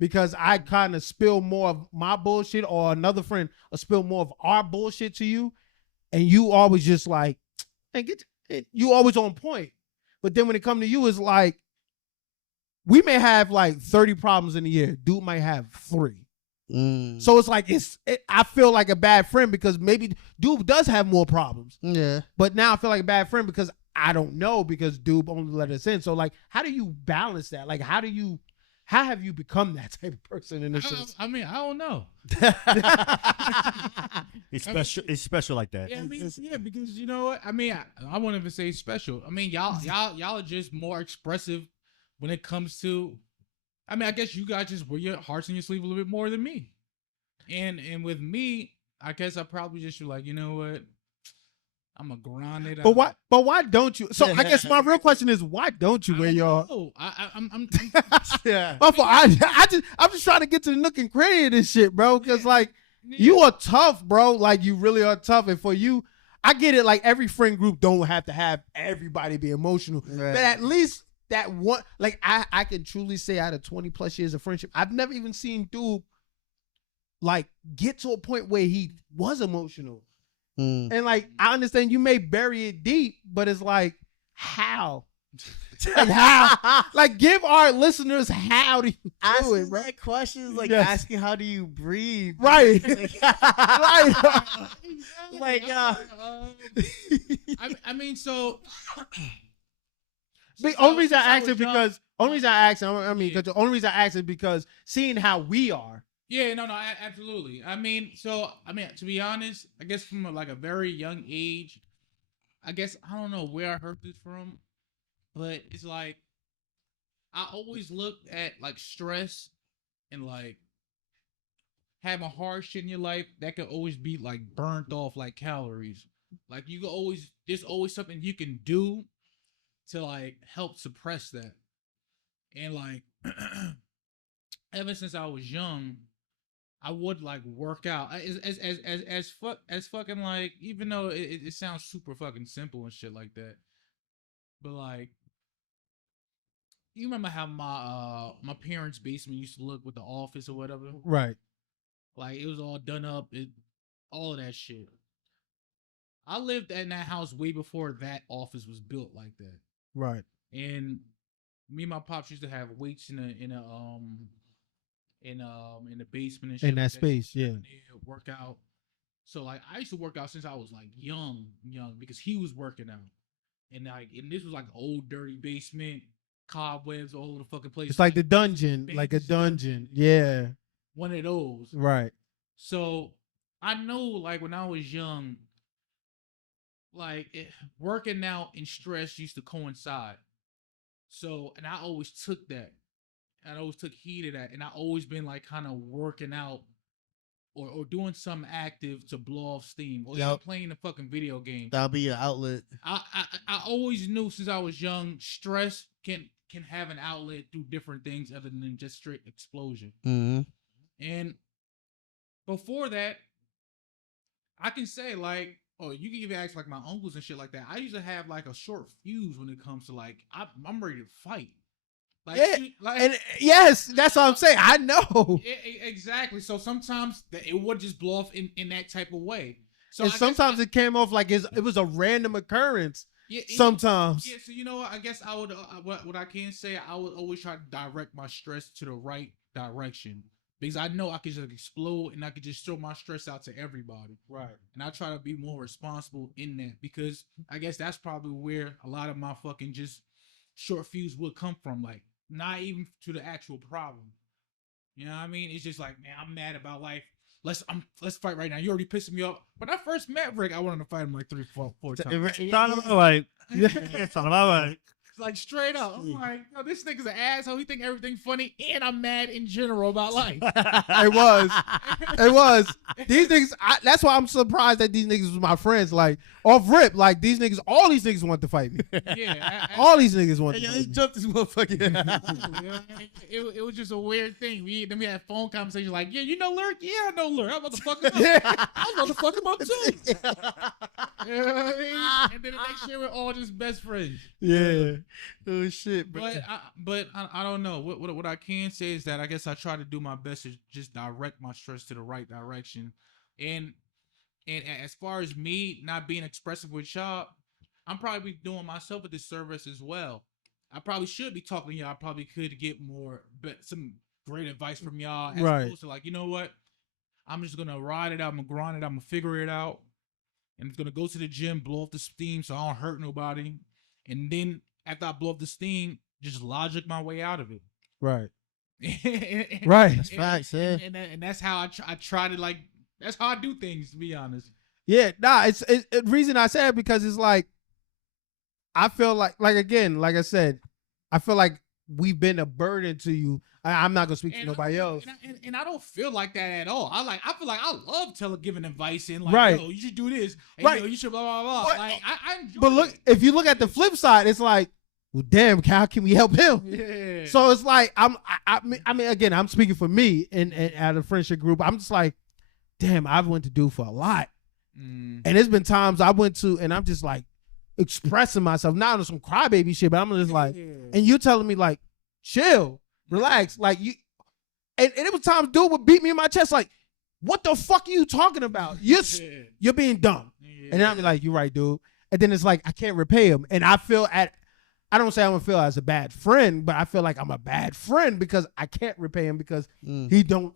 because I kind of spill more of my bullshit, or another friend will spill more of our bullshit to you, and you always just like, and you always on point. But then when it comes to you, it's like we may have like 30 problems in a year. Dude might have 3. So it's like I feel like a bad friend because maybe Doob does have more problems. Yeah. But now I feel like a bad friend because I don't know because Doob only let us in. So like, how do you balance that? Like, how have you become that type of person in this sense? I mean, I don't know. It's special. It's special like that. Yeah, I mean, yeah, because you know what? I mean, I won't even say special. I mean, y'all are just more expressive when it comes to. I mean, I guess you guys just wear your hearts in your sleeve a little bit more than me. And with me, I guess I probably just like, you know what? I'm gonna grind it out. But why don't you? So I guess my real question is, why don't you wear your? Oh, I'm Yeah. I'm just trying to get to the nook and cranny of this shit, bro. Because like you are tough, bro. Like you really are tough, and for you, I get it. Like every friend group don't have to have everybody be emotional, Right. but at least that one, like I can truly say out of 20 plus years of friendship, I've never even seen Doob like get to a point where he was emotional. And like I understand you may bury it deep, but it's like how? Like how? Like give our listeners how do you do Asking it, bro? that question is like Yes. asking how do you breathe. Right. Right. Like I mean, so The only reason I asked was it young. because only reason I asked, I mean, because the only reason I asked is because seeing how we are. yeah, no, absolutely. I mean, to be honest, I guess from like a very young age, I guess I don't know where I heard this from, but it's like I always looked at like stress and like having hard shit in your life that could always be like burnt off like calories. Like you can always there's always something you can do to like help suppress that. And like ever since I was young, I would like work out as fucking like, even though it sounds super fucking simple and shit like that, but like you remember how my parents' basement used to look with the office or whatever? Right. Like it was all done up, all of that shit. I lived in that house way before that office was built like that. Right. And me and my pops used to have weights in the basement and shit In that like space, yeah. work out. So like I used to work out since I was like young because he was working out. And this was like an old dirty basement, cobwebs all over the fucking place. It's like the dungeon, like a dungeon. Yeah. One of those. Right. So I know like when I was young, like working out and stress used to coincide. So, and I always took that. And I always took heed of that. And I always been like kind of working out or doing something active to blow off steam. Or even playing a fucking video game. That'll be your outlet. I always knew since I was young, stress can have an outlet through different things other than just straight explosion. Mm-hmm. And before that, I can say like, oh, you can even ask like my uncles and shit like that. I used to have like a short fuse when it comes to like I'm ready to fight. Like, Yeah, like, and yes, that's what I'm saying. I know. Exactly. So sometimes it would just blow off in that type of way. So And sometimes it came off like it was a random occurrence. Yeah, sometimes. Yeah. So you know what? I guess I would. What I can say, I would always try to direct my stress to the right direction because I know I could just explode and I could just throw my stress out to everybody. Right. And I try to be more responsible in that because I guess that's probably where a lot of my fucking just short fuse would come from. Like, not even to the actual problem. You know what I mean? It's just like, man, I'm mad about life. Let's fight right now. You already pissing me off. When I first met Rick, I wanted to fight him like 3-4 times. It's not about like, it's not about like. Like straight up. I'm like, yo, this nigga's an asshole. He think everything funny, and I'm mad in general about life. It was. These niggas. That's why I'm surprised that these niggas was my friends. Like off rip, like these niggas. All these niggas want to fight me. Yeah, All these niggas want to Yo, fight he me. jumped this motherfucker. it was just a weird thing. Then we had phone conversations like, yeah, you know Lurk? Yeah, I know Lurk. I'm about to fuck him up. I'm about to fuck him up too. You know what I mean? And then the next year we're all just best friends. Yeah. Oh shit, bro. But I don't know. What I can say is that I guess I try to do my best to just direct my stress to the right direction. And as far as me not being expressive with y'all, I'm probably doing myself a disservice as well. I probably should be talking to y'all. I probably could get some great advice from y'all as opposed to like, you know what? I'm just gonna ride it out. I'm gonna grind it out. I'm gonna figure it out. And I'm gonna go to the gym, blow off the steam so I don't hurt nobody. And then after I blow off the steam, just logic my way out of it. Right. Right. That's facts, yeah. And that's how I try to like. That's how I do things. To be honest. Yeah. Nah. It's the reason I said it because it's like I feel like again, like I said, I feel like we've been a burden to you. I'm not gonna speak to nobody else. And I don't feel like that at all. I feel like I love giving advice and like, yo, you should do this. And, yo, you should blah blah blah. But, like I enjoy but look, if you look at the flip side, it's like, well, damn, how can we help him? Yeah. So it's like I mean, again, I'm speaking for me and at a friendship group. I'm just like, damn, I've went to do for a lot, and there's been times I went to, and I'm just like expressing myself, not on some crybaby shit, but I'm just like, and you telling me like, chill, relax, like you, and it was times dude would beat me in my chest, like, what the fuck are you talking about? You're being dumb, and then I'll be like, you're right, dude, and then it's like I can't repay him, and I don't say I don't feel as a bad friend, but I feel like I'm a bad friend because I can't repay him because he don't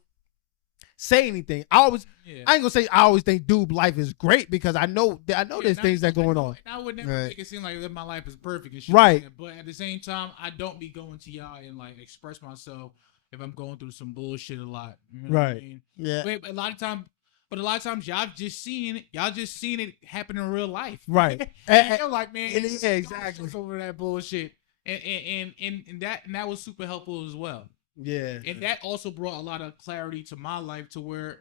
say anything. I ain't gonna say I always think Doob life is great because I know there's things that going on. And I would never make it seem like that my life is perfect and shit. Right. But at the same time, I don't be going to y'all and like express myself if I'm going through some bullshit a lot. You know what I mean? Yeah. But a lot of times y'all just seen it happen in real life. Right. And you're like, man, yeah, exactly. Over that bullshit. And that was super helpful as well. Yeah. And that also brought a lot of clarity to my life to where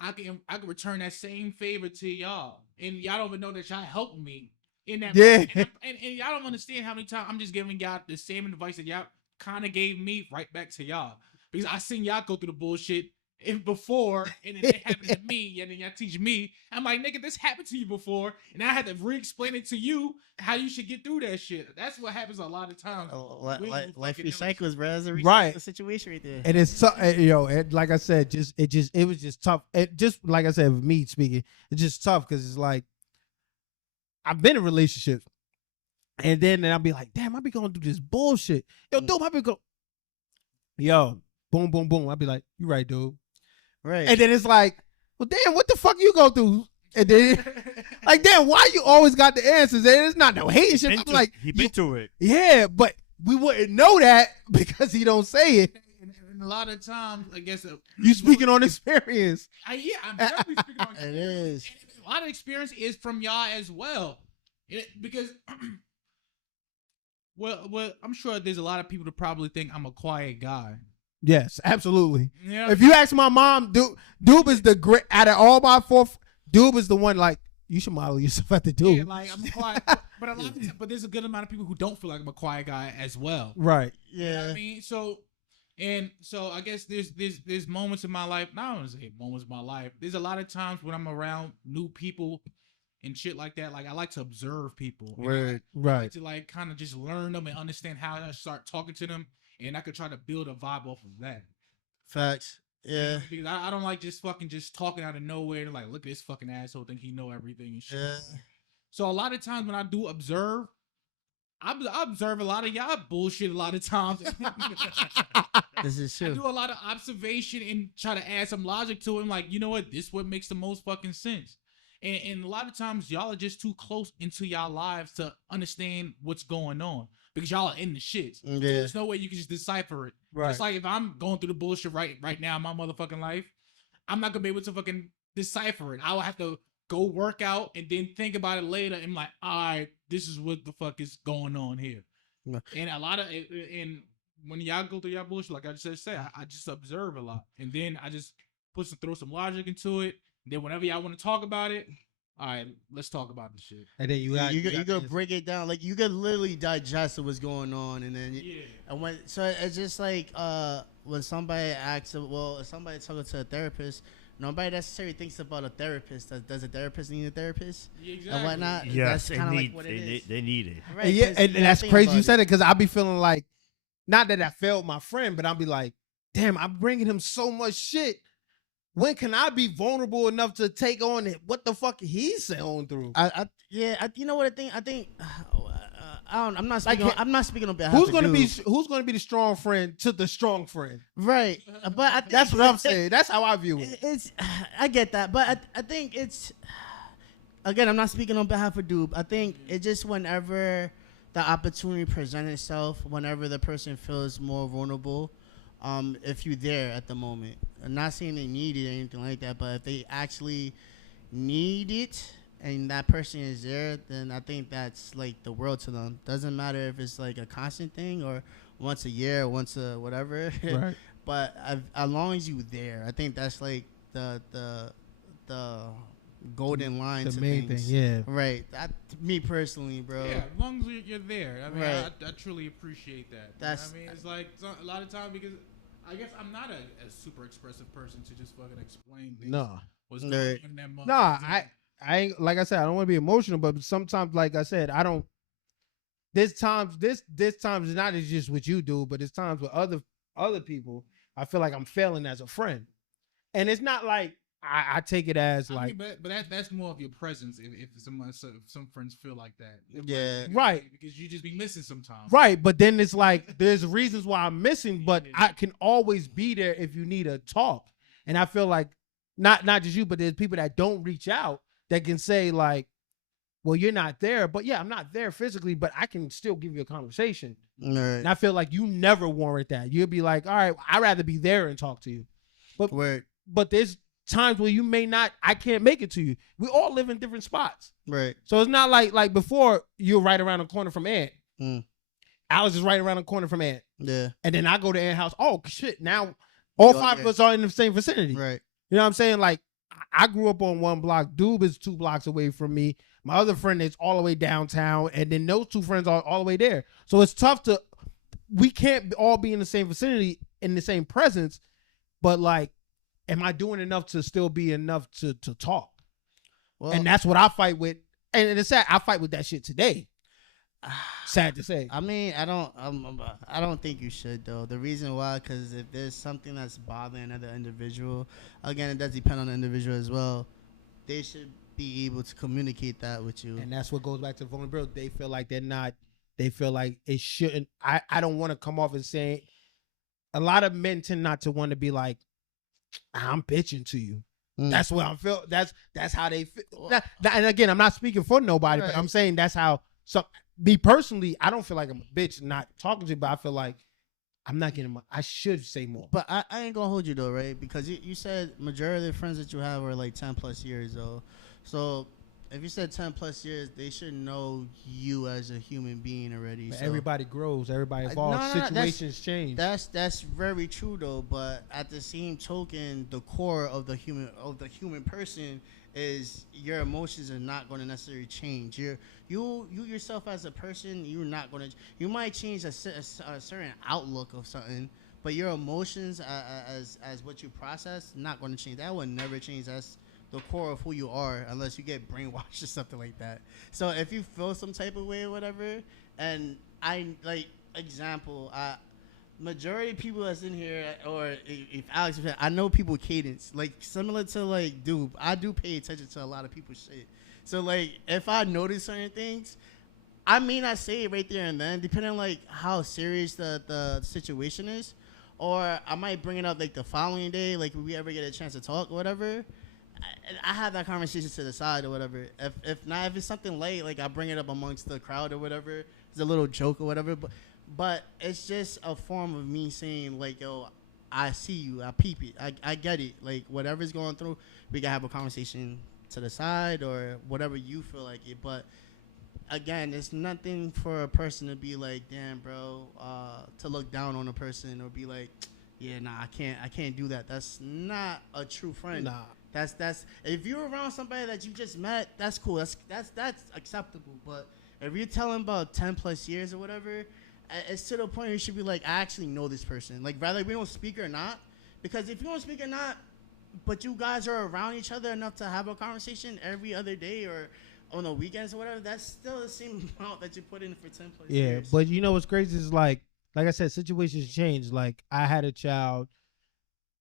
I can return that same favor to y'all. And y'all don't even know that y'all helped me in that moment. And y'all don't understand how many times I'm just giving y'all the same advice that y'all kind of gave me right back to y'all. Because I seen y'all go through the bullshit before, and then it happened to me, and then y'all teach me. I'm like, nigga, this happened to you before, and I had to re-explain it to you how you should get through that shit. That's what happens a lot of times. Life recycles, bro. That's a right situation right there. And it's like I said, it was just tough. It just like I said, with me speaking, it's just tough because it's like I've been in relationships, and then I'll be like, damn, I be going through this bullshit. Yo, dude, I be go, yo, boom, boom, boom. I'll be like, you right, dude. Right. And then it's like, well, damn, what the fuck you go through? And then, like, damn, why you always got the answers? And it's not no hating shit. I'm like, he been to it. Yeah, but we wouldn't know that because he don't say it. And a lot of times, I guess you speaking on experience. I'm definitely speaking on experience. It is. And a lot of experience is from y'all as well, because. Well, I'm sure there's a lot of people that probably think I'm a quiet guy. Yes, absolutely. Yeah. If you ask my mom, Doob is the great out of all my four. Doob is the one like you should model yourself after Doob. Yeah, like I'm quiet, but there's a good amount of people who don't feel like I'm a quiet guy as well. Right. Yeah. You know what I mean, so I guess there's moments in my life. Not want to say moments in my life. There's a lot of times when I'm around new people and shit like that. Like I like to observe people. Word. Right. I like to like kind of just learn them and understand how I start talking to them. And I could try to build a vibe off of that. Facts. Yeah. Because I don't like just talking out of nowhere. Like, look at this fucking asshole think he know everything and shit. Yeah. So a lot of times when I do observe, I observe a lot of y'all bullshit a lot of times. This is true. I do a lot of observation and try to add some logic to it. I'm like, you know what? This what makes the most fucking sense. And a lot of times y'all are just too close into y'all lives to understand what's going on. Because y'all are in the shit. Yeah. So there's no way you can just decipher it. Right. It's like if I'm going through the bullshit right now in my motherfucking life, I'm not gonna be able to fucking decipher it. I will have to go work out and then think about it later and like, all right, this is what the fuck is going on here. Yeah. And a lot of and when y'all go through y'all bullshit, like I just said, I just observe a lot, and then I just throw some logic into it. And then whenever y'all want to talk about it, all right, let's talk about the shit. And then You could break it down, like you could literally digest what's going on, and then and when so it's just like when somebody asks, well, if somebody talking to a therapist, nobody necessarily thinks about a therapist. Does a therapist need a therapist and whatnot? Yes, That's kind of like what it is. They need it. Right, And yeah, 'cause and you gotta that's think crazy about you said it because I'll be feeling like, not that I failed my friend, but I'll be like, damn, I'm bringing him so much shit. When can I be vulnerable enough to take on it? What the fuck he's going through? You know what I think. I'm not speaking. I'm not speaking on behalf. Who's of gonna be Doob. Who's gonna be the strong friend to the strong friend? Right, but That's what I'm saying. That's how I view it. It's I get that, but I think it's again. I'm not speaking on behalf of Doob. I think it just whenever the opportunity presents itself, whenever the person feels more vulnerable, if you're there at the moment. I'm not saying they need it or anything like that, but if they actually need it and that person is there, then I think that's like the world to them. Doesn't matter if it's like a constant thing or once a year or once a whatever. Right. But as long as you there, I think that's like the golden line The to main things. thing, yeah. Right. Me personally, bro. Yeah, as long as you're there. I mean, Right. I truly appreciate that. That's- I mean, it's like a lot of time because I guess I'm not a super expressive person to just fucking explain things. No. What's Right. going on in that month. No, I ain't, like I said, I don't want to be emotional, but sometimes, like I said, I don't. There's times it's not just what you do, but it's times with other people. I feel like I'm failing as a friend, and it's not like I take it as like, I mean, but that's more of your presence. If some friends feel like that, Yeah. Right. Because you just be missing sometimes. right. But then it's like there's reasons why I'm missing, but I can always be there if you need a talk. And I feel like not just you, but there's people that don't reach out that can say like, well, you're not there, but yeah, I'm not there physically, but I can still give you a conversation. Right. And I feel like you never warrant that. You'll be like, all right, I'd rather be there and talk to you. Word. But there's times where you may not, I can't make it to you. We all live in different spots. Right. So it's not like before you're right around the corner from Aunt. Mm. Alice is right around the corner from Aunt. Yeah. And then I go to Aunt's house. Oh, shit. Now all Go five there. of us are in the same vicinity. Right. You know what I'm saying? Like, I grew up on one block. Doob is 2 blocks away from me. My other friend is all the way downtown. And then those 2 friends are all the way there. So it's tough to, we can't all be in the same vicinity, in the same presence. But like, am I doing enough to still be enough to talk? Well, And that's what I fight with. And it's sad, I fight with that shit today. Sad to say. I mean, I don't think you should though. The reason why, because if there's something that's bothering another individual, again, it does depend on the individual as well. They should be able to communicate that with you. And that's what goes back to vulnerability. They feel like they're not, they feel like it shouldn't. I don't want to come off and say, a lot of men tend not to want to be like, I'm bitching to you. Mm. That's what I feel. That's how they feel. And again, I'm not speaking for nobody, but Right. I'm saying that's how. So me personally, I don't feel like I'm a bitch not talking to you, but I feel like I'm not getting. I should say more. But I ain't gonna hold you though, right? Because you said majority of the friends that you have are like 10+ years though. So if you said 10+ years, they should know you as a human being already. But So everybody grows. Everybody No, evolves. no, no, Situations change. that's very true though. But at the same token, the core of the human person is your emotions are not going to necessarily change. You yourself as a person, you're not going to. You might change a certain outlook of something, but your emotions as what you process not going to change. That will never change. That's the core of who you are, unless you get brainwashed or something like that. So if you feel some type of way or whatever, and I like example, majority of people that's in here, or if Alex, I know people cadence, like similar to like Doob. I do pay attention to a lot of people's shit. So like if I notice certain things, I may not say it right there and then, depending on like how serious the situation is, or I might bring it up like the following day, like if we ever get a chance to talk or whatever. I have that conversation to the side or whatever. If not, if it's something late, like I bring it up amongst the crowd or whatever. It's a little joke or whatever, but it's just a form of me saying like, yo, I see you, I peep it, I get it. Like whatever's going through, we can have a conversation to the side or whatever you feel like it. But again, it's nothing for a person to be like, damn, bro, to look down on a person or be like, yeah, nah, I can't do that. That's not a true friend. Nah. That's if you're around somebody that you just met, that's cool. That's acceptable. But if you're telling about 10 plus years or whatever, it's to the point where you should be like, I actually know this person. Like, rather we don't speak or not, because if you don't speak or not, but you guys are around each other enough to have a conversation every other day or on the weekends or whatever, that's still the same amount that you put in for 10 plus years. Yeah, but you know what's crazy is like I said, situations change. Like I had a child,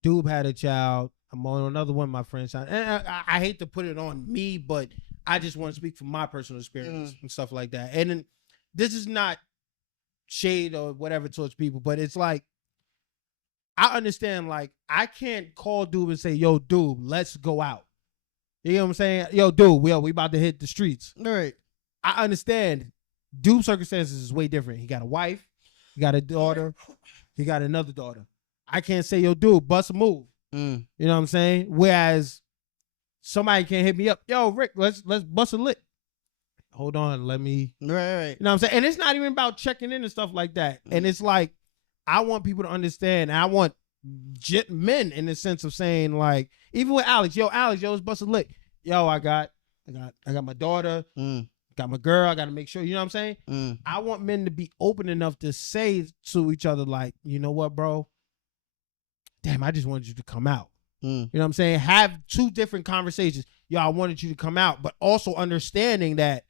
Doob had a child. I'm on another one of my friends' side. And I hate to put it on me, but I just want to speak from my personal experience and stuff like that. And then, this is not shade or whatever towards people, but it's like, I understand, like, I can't call Doob and say, yo, Doob, let's go out. You know what I'm saying? Yo, Doob, we about to hit the streets. All right. I understand Doob's circumstances is way different. He got a wife, he got a daughter, he got another daughter. I can't say, yo, Doob, bust a move. You know what I'm saying? Whereas somebody can hit me up, yo, Rick, let's bust a lick. Hold on, let me. Right. You know what I'm saying? And it's not even about checking in and stuff like that. And it's like, I want people to understand. And I want men in the sense of saying, like, even with Alex, let's bust a lick. Yo, I got my daughter, got my girl. I got to make sure. You know what I'm saying? I want men to be open enough to say to each other, like, you know what, bro? Damn, I just wanted you to come out. You know what I'm saying? Have two different conversations. Yo, I wanted you to come out, but also understanding that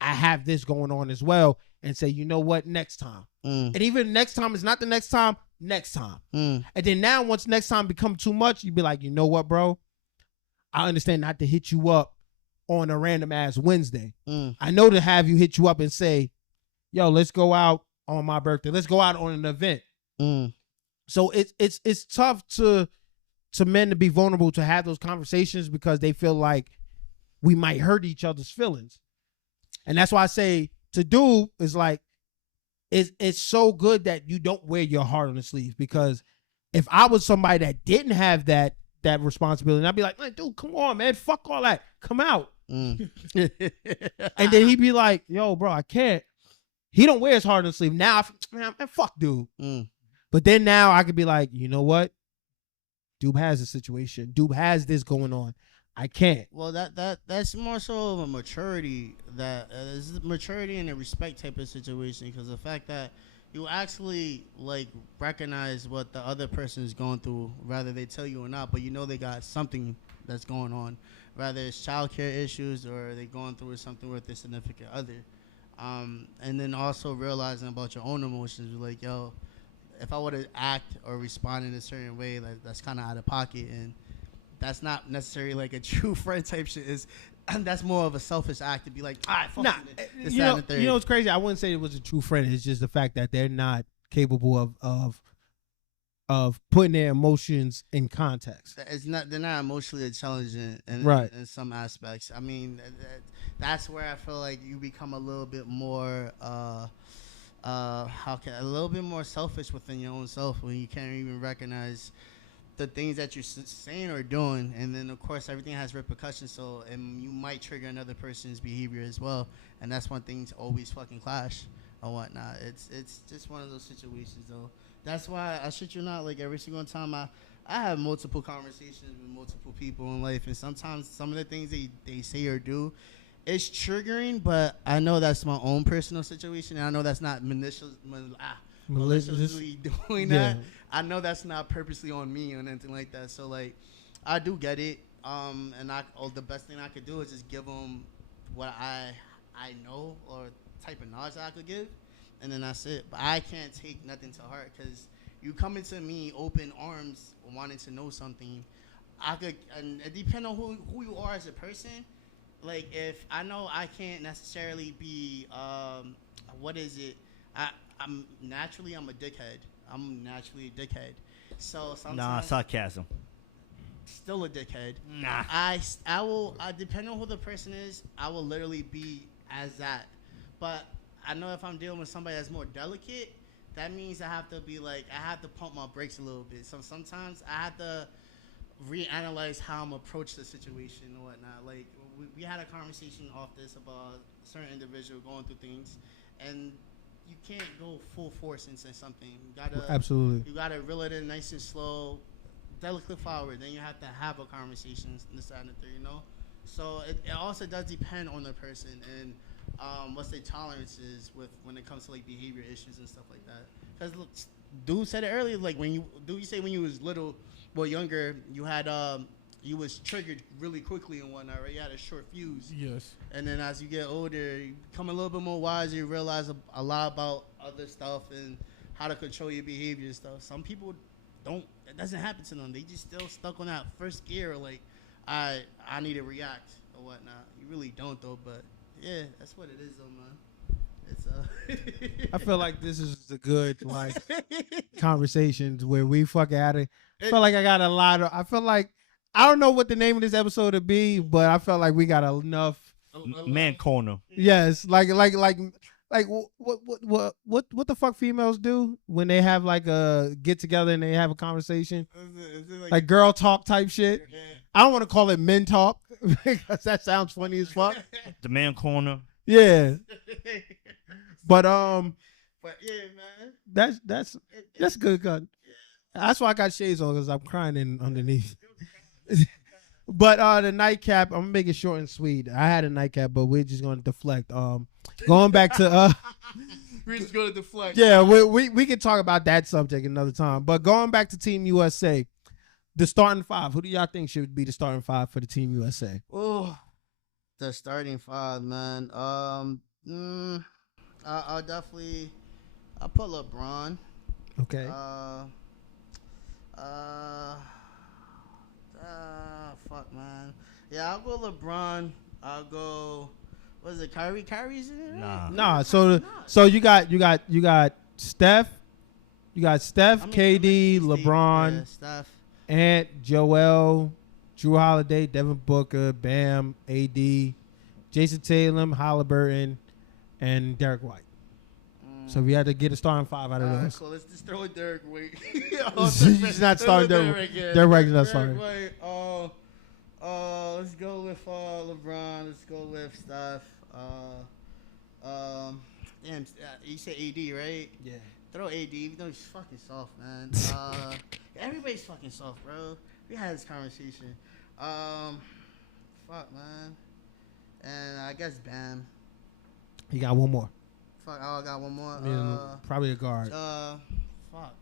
I have this going on as well, and say, you know what, next time. And even next time is not the next time, next time. And then now, once next time become too much, you be like, you know what, bro? I understand not to hit you up on a random ass Wednesday. I know to have you hit you up and say, yo, let's go out on my birthday. Let's go out on an event. So it's tough to men to be vulnerable to have those conversations because they feel like we might hurt each other's feelings. And that's why I say to do is like, it's so good that you don't wear your heart on the sleeve, because if I was somebody that didn't have that responsibility, I'd be like, man, dude, come on, man, fuck all that, come out. And then he'd be like, yo, bro, I can't. He don't wear his heart on the sleeve. Now, man, fuck dude. But then now I could be like, you know what? Doob has a situation. Doob has this going on. I can't. Well, that's more so of a maturity, that is maturity and a respect type of situation, because the fact that you actually like recognize what the other person is going through, whether they tell you or not, but you know they got something that's going on, whether it's childcare issues or they going through something with their significant other, and then also realizing about your own emotions, like, yo, if I were to act or respond in a certain way, like that's kind of out of pocket, and that's not necessarily like a true friend type shit. That's more of a selfish act to be like, all right, fuck this, that, and the third. You know what's crazy? I wouldn't say it was a true friend. It's just the fact that they're not capable of putting their emotions in context. They're not emotionally intelligent in some aspects. I mean, that's where I feel like you become a little bit more a little bit more selfish within your own self, when you can't even recognize the things that you're saying or doing, and then of course everything has repercussions. So, and you might trigger another person's behavior as well, and that's when things always fucking clash or whatnot. It's just one of those situations, though. That's why I shit you not, like every single time I have multiple conversations with multiple people in life, and sometimes some of the things they say or do, it's triggering, but I know that's my own personal situation, and I know that's not maliciously doing that. I know that's not purposely on me or anything like that. So like, I do get it. And the best thing I could do is just give them what I know, or type of knowledge that I could give, and then that's it. But I can't take nothing to heart, because you come into me open arms wanting to know something. I could, and it depends on who you are as a person. Like, if I know I can't necessarily be, what is it? I'm a dickhead. I'm naturally a dickhead. So sometimes. Nah, sarcasm. Still a dickhead. Nah. I will, depending on who the person is, I will literally be as that. But I know if I'm dealing with somebody that's more delicate, that means I have to pump my brakes a little bit. So sometimes I have to reanalyze how I'm approach the situation and whatnot. Like, we had a conversation off this about a certain individual going through things, and you can't go full force into something. You gotta Absolutely. You gotta reel it in nice and slow, delicately forward. Then you have to have a conversation in the side and the third, you know. So it also does depend on the person and what's their tolerance is with when it comes to like behavior issues and stuff like that. Because dude said it earlier, like you say when you was little, well younger, you had you was triggered really quickly and whatnot, right? You had a short fuse. Yes. And then as you get older, you become a little bit more wiser. You realize a lot about other stuff and how to control your behavior and stuff. Some people don't. It doesn't happen to them. They just still stuck on that first gear. Like, I need to react or whatnot. You really don't though. But yeah, that's what it is though, man. It's I feel like this is a good like conversations where we fucking had it. I feel like I got a lot of. I feel like I don't know what the name of this episode would be, but I felt like we got enough. Man corner. Yes, like what the fuck females do when they have like a get together and they have a conversation, like girl talk type shit. I don't want to call it men talk because that sounds funny as fuck. The man corner. Yeah, but But yeah, man. that's good. Gun. That's why I got shades on because I'm crying in underneath. But the nightcap, I'm gonna make it short and sweet. I had a nightcap, but we're just gonna deflect. Going back to We're just gonna deflect. yeah, we can talk about that subject another time. But going back to Team USA, the starting five. Who do y'all think should be the starting five for the Team USA? Oh, the starting five, man. I'll put LeBron. Okay. Fuck, man. Yeah, I'll go LeBron. I'll go. What is it? Kyrie? Kyrie's in it? Nah. Nah. So you got Steph. You got Steph, KD, LeBron, yeah, Steph. Ant, Joel, Drew Holiday, Devin Booker, Bam, AD, Jason Tatum, Halliburton, and Derek White. So we had to get a starting five out of those. Cool. Let's just throw Derek White. He's not starting Derek. Derek White's not starting. White. Let's go with LeBron. Let's go with Steph. Damn, you said AD, right? Yeah. Throw AD, even though he's fucking soft, man. Everybody's fucking soft, bro. We had this conversation. Fuck, man. And I guess Bam. You got one more. Fuck, I got one more. Probably a guard. Fuck,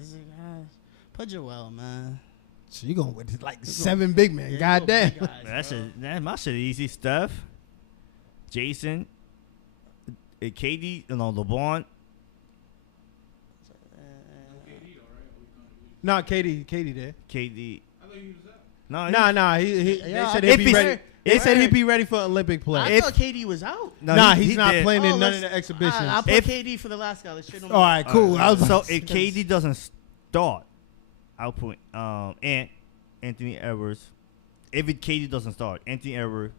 is it guys? Put Joel, man. So you going with like 7 big men? Goddamn. That's my shit easy. Steph, Jason, KD, LeBron. No, KD there. KD. I thought you was No, out. Nah. They Yeah, said if he'd be he's- ready. They said he'd be ready for Olympic play. I thought KD was out. no, He's not did. playing in Oh, none of let's- the exhibitions. I'll put If- KD for the last guy. Let's trade him. All right, cool. I was So about to if say- KD doesn't start, I'll put Anthony Edwards. If KD doesn't start, Anthony Edwards.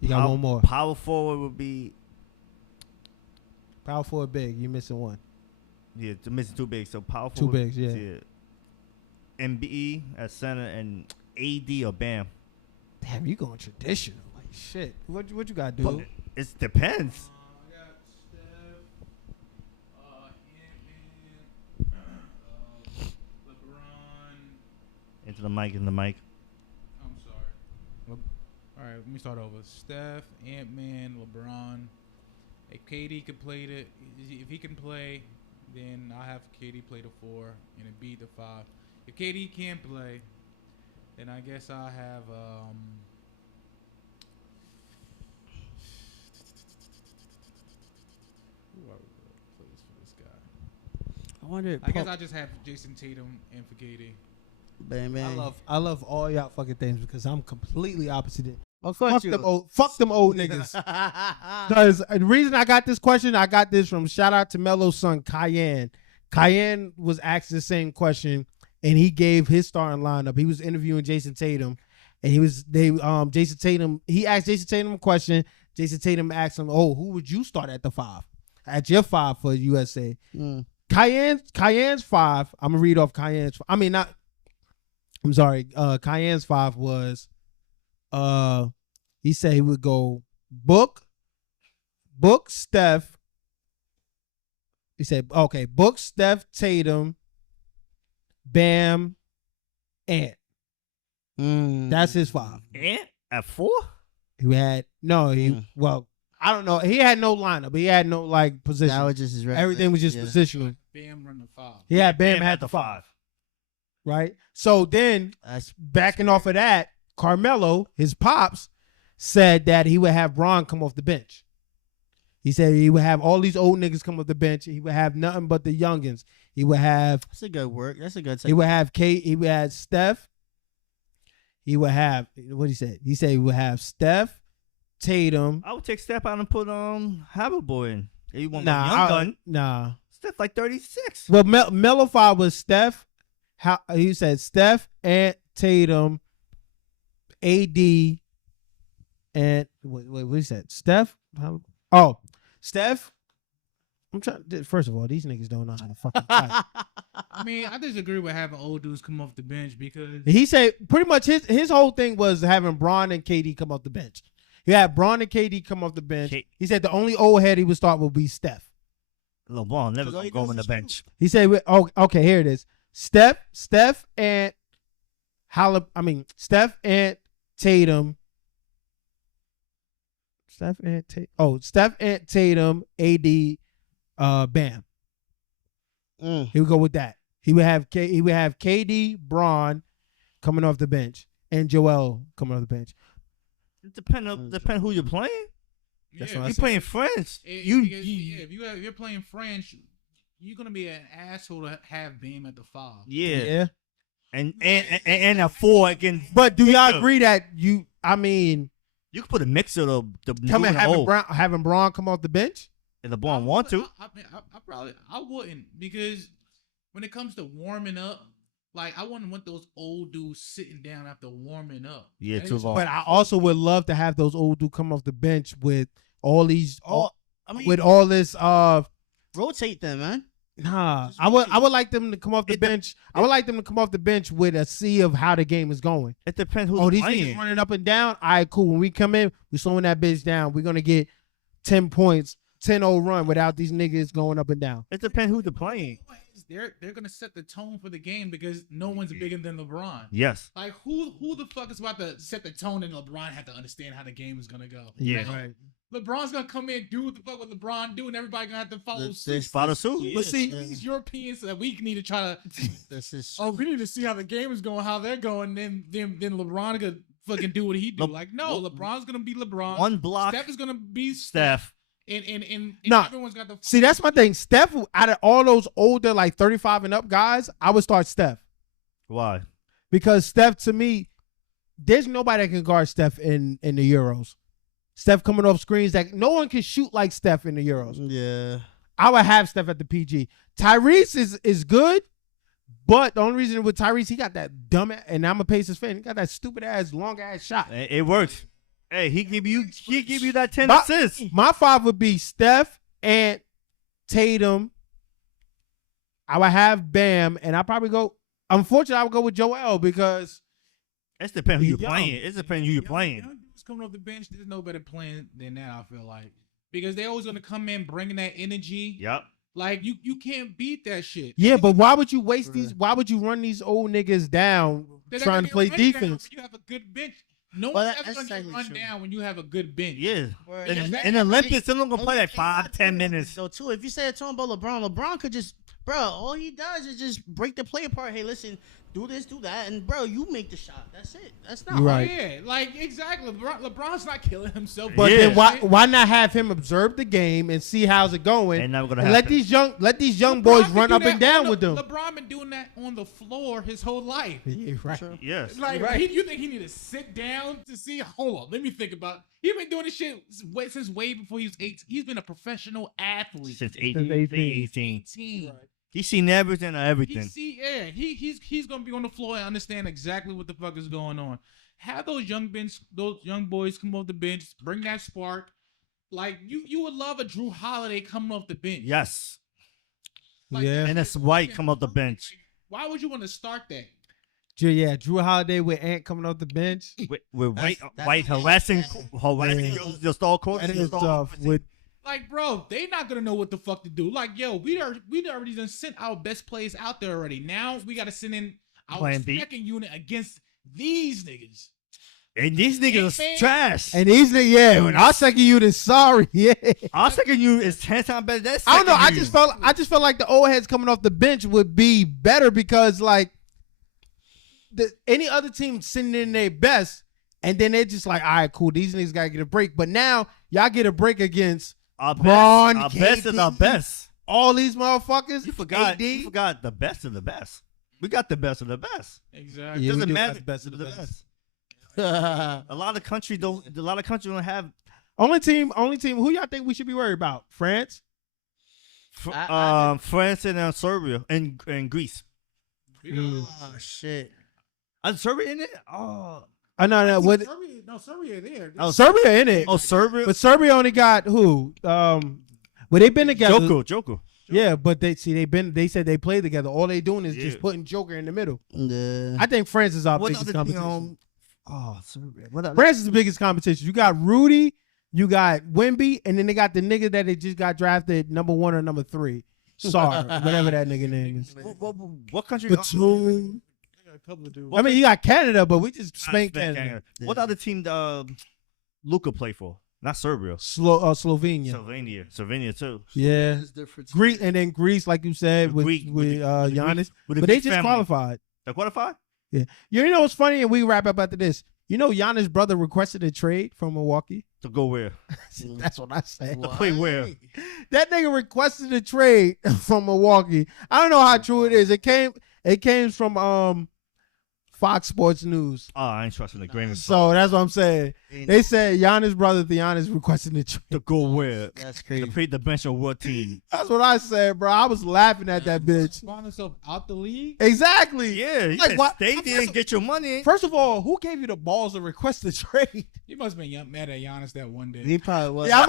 You got one more. Power forward would be Power forward big. You missing one. they're missing 2 bigs. So power Two forward. bigs, yeah. MBE at center and AD or Bam. Damn, you going traditional. Like shit. What you got to But do? it depends. I got Steph, Ant-Man, LeBron. Into the mic. I'm sorry. All right, let me start over. Steph, Ant-Man, LeBron. If KD could play if he can play, then I'll have KD play the 4 and Embiid the 5. If KD can't play, then I guess I'll have who I would place for this guy. I wonder. I guess I'll just have Jason Tatum and for KD. Bang, bang. I love all y'all fucking things because I'm completely opposite. Oh, Fuck them old niggas. Because the reason I got this question, I got this from shout out to Melo's son Cayenne. Cayenne was asked the same question, and he gave his starting lineup. He was interviewing Jason Tatum, and he asked Jason Tatum a question. Jason Tatum asked him, "Oh, who would you start at the 5? At your 5 for USA?" Cayenne's 5. I'm gonna read off Cayenne's. I mean, not. I'm sorry. Cayenne's 5 was he said he would go Book, Steph. He said, okay, Book, Steph, Tatum, Bam, Ant. That's his 5. Ant at 4? He had well, I don't know. He had no lineup. He had no like position. That was just his Everything was just positional. Bam run the 5. He had Bam had the 5. Right? So then That's backing off of that, Carmelo, his pops, said that he would have Bron come off the bench. He said he would have all these old niggas come off the bench. He would have nothing but the youngins. He would have that's a good work. That's a good. he would have Kate. He would have Steph. He would have what he said. He said he would have Steph, Tatum. I would take Steph out and put Haverboy in. If you want a young Nah, gun, nah. Steph like 36. Well, Melo 5 was Steph. He said Steph, Ant, Tatum, AD, and what he said? Steph. Steph. I'm trying. First of all, these niggas don't know how to fucking fight. I mean, I disagree with having old dudes come off the bench because He said pretty much his whole thing was having Bron and KD come off the bench. He had Bron and KD come off the bench. He said the only old head he would start would be Steph. LeBron never gonna go on the bench. He said, okay, here it is. Steph and Steph and Tatum. Steph and Tatum, AD, Bam. He would go with that. He would have KD, Bron coming off the bench, and Joel coming off the bench. It depend who you're playing. That's yeah, what I You're said. playing friends. if you're playing French, you're gonna be an asshole to have Bam at the 5. Yeah. And at 4 again. But do y'all agree that you can put a mix of the come new and and old. having Bron come off the bench? If LeBron want to. I wouldn't, because when it comes to warming up, like I wouldn't want those old dudes sitting down after warming up. Yeah, They too just- long. But I also would love to have those old dudes come off the bench with all these with all this rotate them, man. Nah, I would like them to come off the bench. I would like them to come off the bench with a sea of how the game is going. It depends who's These playing. niggas running up and down. All right, cool. When we come in, we slowing that bitch down. We're gonna get 10 points, 10-0 run without these niggas going up and down. It depends who they're playing. They're gonna set the tone for the game because no one's bigger than LeBron. Yes. Like who the fuck is about to set the tone and LeBron have to understand how the game is gonna go? Yeah. Right. LeBron's gonna come in, do what the fuck with LeBron do, and everybody gonna have to follow suit. Follow suit. But see, these Europeans that we need to try to. This is We need to see how the game is going, how they're going. Then LeBron could fucking do what he do. Like no, LeBron's gonna be LeBron. One block. Steph is gonna be Steph. And Nah. everyone's got the. See, that's my thing. Steph, out of all those older, like 35 and up guys, I would start Steph. Why? Because Steph, to me, there's nobody that can guard Steph in the Euros. Steph coming off screens that no one can shoot like Steph in the Euros. yeah. I would have Steph at the PG. Tyrese is good, but the only reason with Tyrese, he got that dumb, and I'm a Pacers fan, he got that stupid ass, long ass shot. It works. Hey, he give you that 10 My- assists. My 5 would be Steph and Tatum. I would have Bam, and I probably go. Unfortunately, I would go with Joel because It depends who you're Young. playing. It depends who you're playing. Young dudes coming off the bench, there's no better playing than that. I feel like because they always gonna come in bringing that energy. Yep. Like you can't beat that shit. yeah, but why would you waste these? Why would you run these old niggas down They're not trying gonna to play get run down defense? when you have a good bench. No Well, one's that's ever gonna get exactly run true. down when you have a good bench. Yeah. Word. In Yeah, the Olympics, they're not gonna play like 5-10 minutes. So too, if you say it's talking about LeBron could just, bro, all he does is just break the play apart. Hey, listen, do this, do that, and bro, you make the shot. That's it. That's not You right. Yeah, like exactly. LeBron's not killing himself. But Yeah. then why not have him observe the game and see how's it going? Ain't never gonna and let happen. these young LeBron boys been run doing up and that down on with them. LeBron been doing that on the floor his whole life. Yeah, right. Yes. Like, Right. you think he need to sit down to see? Hold on, let me think about. He's been doing this shit since way before he was 8. He's been a professional athlete Since 18. 18. 18. He's seen everything of everything. He's gonna be on the floor and understand exactly what the fuck is going on. Have those young boys come off the bench, bring that spark. Like you would love a Drew Holiday coming off the bench. Yes. Like, Yeah. that And shit it's White fucking come off the hungry. bench. Like, why would you want to start that? Drew Holiday with Ant coming off the bench. With That's white harassing your star coach. That is tough. With Like, bro, they not gonna know what the fuck to do. Like, yo, we already done sent our best players out there already. Now we gotta send in our Plan B. second unit against these niggas. And these niggas Hey, are trash. and these niggas, when our second unit is sorry, yeah. Our second unit is 10 times better than that. I don't know. second unit. I just felt like the old heads coming off the bench would be better because like any other team sending in their best, and then they're just like, all right, cool. These niggas gotta get a break. But now y'all get a break against Our Braun, best, our best is our KD. best. all these motherfuckers. You forgot. AD. You forgot the best of the best. We got the best of the best. Exactly. Yeah, we Doesn't do got matter. the best of the best. A lot of countries don't. A lot of countries don't have. Only team. Who y'all think we should be worried about? France. France and Serbia and Greece. Oh shit. Is Serbia in it? Oh, I know. What? Serbia there. Oh, Serbia in it. oh, Serbia. But Serbia only got who? Well, they've been together. Joker. Yeah, but they said they play together. All they doing is Yeah. just putting Joker in the middle. Yeah. I think France is our What biggest other competition. team? Serbia. What other? France is the biggest competition. You got Rudy, you got Wemby, and then they got the nigga that they just got drafted number 1 or number 3. Sar, whatever that nigga name is. What country? Batum. A couple of dudes. I mean, you got Canada, but we just spanked Canada. What other team? Luka play for? Not Serbia. Slovenia. Slovenia too. Yeah. There's difference. Greece, and then Greece, like you said, with Giannis. But they just qualified. They qualified? You know what's funny? And we wrap up after this. You know, Giannis' brother requested a trade from Milwaukee. To go where? That's what I said. To play where? That nigga requested a trade from Milwaukee. I don't know how true it is. It came from Fox Sports News. Oh, I ain't trusting the Grammy. So that's what I'm saying. They said Giannis' brother Giannis requested a trade. To go where? That's To crazy. play the bench of what team? That's what I said, bro. I was laughing at that bitch. Find himself out the league. Exactly. Yeah, you Like, like, what- stay there and get your money. First of all, who gave you the balls to request a trade? He must have been mad at Giannis that one day. He probably was. Yeah,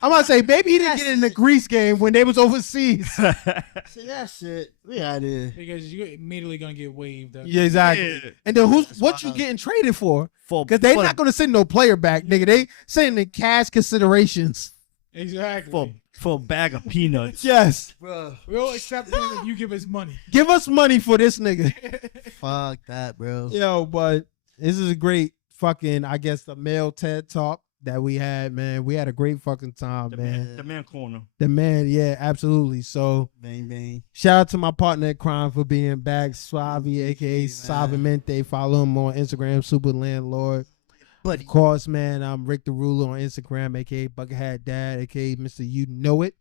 I'm gonna say maybe he didn't get in the Greece game when they was overseas. See that shit. We out here. Because you're immediately gonna get waived. Yeah, exactly. Yeah. And then That's what you wild. getting traded for? For Because they for not gonna send no player back, nigga. They sending the cash considerations. Exactly. for a bag of peanuts. Yes, Bro. We'll accept him if you give us money. give us money for this nigga. Fuck that, bro. Yo, but this is a great fucking, I guess, the male TED talk that we had, man. We had a great fucking time, man. The man corner. The man, yeah, absolutely. So Bang bang. shout out to my partner in crime for being back, Savy, aka man. Savamente. Follow him on Instagram, Super Landlord. Buddy. Of course, man, I'm Rick the Ruler on Instagram, aka Buckethead Dad, aka Mr. You Know It.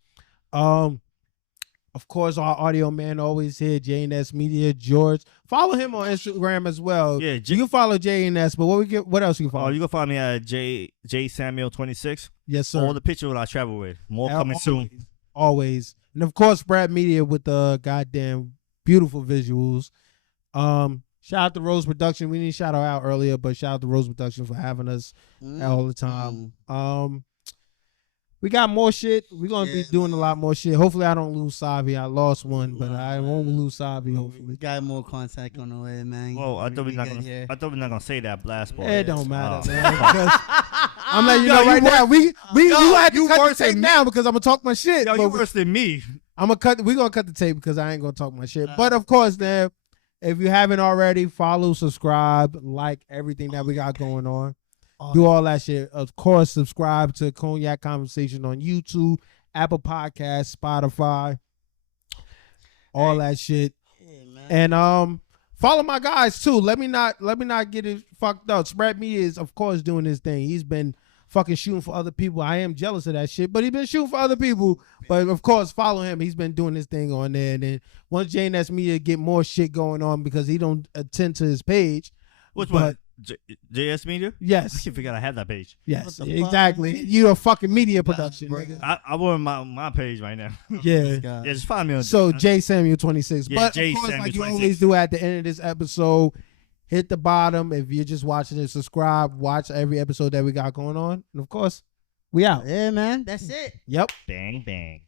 Of course, our audio man always here, JNS Media, George. Follow him on Instagram as well. Yeah, You can follow JNS, but what else you can follow? Oh, you can find me at J Samuel 26. Yes, sir. All the pictures that I travel with. More coming soon. Always. And of course, Brad Media with the goddamn beautiful visuals. Shout out to Rose Production. We didn't shout her out earlier, but shout out to Rose Production for having us all the time. We got more shit. We're gonna be doing a lot more shit. Hopefully I don't lose Savy. I lost one, but I won't lose Savy, We hopefully. got more contact on the way, man. Well, I thought We we're not good gonna. here. I thought we're not gonna say that blast ball. It don't matter, Oh. man. Because I'm letting you know Yo, right you now. We Yo, had to you cut the worse than tape me. now because I'm gonna talk my shit. Yo, but you worse than me. We're gonna cut the tape because I ain't gonna talk my shit. But of course, man, if you haven't already, follow, subscribe, like everything that we got going on. Do all that shit. Of course, subscribe to Cognac Conversation on YouTube, Apple Podcasts, Spotify, all that shit. Yeah, man. And follow my guys too. Let me not get it fucked up. Spread Media is of course doing his thing. He's been fucking shooting for other people. I am jealous of that shit, but he's been shooting for other people. But of course, follow him. He's been doing his thing on there. And then once JNS Media get more shit going on because he don't attend to his page. Which But- one? JS Media? I Yes, can't forget I have that page. yes, What the fuck, exactly. man? You a fucking media production, bro. nigga. I want my page right now. Yeah. Yeah, just find me on. So J Samuel 26. Yeah, But J of course, Samuel like you 26. always do at the end of this episode, hit the bottom. If you're just watching it, subscribe. Watch every episode that we got going on. And of course, we out. Yeah, man. That's it. Yep. Bang bang.